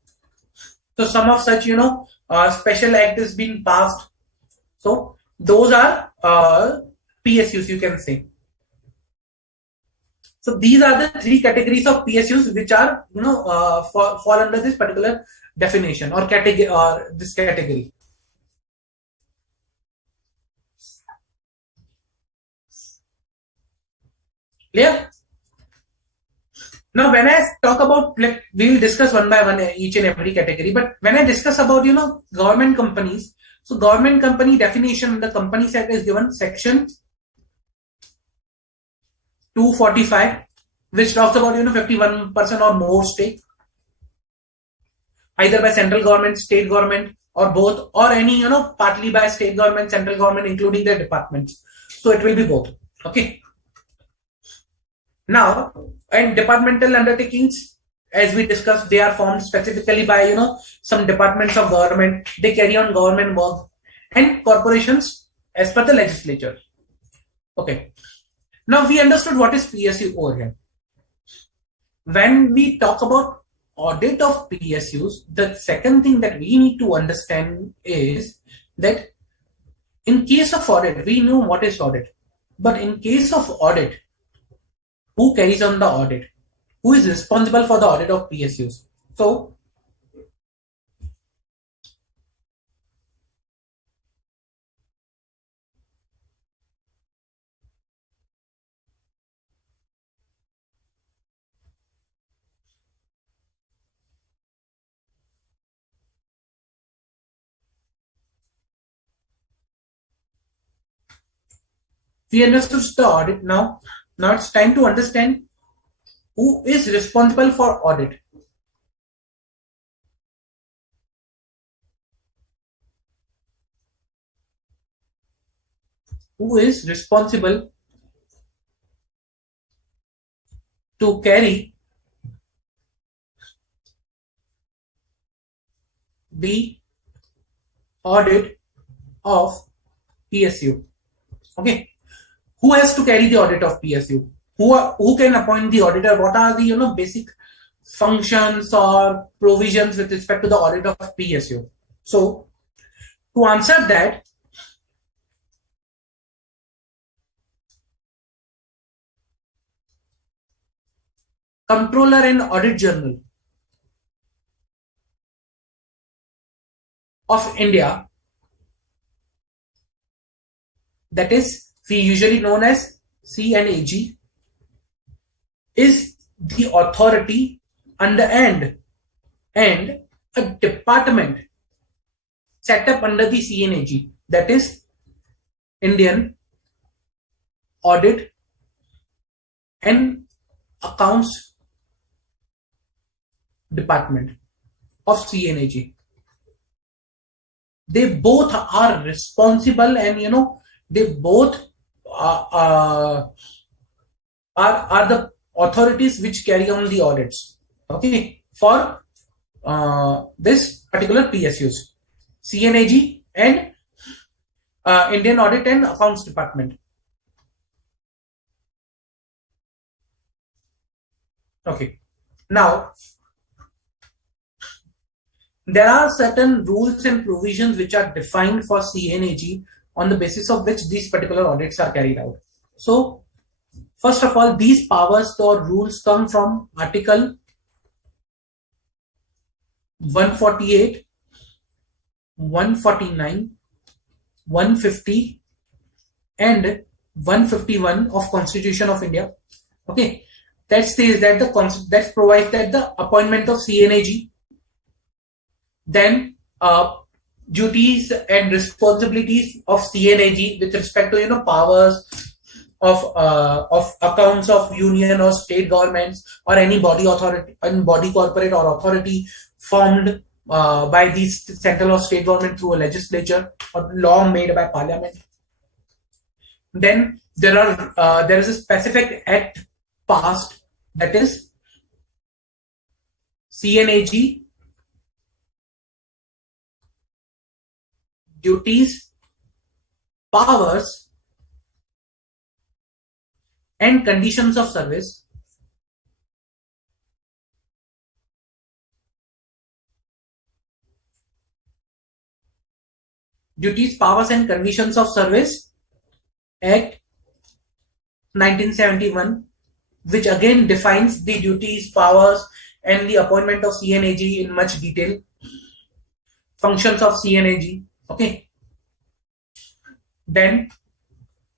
So some of such, special act is being passed. So those are PSUs, you can say. So these are the three categories of PSUs which are, fall under this particular definition or category or this category. Clear? Now, when I talk about, like, we will discuss one by one each and every category. But when I discuss about, government companies, so government company definition in the Companies Act is given section 245, which talks about 51% or more stake, either by central government, state government, or both, or any partly by state government, central government, including their departments. So it will be both. Okay. Now, and departmental undertakings, as we discussed, they are formed specifically by some departments of government. They carry on government work, and corporations as per the legislature. Okay. Now we understood what is PSU over here. When we talk about audit of PSUs, the second thing that we need to understand is that in case of audit, we know what is audit. But in case of audit, who carries on the audit? Who is responsible for the audit of PSUs? So, we understood the audit. Now it's time to understand who is responsible for audit. Who is responsible to carry the audit of PSU? Okay. Who has to carry the audit of PSU? Who can appoint the auditor? What are the basic functions or provisions with respect to the audit of PSU? So to answer that, Comptroller and Audit General of India, that is we usually known as CNAG, is the authority under and a department set up under the CNAG, that is Indian Audit and Accounts Department of CNAG. They both are responsible, and they both are the authorities which carry on the audits, okay, for this particular PSUs, CNAG and Indian Audit and Accounts Department. Okay. Now, there are certain rules and provisions which are defined for CNAG on the basis of which these particular audits are carried out. So, first of all, these powers or rules come from Article 148, 149, 150 and 151 of Constitution of India. Okay, that says that that provides that the appointment of CNAG, then duties and responsibilities of CNAG with respect to powers of accounts of union or state governments or any body authority and body corporate or authority formed by these central or state government through a legislature or law made by parliament. Then there is a specific act passed, that is CNAG, duties, powers, and conditions of service. Duties, powers, and conditions of service Act 1971, which again defines the duties, powers, and the appointment of CNAG in much detail. Functions of CNAG. Okay. Then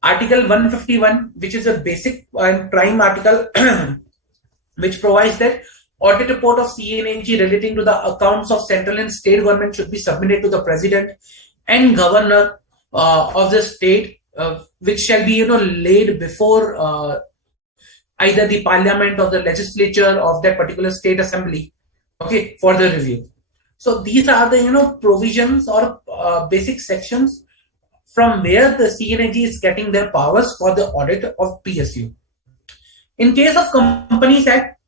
Article 151, which is a basic and prime article, which provides that audit report of CNAG relating to the accounts of central and state government should be submitted to the president and governor of the state, which shall be laid before either the parliament or the legislature of that particular state assembly, okay, for the review. So these are the provisions or basic sections from where the CNAG is getting their powers for the audit of PSU. In case of Companies Act,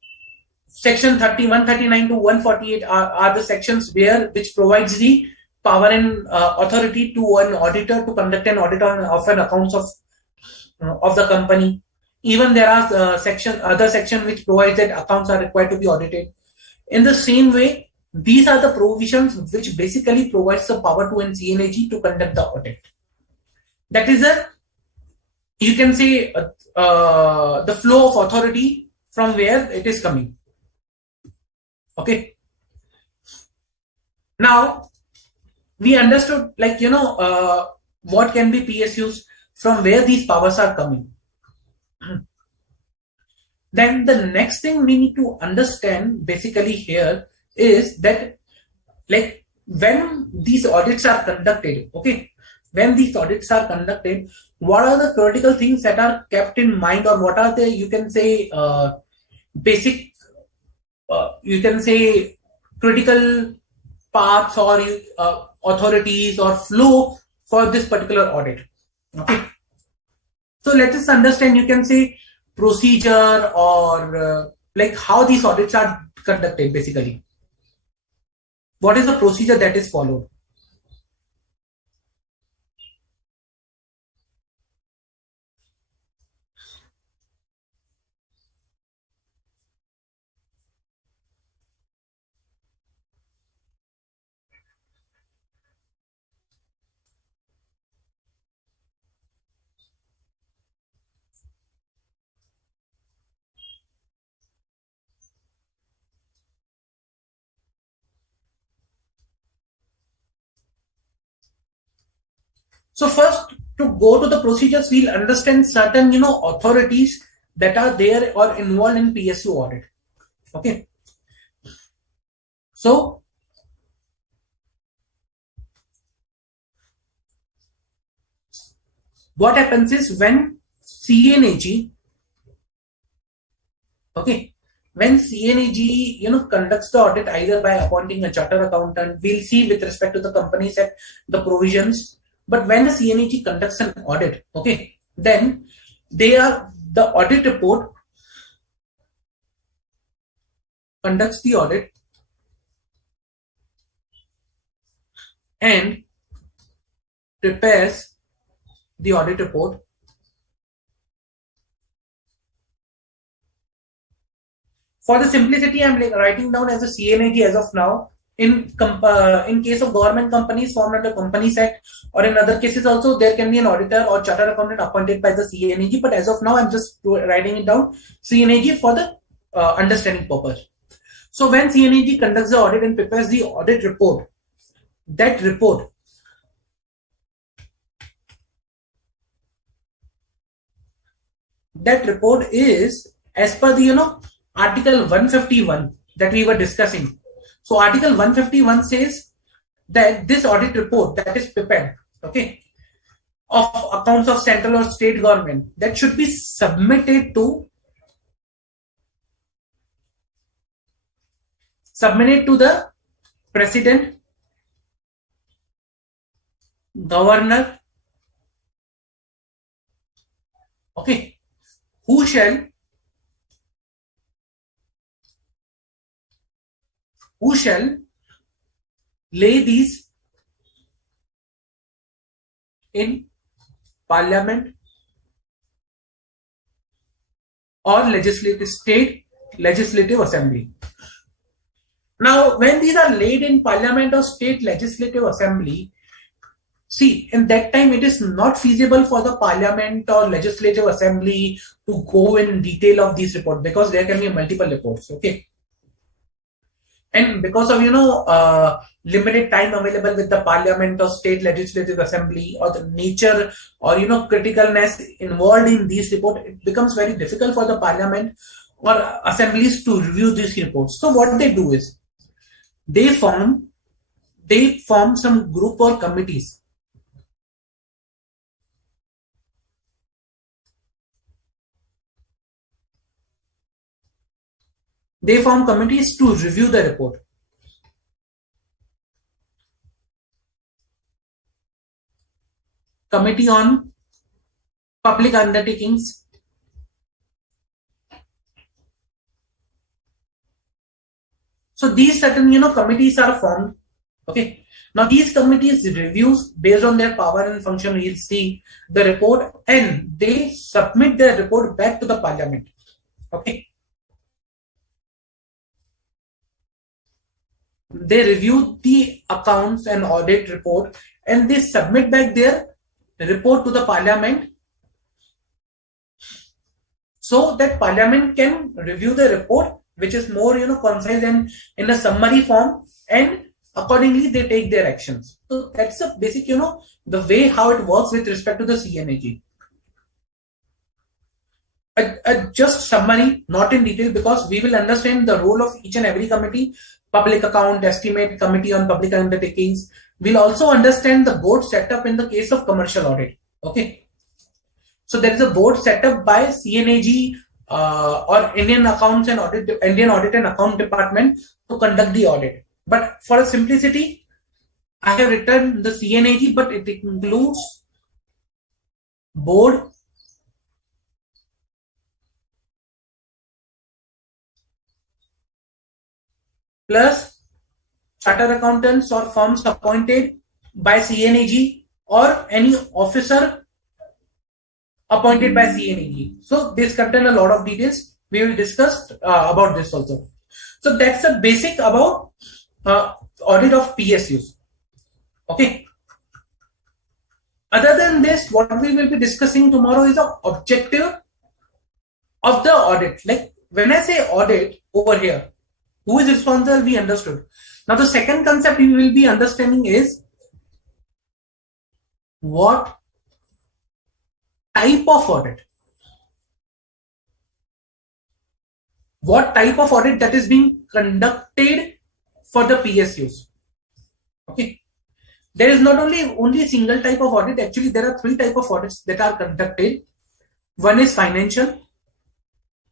section 30, 139 to 148 are the sections which provides the power and authority to an auditor to conduct an audit of an accounts of the company. Even there are other section which provides that accounts are required to be audited. In the same way, these are the provisions which basically provides the power to an CNAG to conduct the audit. That is you can say the flow of authority from where it is coming. Okay. Now we understood what can be PSUs, from where these powers are coming. Then the next thing we need to understand basically here is that when these audits are conducted, okay, when these audits are conducted, what are the critical things that are kept in mind, or what are the, you can say, basic, you can say, critical paths or authorities or flow for this particular audit. Okay. So let us understand, you can say, procedure or how these audits are conducted basically. What is the procedure that is followed? So first, to go to the procedures, we'll understand certain authorities that are there or involved in PSU audit. Okay. So what happens is when CNAG, okay, when CNAG conducts the audit either by appointing a charter accountant, we'll see with respect to the Companies Act the provisions. But when the CNAG conducts an audit, okay, then the audit report conducts the audit and prepares the audit report. For the simplicity, I'm writing down as a CNAG as of now. In case of government companies formed under Companies Act, or in other cases also, there can be an auditor or chartered accountant appointed by the CNAG. But as of now, I'm just writing it down CNAG for the understanding purpose. So when CNAG conducts the audit and prepares the audit report, that report is as per the Article 151 that we were discussing. So Article 151 says that this audit report that is prepared, okay, of accounts of central or state government, that should be submitted to the president, governor, okay, who shall who shall lay these in Parliament or state legislative assembly. Now, when these are laid in Parliament or state legislative assembly, see, in that time it is not feasible for the Parliament or legislative assembly to go in detail of these reports, because there can be multiple reports. Okay. And because of limited time available with the Parliament or state legislative assembly, or the nature or criticalness involved in these reports, it becomes very difficult for the Parliament or assemblies to review these reports. So what they do is they form some group or committees. They form committees to review the report. Committee on Public Undertakings, so these certain committees are formed. Okay, now these committees reviews based on their power and function. We'll see the report and they submit their report back to the Parliament. Okay, they review the accounts and audit report and they submit back their report to the Parliament, so that Parliament can review the report, which is more concise and in a summary form, and accordingly they take their actions. So that's a basic the way how it works with respect to the CNAG. Just summary, not in detail, because we will understand the role of each and every committee. Public account, estimate, committee on public undertakings. We'll also understand the board setup in the case of commercial audit. Okay, so there is a board set up by CNAG or Indian Audit and Account Department to conduct the audit. But for simplicity, I have written the CNAG, but it includes board, plus chartered accountants or firms appointed by CNAG or any officer appointed by CNAG. So this contains a lot of details. We will discuss about this also. So that's a basic about audit of PSUs. Okay. Other than this, what we will be discussing tomorrow is the objective of the audit. Like when I say audit over here, who is responsible, we understood. Now the second concept we will be understanding is what type of audit. What type of audit that is being conducted for the PSUs. Okay. There is not only a single type of audit. Actually, there are three types of audits that are conducted. One is financial.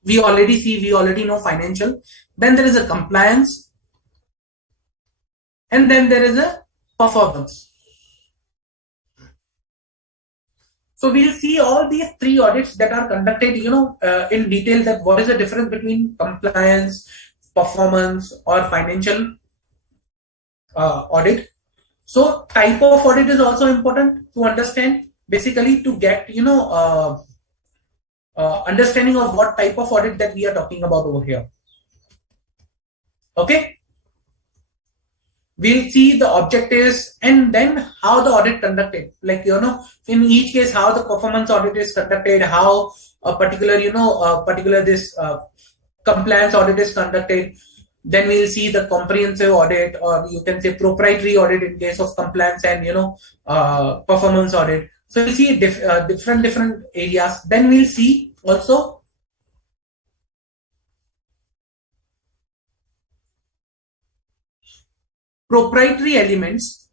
We already know financial. Then there is a compliance. And then there is a performance. So we'll see all these three audits that are conducted, in detail, that what is the difference between compliance, performance, or financial audit. So type of audit is also important to understand, basically to get, understanding of what type of audit that we are talking about over here. Okay. We'll see the objectives and then how the audit conducted. Like, in each case, how the performance audit is conducted, how a particular, compliance audit is conducted. Then we'll see the comprehensive audit, or you can say proprietary audit in case of compliance and, performance audit. So we'll see different areas. Then we'll see also proprietary elements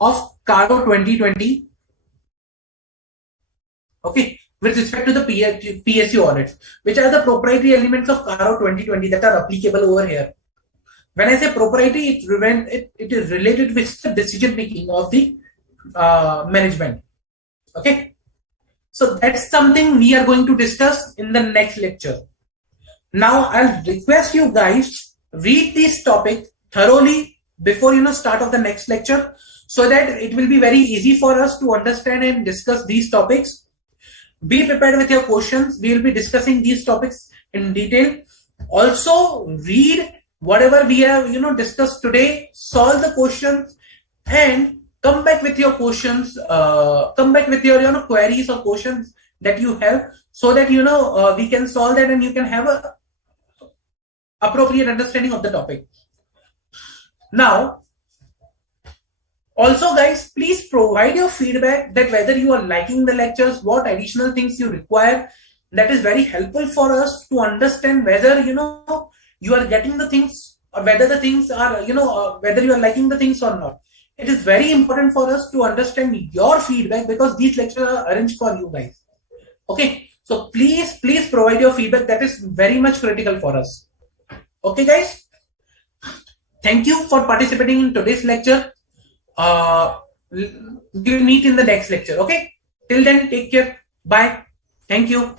of CARO 2020, okay, with respect to the PSU audits. Which are the proprietary elements of CARO 2020 that are applicable over here? When I say proprietary, it is related with the decision making of the management. Okay, so that's something we are going to discuss in the next lecture. Now I'll request you guys read this topic thoroughly before start of the next lecture, so that it will be very easy for us to understand and discuss these topics. Be prepared with your questions. We will be discussing these topics in detail. Also read whatever we have discussed today, solve the questions, and come back with your questions, come back with your queries or questions that you have, so that we can solve that and you can have a appropriate understanding of the topic. Now also guys, please provide your feedback that whether you are liking the lectures, what additional things you require. That is very helpful for us to understand whether you are getting the things, or whether the things are whether you are liking the things or not. It is very important for us to understand your feedback, because these lectures are arranged for you guys. Okay, so please provide your feedback. That is very much critical for us. Okay guys, thank you for participating in today's lecture. We'll meet in the next lecture. Okay, till then, take care. Bye. Thank you.